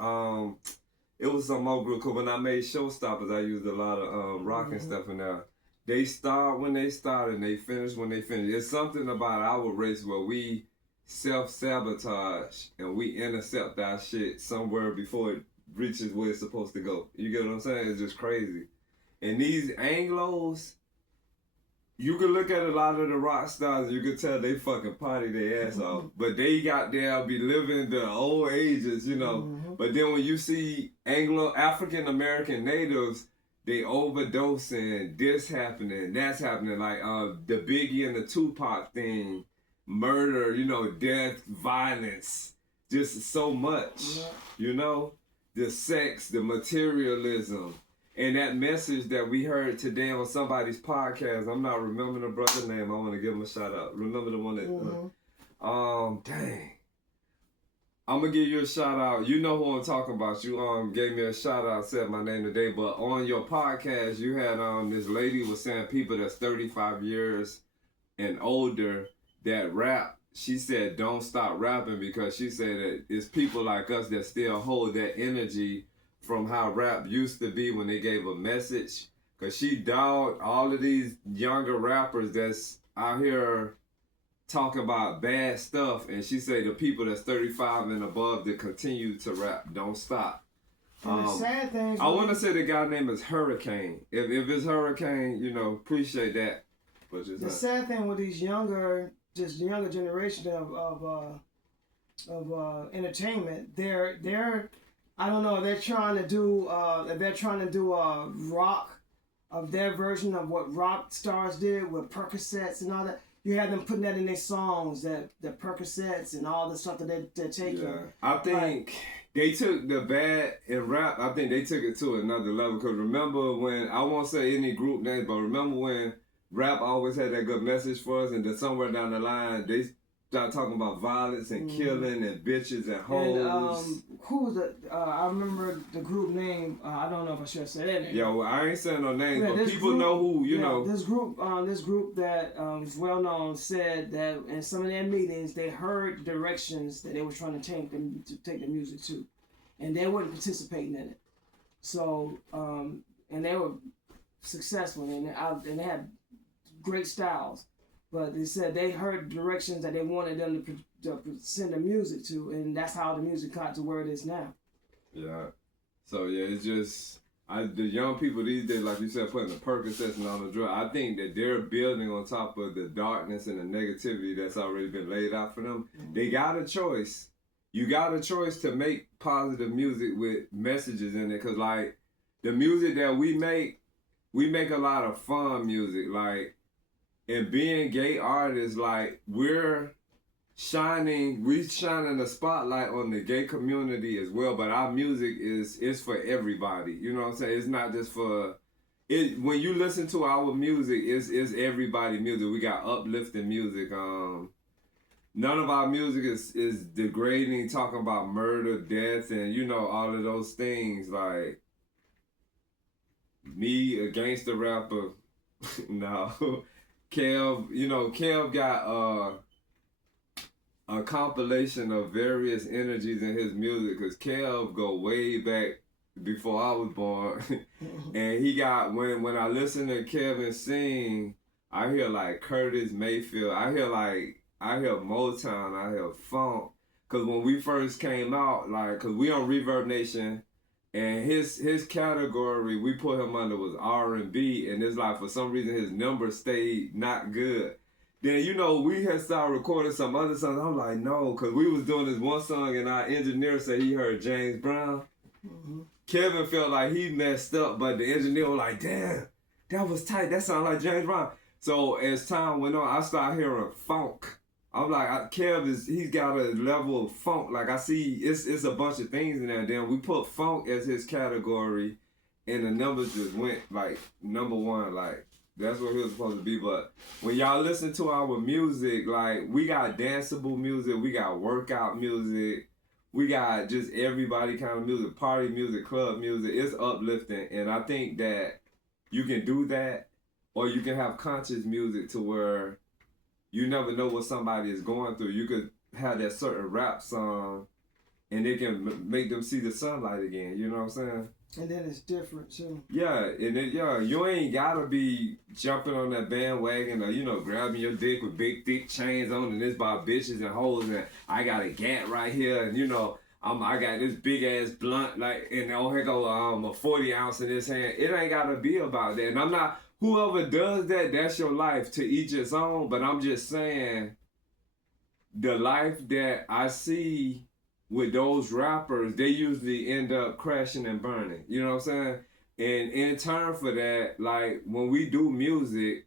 It was some more good, cause when I made Showstoppers, I used a lot of rock and stuff in there. They start when they start and they finish when they finish. It's something about our race where we self-sabotage and we intercept our shit somewhere before it reaches where it's supposed to go. You get what I'm saying? It's just crazy. And these Anglos, you can look at a lot of the rock stars and you can tell they fucking party their ass off. But they got there, be living the old ages, But then when you see African American natives, they overdosing, this happening, that's happening, like the Biggie and the Tupac thing, murder, you know, death, violence, just so much, you know, the sex, the materialism, and that message that we heard today on somebody's podcast. I'm not remembering the brother's name. I want to give him a shout out. Remember the one that, dang. I'm gonna give you a shout out. You know who I'm talking about. You gave me a shout out, said my name today. But on your podcast, you had this lady was saying people that's 35 years and older that rap. She said don't stop rapping because she said that it's people like us that still hold that energy from how rap used to be when they gave a message. Cause she dogged all of these younger rappers that's out here talking about bad stuff, and she say the people that's 35 and above that continue to rap don't stop. And the sad thing, I want to say the guy name is Hurricane. If it's Hurricane, you know, appreciate that. But just the sad thing with these younger generation of entertainment, they're I don't know, they're trying to do rock of their version of what rock stars did with Percocets and all that. You had them putting that in their songs, the Percocets and all the stuff that they're taking. Yeah. I think they took the bad in rap, I think they took it to another level. Because remember when, I won't say any group names, but remember when rap always had that good message for us, and then somewhere down the line, they started talking about violence and killing and bitches and hoes. And who was the, I remember the group name, I don't know if I should say that name. Yeah, well, I ain't saying no names, but people group, know who, you know. This group that was well known said that in some of their meetings, they heard directions that they were trying to take the music to, and they weren't participating in it. So, and they were successful, and they had great styles. But they said they heard directions that they wanted them to send the music to, and that's how the music got to where it is now. Yeah. So, yeah, it's just, the young people these days, like you said, putting the Percocets and all the drugs, I think that they're building on top of the darkness and the negativity that's already been laid out for them. Mm-hmm. They got a choice. You got a choice to make positive music with messages in it, because, like, the music that we make a lot of fun music, like, and being gay artists, like, we're shining the spotlight on the gay community as well, but our music is for everybody. You know what I'm saying? It's not just for it. When you listen to our music, it's everybody music. We got uplifting music. None of our music is degrading, talking about murder, death, and you know, all of those things. Like me, a gangster rapper, no. Kev got a compilation of various energies in his music, because Kev go way back before I was born. And he got, when I listen to Kevin sing, I hear like Curtis Mayfield, I hear Motown, I hear funk. Because when we first came out, like, because we on Reverb Nation, and his category we put him under was R&B, and it's like for some reason his numbers stayed not good. Then, you know, we had started recording some other songs. I'm like, no, because we was doing this one song and our engineer said he heard James Brown. Mm-hmm. Kevin felt like he messed up, but the engineer was like, damn, that was tight. That sounded like James Brown. So as time went on, I started hearing funk. I'm like, Kev he's got a level of funk. Like, I see it's a bunch of things in there. Then we put funk as his category, and the numbers just went like number one. Like, that's what he was supposed to be. But when y'all listen to our music, like, we got danceable music, we got workout music, we got just everybody kind of music, party music, club music. It's uplifting, and I think that you can do that, or you can have conscious music to where you never know what somebody is going through. You could have that certain rap song, and it can make them see the sunlight again. You know what I'm saying? And then it's different too. Yeah, and then, you ain't gotta be jumping on that bandwagon or, you know, grabbing your dick with big thick chains on, and this about bitches and hoes, and I got a gat right here, and you know, I got this big ass blunt, like, and oh, here go a 40 ounce in this hand. It ain't gotta be about that. And I'm not, whoever does that, that's your life, to each its own. But I'm just saying, the life that I see with those rappers, they usually end up crashing and burning. You know what I'm saying? And in turn for that, like when we do music,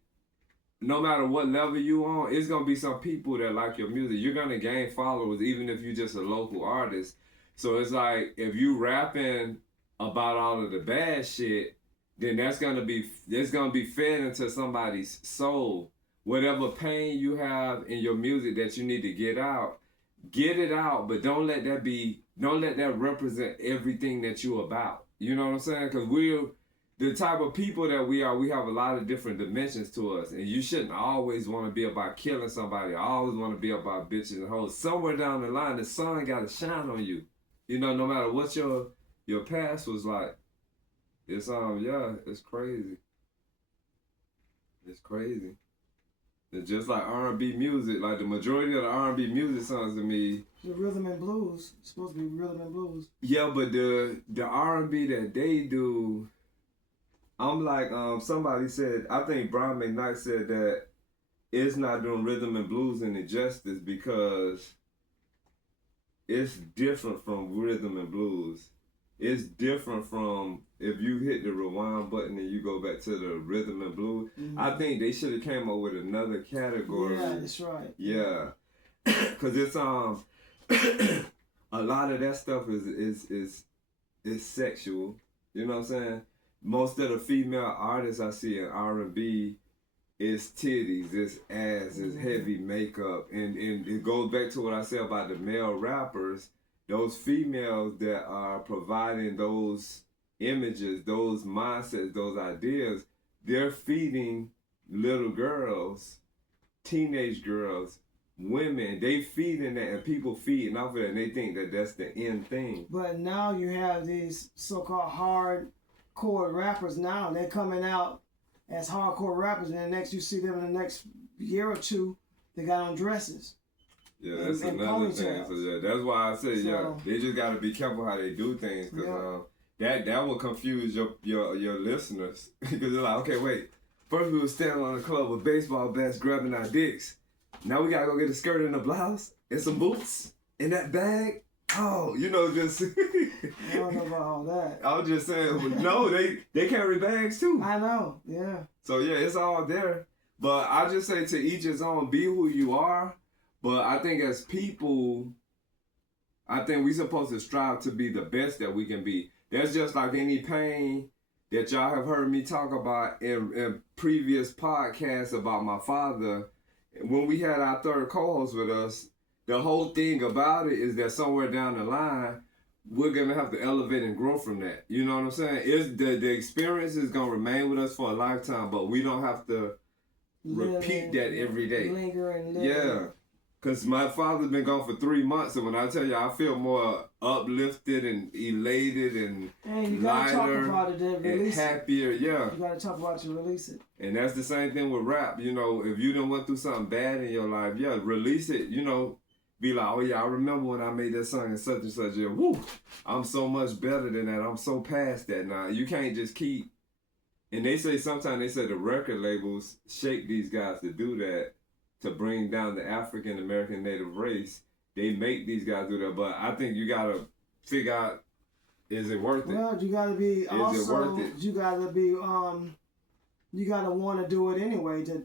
no matter what level you on, it's gonna be some people that like your music. You're gonna gain followers even if you're just a local artist. So it's like if you rapping about all of the bad shit, then it's gonna be fed into somebody's soul. Whatever pain you have in your music that you need to get it out, but don't let that represent everything that you about. You know what I'm saying? Because we're the type of people that we are. We have a lot of different dimensions to us, and you shouldn't always want to be about killing somebody. I always want to be about bitches and hoes. Somewhere down the line, the sun got to shine on you. You know, no matter what your past was like. It's it's crazy. It's crazy. It's just like R&B music. Like the majority of the R&B music songs to me. The rhythm and blues. It's supposed to be rhythm and blues. Yeah, but the R&B that they do, I'm like, somebody said, I think Brian McKnight said that it's not doing rhythm and blues any justice because it's different from rhythm and blues. It's different from if you hit the rewind button and you go back to the rhythm and blues. Mm-hmm. I think they should have came up with another category. Yeah, that's right. Yeah, because it's a lot of that stuff is sexual. You know what I'm saying? Most of the female artists I see in R&B, it's titties, it's ass, it's heavy makeup, and it goes back to what I said about the male rappers. Those females that are providing those images, those mindsets, those ideas, they're feeding little girls, teenage girls, women. They feeding that, and people feeding off of that, and they think that that's the end thing. But now you have these so-called hardcore rappers now. They're coming out as hardcore rappers, and then next you see them in the next year or two, they got on dresses. Yeah, that's another thing. So yeah, that's why I say they just gotta be careful how they do things, because that will confuse your listeners. Because they're like, okay, wait, first we were standing on the club with baseball bats grabbing our dicks. Now we gotta go get a skirt and a blouse and some boots in that bag. Oh, just. I don't know about all that. I was just saying, no, they carry bags too. I know, yeah. So yeah, it's all there. But I just say to each his own, be who you are. But I think as people, I think we're supposed to strive to be the best that we can be. That's just like any pain that y'all have heard me talk about in previous podcasts about my father. When we had our third co-host with us, the whole thing about it is that somewhere down the line, we're going to have to elevate and grow from that. You know what I'm saying? It's the experience is going to remain with us for a lifetime, but we don't have to repeat that every day. Linger and live. Yeah. Because my father's been gone for 3 months, and when I tell you, I feel more uplifted and elated and you gotta lighter talk about it and release happier. Yeah. You gotta talk about it and release it. And that's the same thing with rap. If you done went through something bad in your life, release it. Be like, oh yeah, I remember when I made that song and such and such. Yeah, woo, I'm so much better than that. I'm so past that now. You can't just keep. And sometimes they say the record labels shape these guys to do that, to bring down the African American native race. They make these guys do that, but I think you gotta figure out, is it worth it? Well, you gotta be is it worth it? You gotta be you gotta want to do it anyway to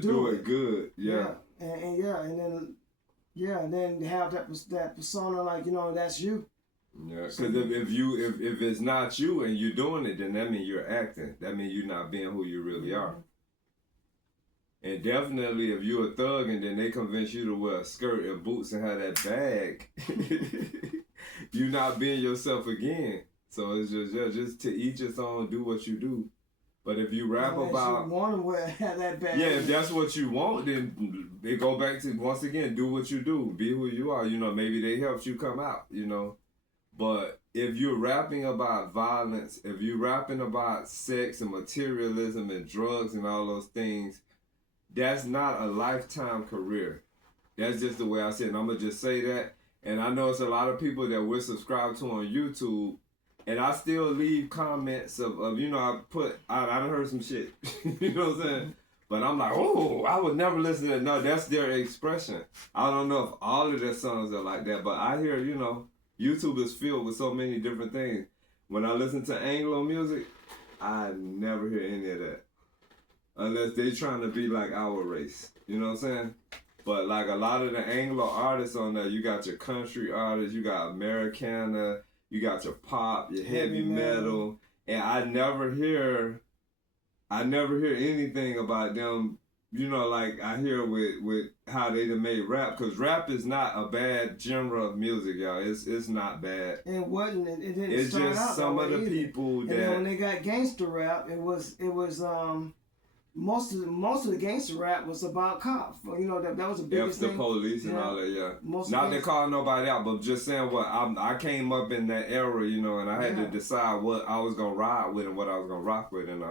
do it good. Yeah. And then have that persona, like, that's you. Yeah, because if it's not you and you're doing it, then that means you're acting. That means you're not being who you really are. And definitely, if you're a thug and then they convince you to wear a skirt and boots and have that bag, you're not being yourself again. So it's just to each its own, do what you do. But if you rap about, you want to have that bag. Yeah, if that's what you want, then they go back to, once again, do what you do, be who you are. Maybe they helped you come out. But if you're rapping about violence, if you're rapping about sex and materialism and drugs and all those things, that's not a lifetime career. That's just the way I say it. And I'm going to just say that. And I know it's a lot of people that we're subscribed to on YouTube. And I still leave comments of I done heard some shit. You know what I'm saying? But I'm like, oh, I would never listen to that. No, that's their expression. I don't know if all of their songs are like that. But I hear, YouTube is filled with so many different things. When I listen to Anglo music, I never hear any of that. Unless they trying to be like our race. You know what I'm saying? But like a lot of the Anglo artists on there, you got your country artists, you got Americana, you got your pop, your heavy metal. And I never hear anything about them, you know, like I hear with how they done made rap, because rap is not a bad genre of music, y'all. It's not bad. It wasn't. It didn't it's start just out some that of way the either. people And that then when they got gangster rap, it was most of the gangster rap was about cops. You know, that was the biggest F the thing. police and Yeah. all that, yeah. Most Not of to gangsta- call nobody out, but just saying what I came up in that era, you know, and I had to Yeah. decide what I was gonna ride with and what I was gonna rock with, and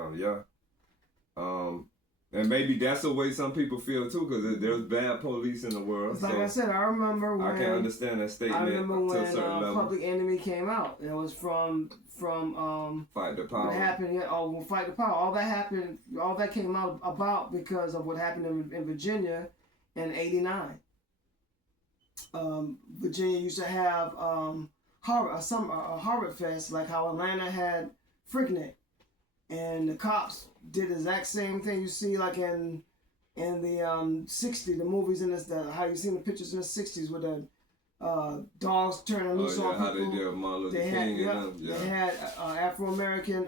and maybe that's the way some people feel too, because there's bad police in the world. It's like so I said, I remember when I can understand that statement I remember to when a certain level. Public Enemy came out. It was from Fight the what power. happened. When Fight the Power. All that happened. All that came out about because of what happened in Virginia in '89. Virginia used to have Harvard Fest, like how Atlanta had Freaknik, and the cops did the exact same thing you see like in the '60s, the movies in this, how you seen the pictures in the '60s with the dogs turning loose on how they people. did Martin Luther They King had, and them. Yeah. They had Afro American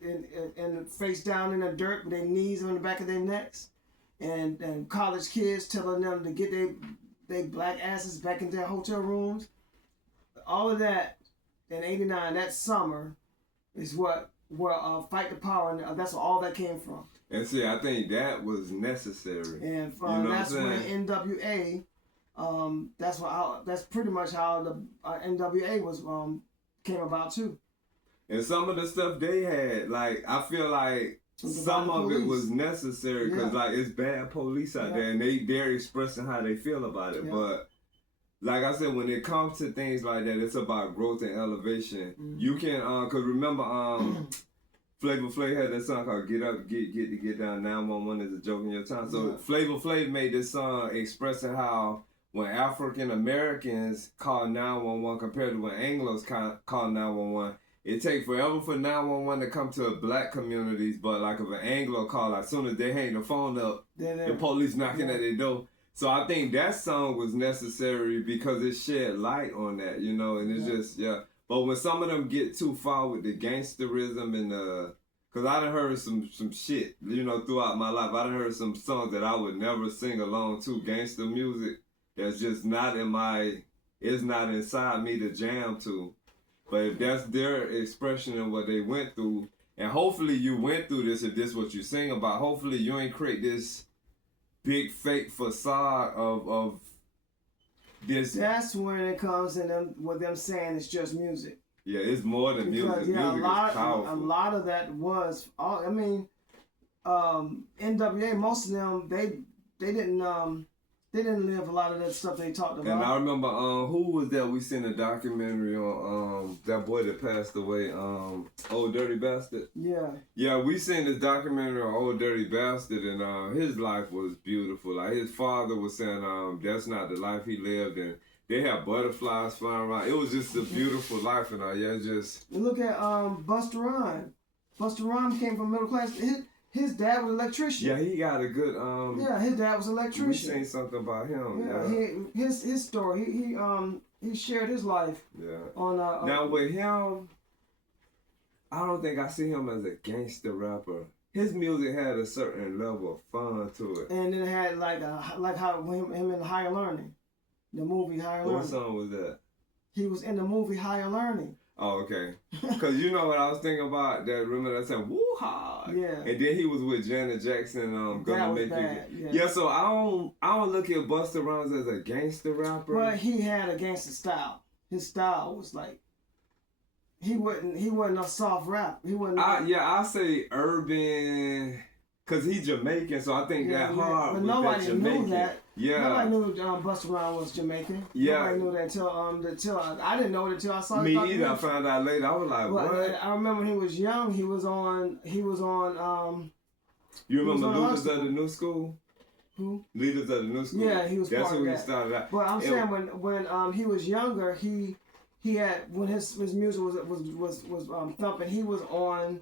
in face down in the dirt with their knees on the back of their necks, and college kids telling them to get they black asses back into their hotel rooms. All of that in '89, that summer, is where Fight the Power, and that's where all that came from. And see, I think that was necessary. And You know that's what I'm when saying? NWA. That's pretty much how the NWA was came about too. And some of the stuff they had, like, I feel like was some about the of it police. was necessary because, Yeah. like, it's bad police out Yeah. there and they're expressing how they feel about it. Yeah. But, like I said, when it comes to things like that, it's about growth and elevation. Mhm. You can, because remember, Flavor Flav had that song called Get Up, Get Down, 911 is a joke in your time. So Yeah. Flavor Flav made this song expressing how when African Americans call 911 compared to when Anglos call 911, it takes forever for 911 to come to black communities, but like if an Anglo call, as soon as they hang the phone up, the police knocking at their door. So I think that song was necessary because it shed light on that, you know, and it's just, yeah. But when some of them get too far with the gangsterism and because I done heard some shit, you know, throughout my life. I done heard some songs that I would never sing along to, gangster music, that's just not it's not inside me to jam to. But if that's their expression of what they went through, and hopefully you went through this, if this is what you sing about, hopefully you ain't create this big fake facade of this. That's when it comes in them with them saying it's just music. Yeah, it's more than music. Because, yeah, Music is powerful. a lot of that was all. I mean, NWA. Most of them they didn't live a lot of that stuff they talked about. And I remember, who was that? We seen a documentary on that boy that passed away, Old Dirty Bastard. Yeah. Yeah, we seen this documentary on Old Dirty Bastard, and his life was beautiful. Like his father was saying, that's not the life he lived, and they had butterflies flying around. It was just a beautiful life, and yeah, just. You look at Busta Rhymes. Busta Rhymes came from middle class. His dad was an electrician. Yeah, he got a good. Yeah, his dad was an We electrician. seen something about him. Yeah, his story. He shared his life. Yeah. On Now with him, I don't think I see him as a gangster rapper. His music had a certain level of fun to it. and then it had like how him in Higher Learning, the movie Higher What Learning. song was that? He was in the movie Higher Learning. Oh, okay. Because you know what I was thinking about? That remember that said, woo-ha! Yeah. And then he was with Janet Jackson, That Gonna was Make bad, You. yeah. Yeah, so I don't look at Busta Rhymes as a gangster rapper. But he had a gangster style. His style was like he wasn't a soft rap. He wasn't. I say urban, cause he's Jamaican, so I think that hard. But with nobody that Jamaican. knew that. Yeah. Nobody knew Busta Rhymes was Jamaican. Yeah. Nobody knew that until I didn't know it until I saw Me the either. I documentary. found out later. I was like, But what? I remember when he was young. He was on. You he was remember on Leaders Hustle. of the New School? Who? Leaders of the New School. Yeah, he was That's part of who he that. started out. But I'm saying when he was younger, he had when his music was thumping. He was on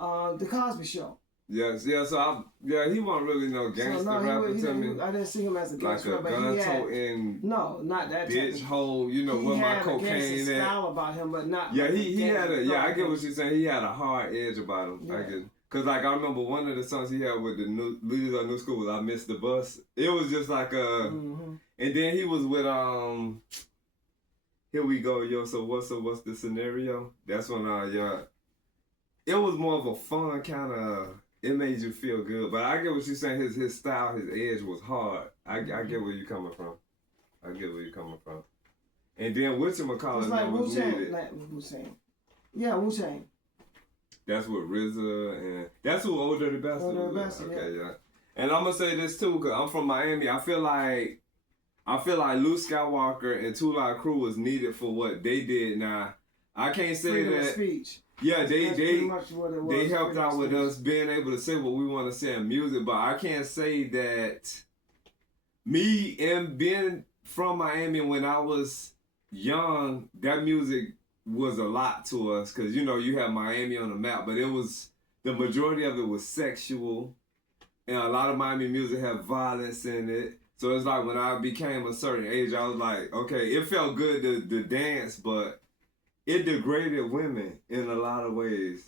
The Cosby Show. Yes, yeah. So he wasn't really no gangster rapper to me. I didn't see him as a gangster like a rapper. gun toting. No, not that. Bitch hole, you know, where my cocaine at. Style about him, but not. Yeah, like he had a. Yeah, I get what you you're saying. He had a hard edge about him. Yeah. I get. Cause like I remember one of the songs he had with the leaders of New School was "I Missed the Bus." It was just like a. Mm-hmm. And then he was with Here We Go, Yo. So what's the scenario? That's when it was more of a fun kind of. It made you feel good, but I get what you're saying. His style, his edge was hard. I get where you're coming from. I get where you're coming from. And then whatchamacallit like was needed. Like Wu-Tang. Yeah, Wu-Tang. That's what RZA and that's who Old Dirty Bastard was. Okay, yeah. And I'm gonna say this too, cause I'm from Miami. I feel like Luke Skywalker and 2 Live Crew was needed for what they did. Now, I can't say Freedom that. of speech. Yeah, That's pretty much what it was. they helped Freedom out of with speech. us being able to say what we want to say in music, but I can't say that me and being from Miami when I was young, that music was a lot to us because you know you have Miami on the map, but it was the majority of it was sexual, and a lot of Miami music had violence in it. So it's like when I became a certain age, I was like, okay, it felt good to dance, but it degraded women in a lot of ways,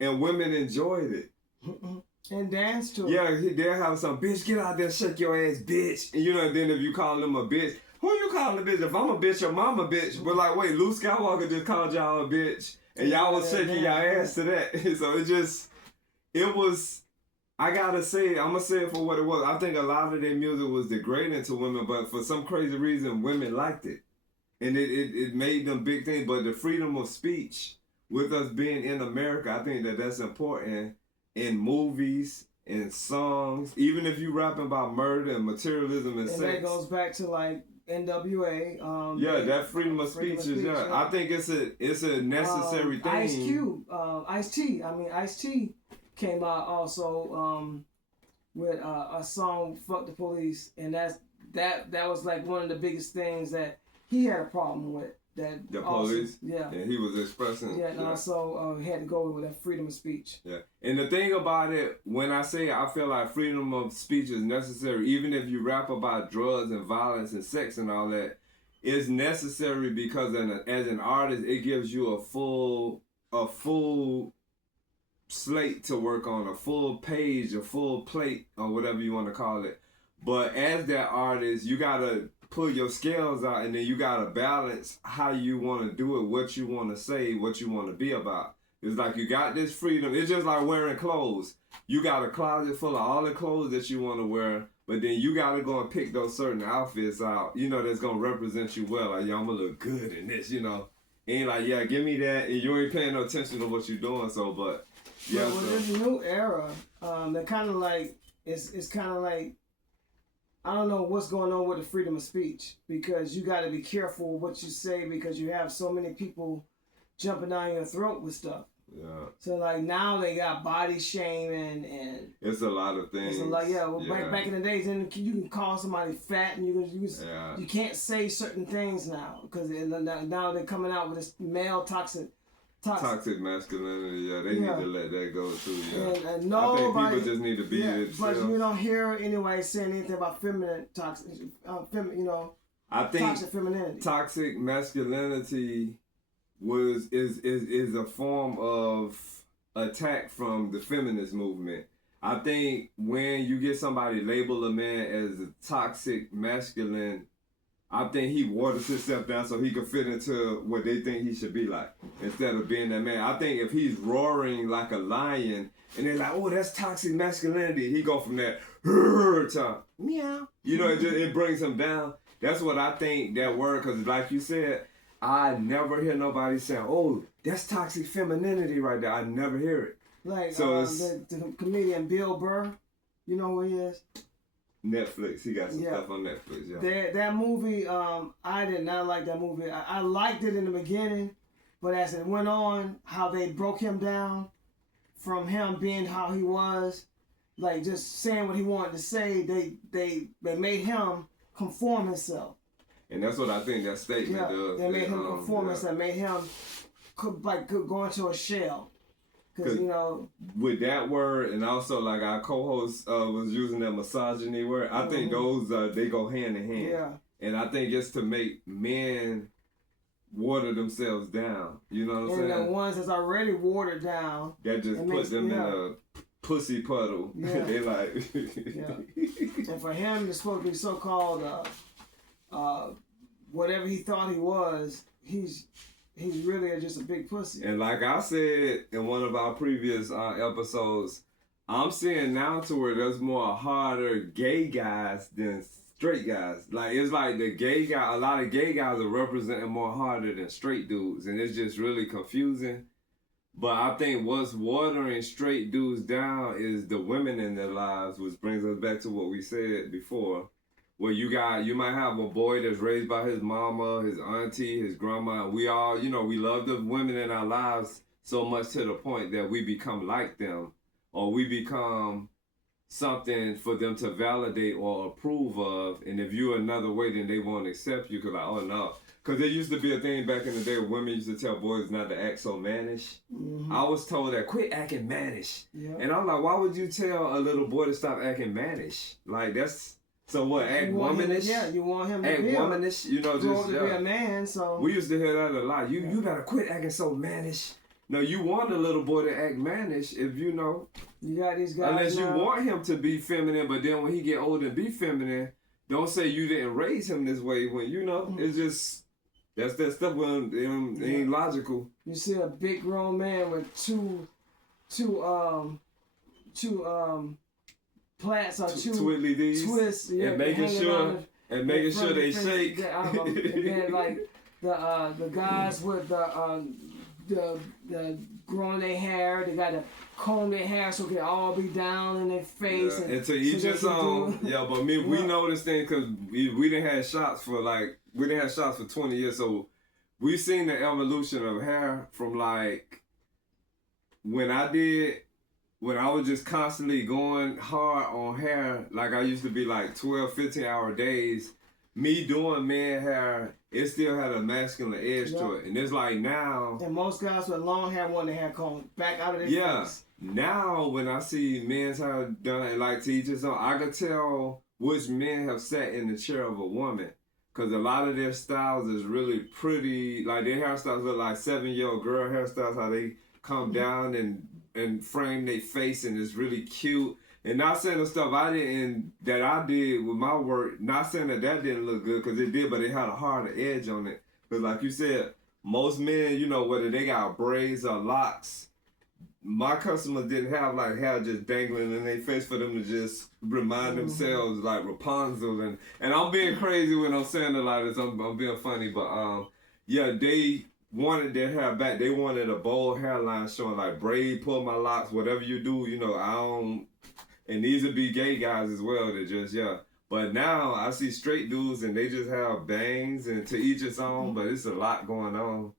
and women enjoyed it. And dance to it. Yeah, they'll have some bitch, get out there, shake your ass, bitch. And you know, then if you call them a bitch, who you calling a bitch? If I'm a bitch, your mama a bitch. But like, wait, Luke Skywalker just called y'all a bitch, and y'all was shaking y'all ass to that. So it was. I gotta say, I'm gonna say it for what it was. I think a lot of their music was degrading to women, but for some crazy reason, women liked it. And it made them big things. But the freedom of speech, with us being in America, I think that's important in movies, in songs. Even if you rapping about murder and materialism and sex. And that goes back to like NWA. Yeah, that freedom of speech is, yeah. I think it's a necessary thing. Ice Cube, Ice-T. Ice-T came out also with a song "Fuck the Police," and that was like one of the biggest things that he had a problem with. That the also, police, yeah, and he was expressing, yeah, and also he had to go with that freedom of speech. Yeah, and the thing about it, when I say I feel like freedom of speech is necessary, even if you rap about drugs and violence and sex and all that, it's necessary because as an artist, it gives you a full slate to work on, a full page, a full plate, or whatever you want to call it. But as that artist, you gotta pull your scales out, and then you gotta balance how you want to do it, what you want to say, what you want to be about. It's like you got this freedom. It's just like wearing clothes. You got a closet full of all the clothes that you want to wear, but then you gotta go and pick those certain outfits out, you know, that's gonna represent you well. Like, yeah, I'm gonna look good in this, you know. Ain't like, yeah, give me that, and you ain't paying no attention to what you're doing. So, but yeah. Well, there's a new era that kind of like it's kind of like, I don't know what's going on with the freedom of speech, because you got to be careful what you say, because you have so many people jumping down your throat with stuff. Yeah. So like now they got body shaming and it's a lot of things. It's a lot, yeah. Well, back in the days, then you can call somebody fat, and you can't say certain things now, because now they're coming out with this male toxic masculinity. Yeah, they need to let that go too. Yeah, and nobody, I think people just need to be themselves. But you don't hear anybody saying anything about feminine toxic, I think toxic femininity. Toxic masculinity is a form of attack from the feminist movement. I think when you get somebody label a man as a toxic masculine, I think he waters himself down so he can fit into what they think he should be like, instead of being that man. I think if he's roaring like a lion and they're like, oh, that's toxic masculinity, he go from that to meow. You know, it brings him down. That's what I think that word, because like you said, I never hear nobody saying, oh, that's toxic femininity right there. I never hear it. Like so the comedian Bill Burr, you know who he is? Netflix. He got some stuff on Netflix. Yeah. That movie, I did not like that movie. I liked it in the beginning, but as it went on, how they broke him down from him being how he was, like just saying what he wanted to say, they made him conform himself. And that's what I think that statement does. They made him conform himself, made him go into a shell. Because, you know, with that word, and also like our co-host was using that misogyny word, I think those they go hand in hand. yeah. And I think it's to make men water themselves down. You know what I'm saying? And the ones that's already watered down, that just put them in a pussy puddle. Yeah. They like And for him to supposed to be so-called whatever he thought he was, he's really just a big pussy. And like I said in one of our previous episodes, I'm seeing now to where there's more harder gay guys than straight guys. Like, it's like the gay guy, a lot of gay guys are representing more harder than straight dudes, and it's just really confusing. But I think what's watering straight dudes down is the women in their lives, which brings us back to what we said before. Where you might have a boy that's raised by his mama, his auntie, his grandma. We all, we love the women in our lives so much to the point that we become like them, or we become something for them to validate or approve of. And if you're another way, then they won't accept you because like, oh no. Because there used to be a thing back in the day where women used to tell boys not to act so mannish. Mm-hmm. I was told that, quit acting mannish. Yeah. And I'm like, why would you tell a little boy to stop acting mannish? Like, that's... So what, act womanish? You want him to act womanish, grow up to be a man, so... We used to hear that a lot. You gotta quit acting so mannish. No, you want a little boy to act mannish if You got these guys unless you want him to be feminine, but then when he get older and be feminine, don't say you didn't raise him this way when, it's just... That's that stuff when it ain't logical. You see a big grown man with two plants or two twiddly D's twists, and making sure they shake. And then like the guys with the growing their hair, they got to comb their hair so it can all be down in their face. Yeah. And to each his own. Yeah, but we know this thing because we didn't have shots for 20 years, so we've seen the evolution of hair from like when I was just constantly going hard on hair, like I used to be like 12, 15-hour days, me doing man hair, it still had a masculine edge to it. And it's like now... And most guys with long hair want their hair combed back out of their face. Now when I see men's hair done, and like to each his own, I can tell which men have sat in the chair of a woman. Because a lot of their styles is really pretty, like their hairstyles look like 7-year-old girl hairstyles, how they come down and frame their face, and it's really cute. And not saying the stuff I did with my work, not saying that didn't look good, because it did, but it had a harder edge on it. Because like you said, most men, whether they got braids or locks, my customers didn't have like hair just dangling in their face for them to just remind themselves like Rapunzel. And I'm being crazy when I'm saying it like this, I'm being funny, but they wanted their hair back. They wanted a bold hairline showing like braid, pull my locks, whatever you do, I don't... And these would be gay guys as well that just, But now I see straight dudes and they just have bangs, and to each its own, but it's a lot going on.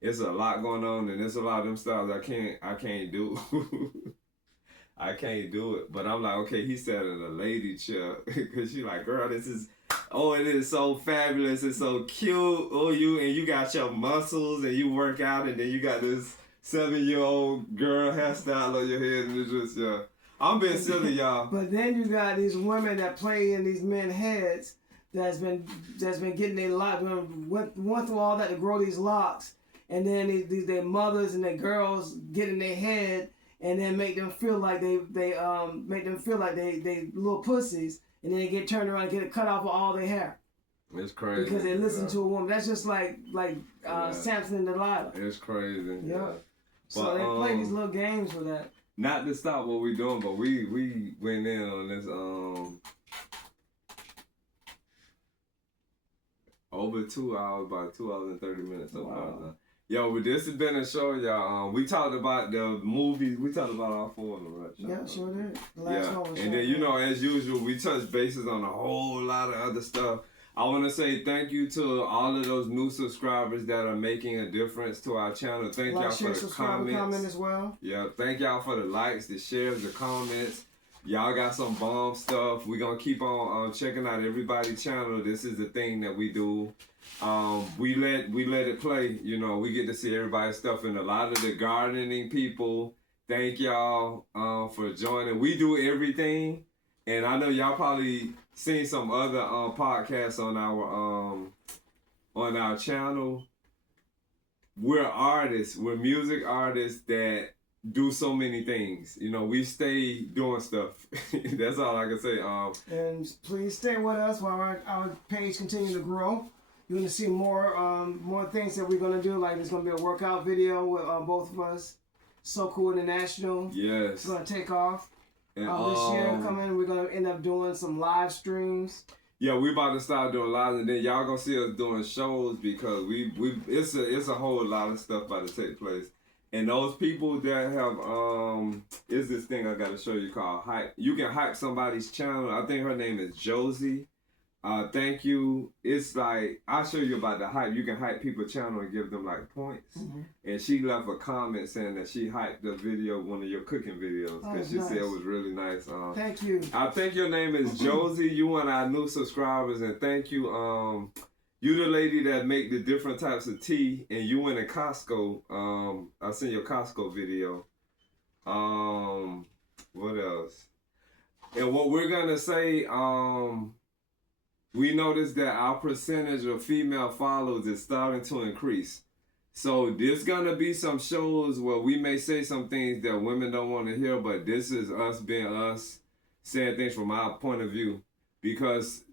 It's a lot going on, and there's a lot of them styles I can't do. I can't do it. But I'm like, okay, he sat in a lady chair. Because she like, girl, it is so fabulous. It's so cute. You got your muscles and you work out, and then you got this 7-year-old girl hairstyle on your head, and it's just, I'm being silly, y'all. But then you got these women that play in these men's heads that's been getting their locks, went through all that to grow these locks, and then their mothers and their girls get in their head and then make them feel like they little pussies, and then they get turned around and get it cut off of all their hair. It's crazy. Because they listen to a woman. That's just like Samson and Delilah. It's crazy. Yeah. So they play these little games with that. Not to stop what we're doing, but we went in on this over 2 hours, about 2 hours and 30 minutes so far. Yo, but this has been a show, y'all. We talked about the movies. We talked about all 4 of them, right? Yeah, sure did. The last one was and then, as usual, we touched bases on a whole lot of other stuff. I want to say thank you to all of those new subscribers that are making a difference to our channel. Thank y'all for the comments. Comment as well. Yeah, thank y'all for the likes, the shares, the comments. Y'all got some bomb stuff. We're going to keep on checking out everybody's channel. This is the thing that we do. We let it play. We get to see everybody's stuff, and a lot of the gardening people thank y'all for joining. We do everything, and I know y'all probably seen some other podcasts on our channel. We're artists. We're music artists that do so many things. You know, we stay doing stuff. That's all I can say. And please stay with us while our page continue to grow. You're gonna see more things that we're gonna do. Like there's gonna be a workout video with both of us. SOKU International. Yes. It's gonna take off. And, This year coming, we're gonna end up doing some live streams. Yeah, we about to start doing live, and then y'all gonna see us doing shows because it's a whole lot of stuff about to take place. And those people that have is this thing I gotta show you called hype. You can hype somebody's channel. I think her name is Josie. Thank you. It's like I'll show you about the hype. You can hype people's channel and give them like points. Mm-hmm. And she left a comment saying that she hyped the video, one of your cooking videos, because she said it was really nice. Thank you. I think your name is Josie. You one of our new subscribers, and thank you. You the lady that make the different types of tea, and you went to Costco. I seen your Costco video. What else? And what we're gonna say, we noticed that our percentage of female followers is starting to increase. So there's gonna be some shows where we may say some things that women don't want to hear, but this is us being us, saying things from our point of view, because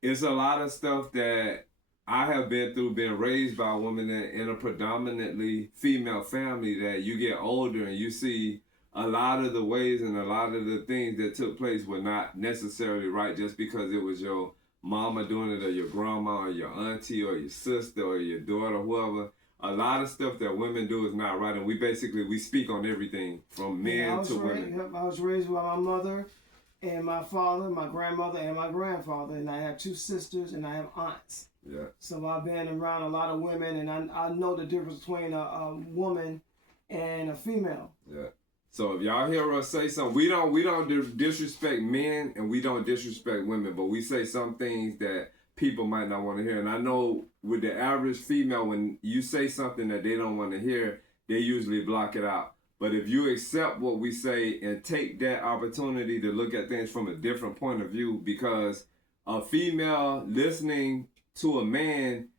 it's a lot of stuff that I have been through, being raised by a woman in a predominantly female family, that you get older and you see a lot of the ways and a lot of the things that took place were not necessarily right just because it was your mama doing it or your grandma or your auntie or your sister or your daughter, whoever. A lot of stuff that women do is not right, and we speak on everything from men to women. I was raised by my mother and my father, my grandmother, and my grandfather, and I have 2 sisters and I have aunts. Yeah. So I've been around a lot of women, and I know the difference between a woman and a female. Yeah. So if y'all hear us say something, we don't disrespect men and we don't disrespect women, but we say some things that people might not want to hear. And I know with the average female, when you say something that they don't want to hear, they usually block it out. But if you accept what we say and take that opportunity to look at things from a different point of view, because a female listening to a man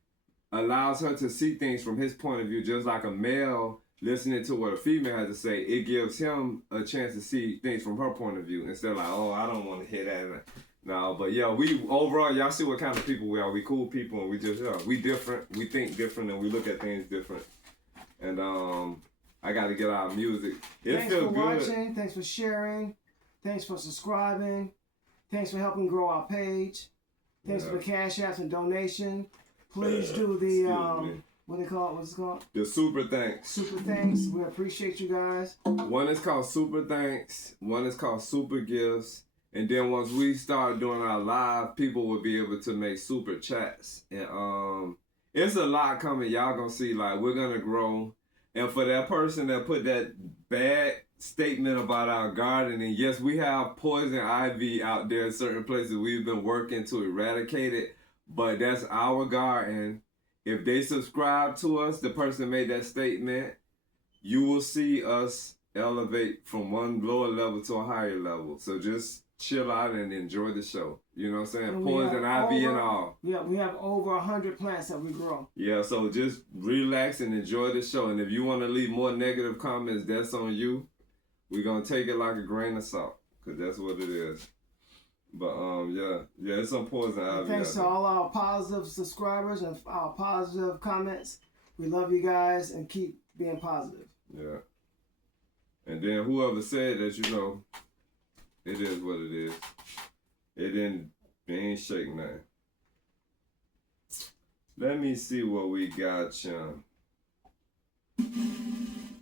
allows her to see things from his point of view, just like a male listening to what a female has to say, it gives him a chance to see things from her point of view instead of like, oh, I don't want to hear that. No, but yeah, we overall, y'all see what kind of people we are. We cool people, and we just, we different. We think different, and we look at things different. And I got to get our music. Thanks for watching. Thanks for sharing. Thanks for subscribing. Thanks for helping grow our page. Thanks for the cash apps and donation. Please do the what they call it? What's it called? The super thanks. Super thanks. We appreciate you guys. One is called super thanks. One is called super gifts. And then once we start doing our live, people will be able to make super chats. And it's a lot coming. Y'all gonna see, like, we're gonna grow. And for that person that put that bad statement about our gardening, yes, we have poison ivy out there in certain places. We've been working to eradicate it, but that's our garden. If they subscribe to us, the person made that statement, you will see us elevate from one lower level to a higher level. So just chill out and enjoy the show. You know what I'm saying? Poison ivy and all. Yeah, we have over 100 plants that we grow. Yeah, so just relax and enjoy the show. And if you want to leave more negative comments, that's on you. We're going to take it like a grain of salt, because that's what it is. But yeah, it's some poison ivy. Thanks to all our positive subscribers and our positive comments. We love you guys and keep being positive. Yeah. And then whoever said that, you know, it is what it is. They ain't shake nothing. Let me see what we got, Sean. Oh,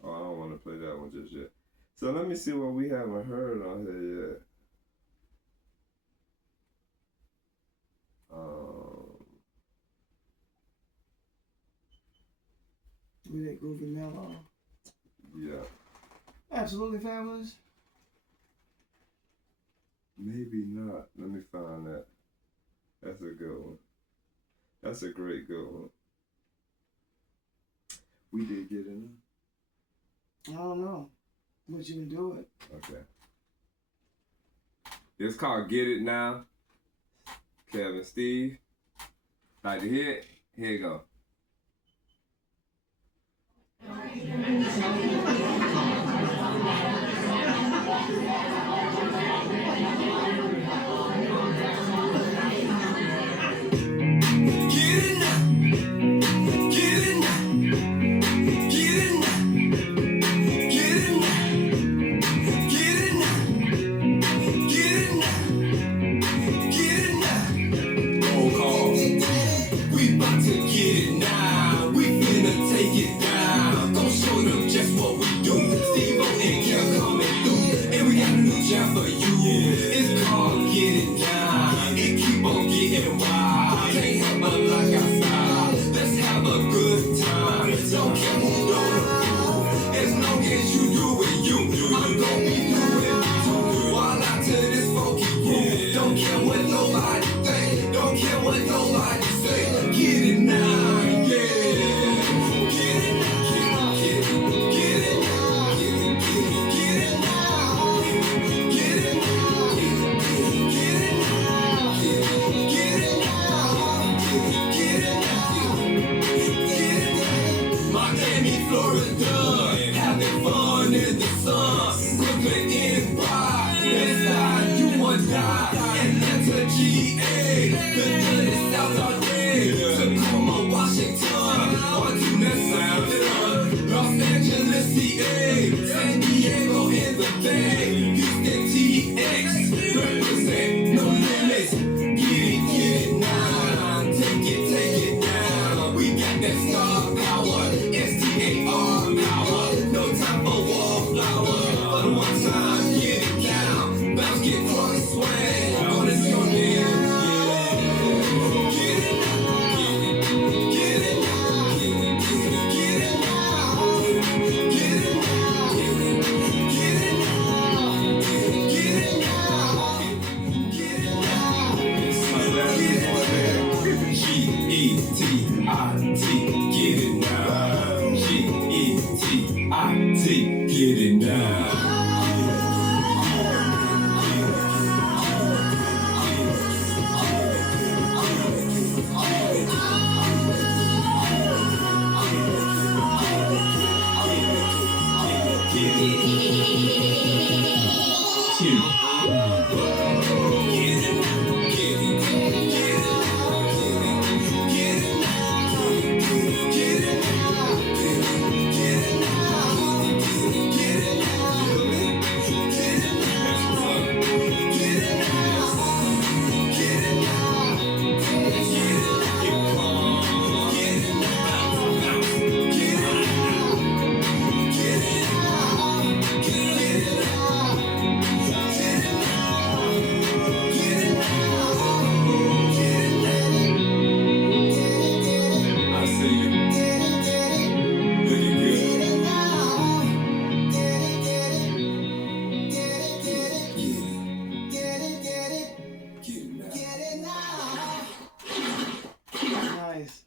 I don't want to play that one just yet. So let me see what we haven't heard on here yet. We that groovy mellow. Yeah. Absolutely fabulous. Maybe not. Let me find that. That's a good one. That's a great good one. We did get enough. I don't know. But you can do it. Okay. It's called Get It Now. Kevin, Steve. Like to hear it? Here you go.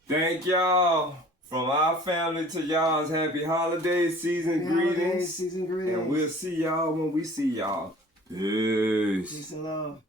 Thank y'all. From our family to y'all's happy holidays, season greetings. Season greetings. And we'll see y'all when we see y'all. Peace. Peace and love.